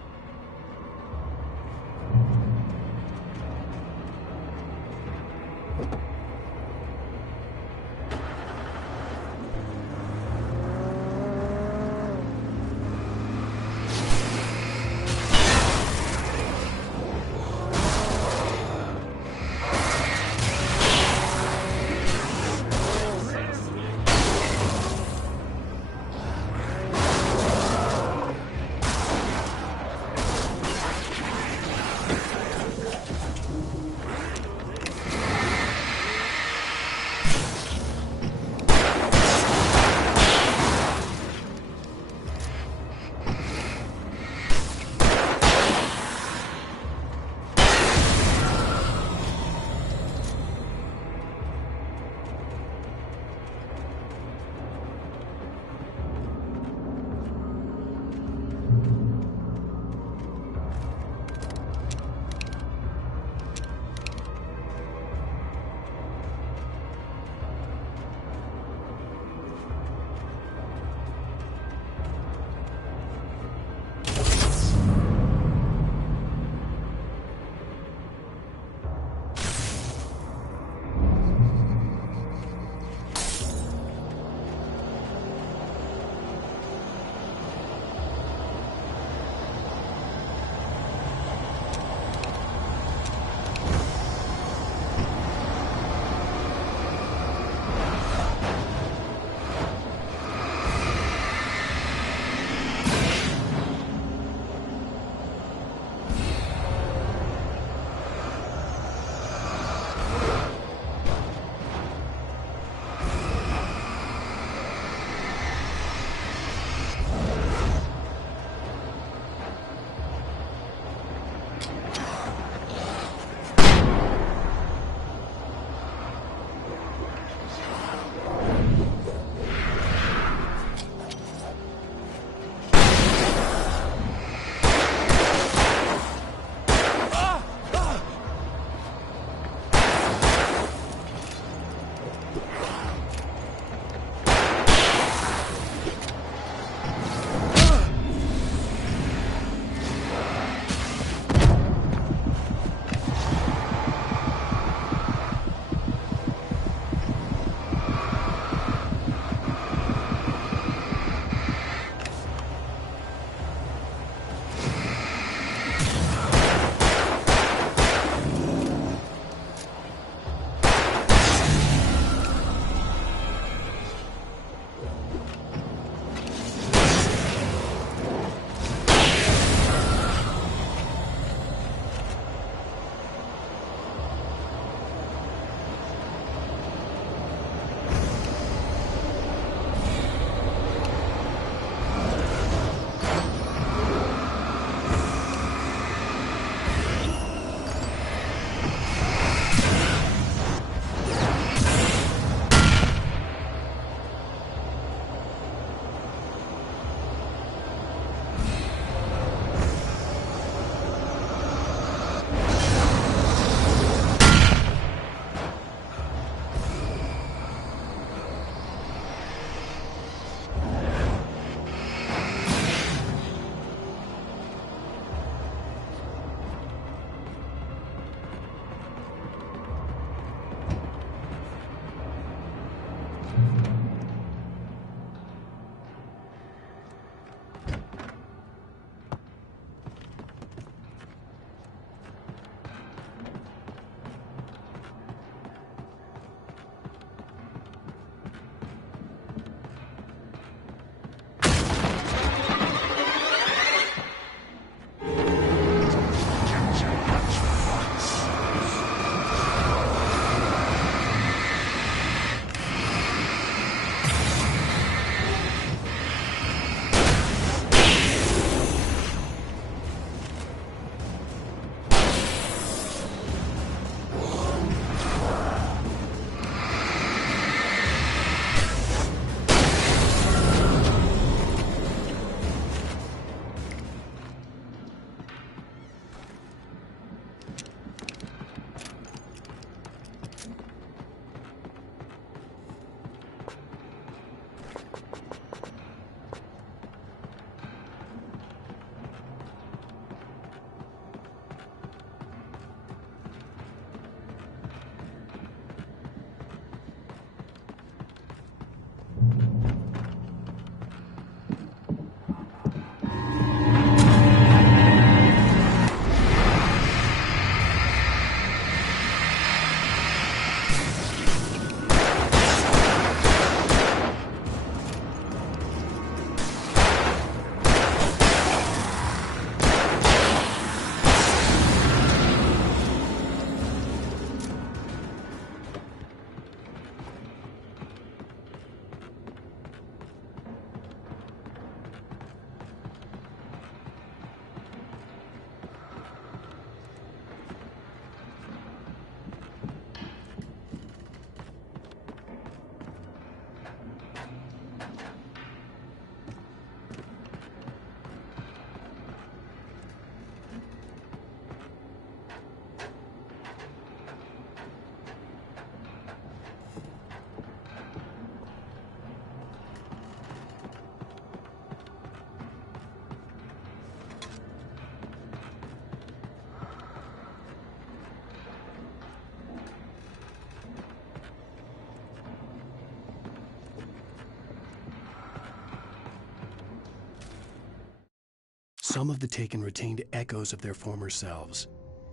Some of the taken retained echoes of their former selves,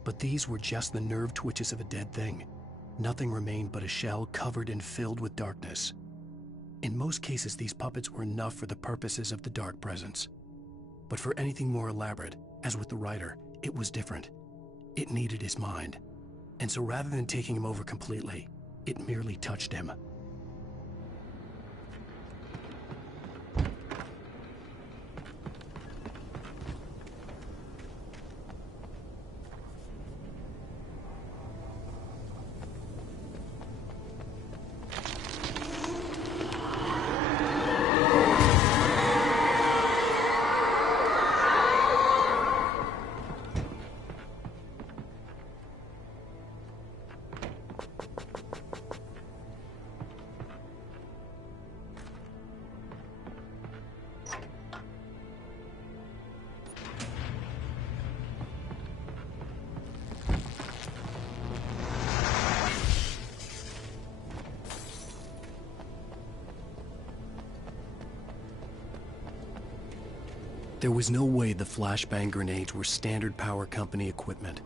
but these were just the nerve twitches of a dead thing. Nothing remained but a shell covered and filled with darkness. In most cases, these puppets were enough for the purposes of the dark presence. But for anything more elaborate, as with the writer, it was different. It needed his mind. And so rather than taking him over completely, it merely touched him. There was no way the flashbang grenades were standard power company equipment.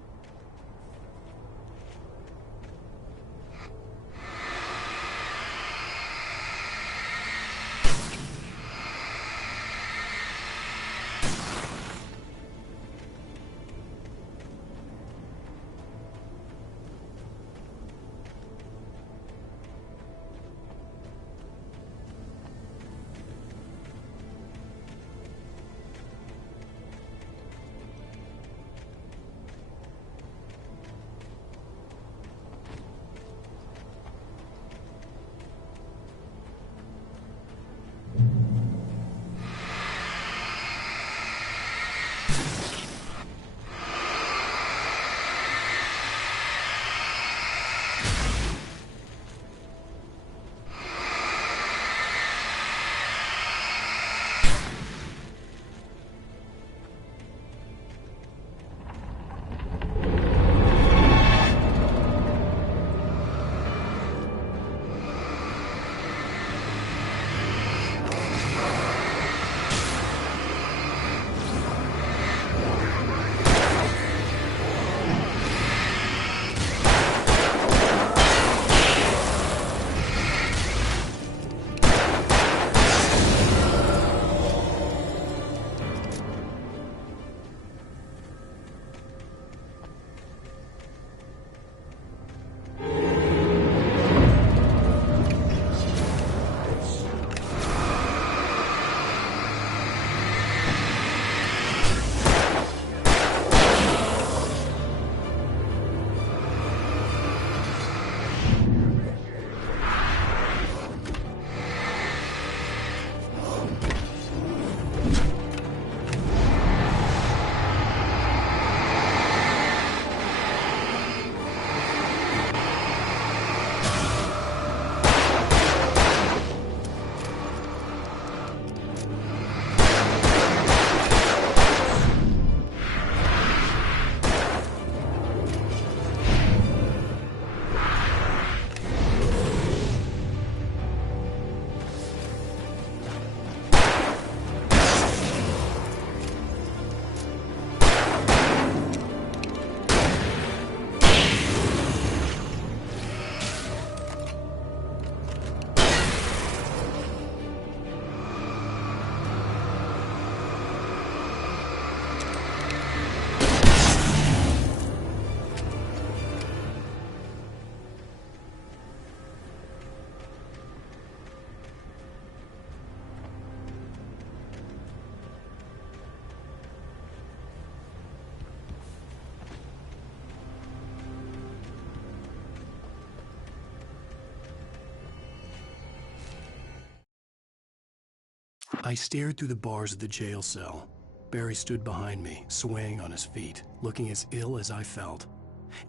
I stared through the bars of the jail cell. Barry stood behind me, swaying on his feet, looking as ill as I felt.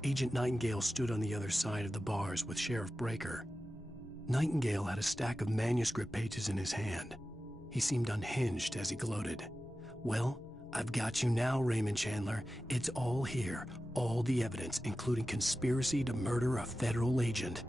Agent Nightingale stood on the other side of the bars with Sheriff Breaker. Nightingale had a stack of manuscript pages in his hand. He seemed unhinged as he gloated. "Well, I've got you now, Raymond Chandler. It's all here. All the evidence, including conspiracy to murder a federal agent."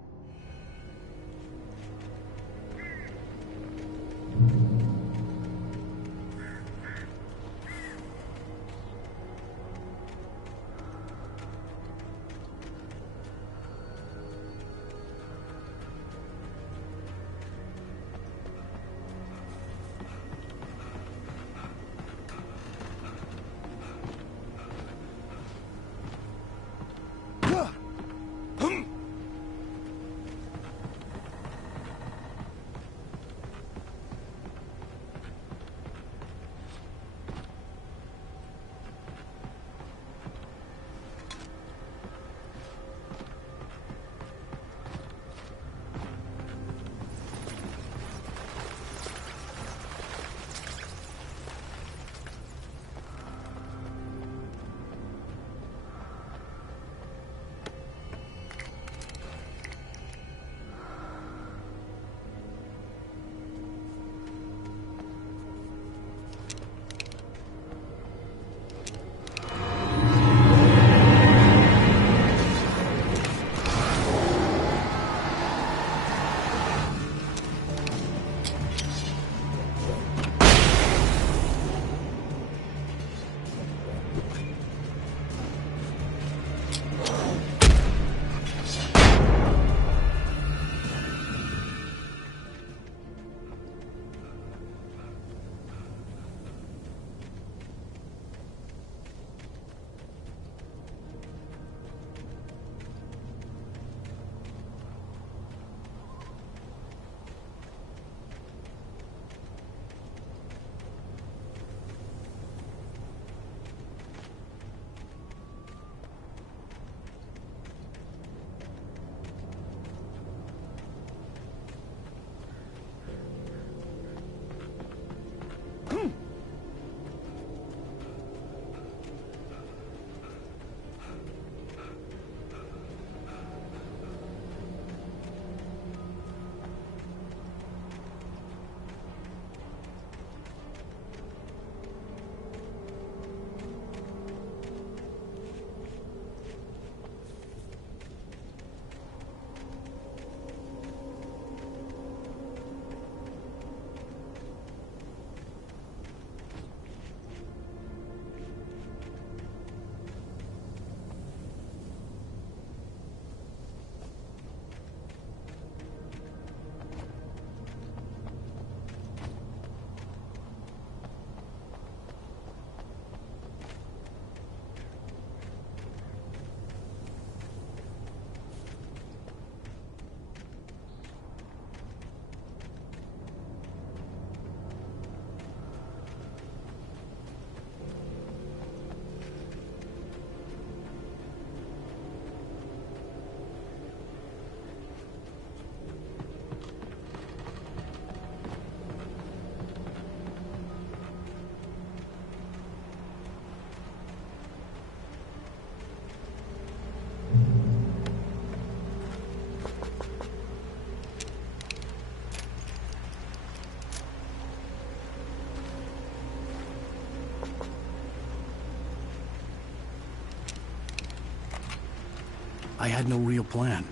I had no real plan.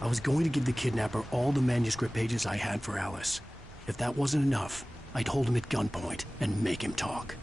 I was going to give the kidnapper all the manuscript pages I had for Alice. If that wasn't enough, I'd hold him at gunpoint and make him talk.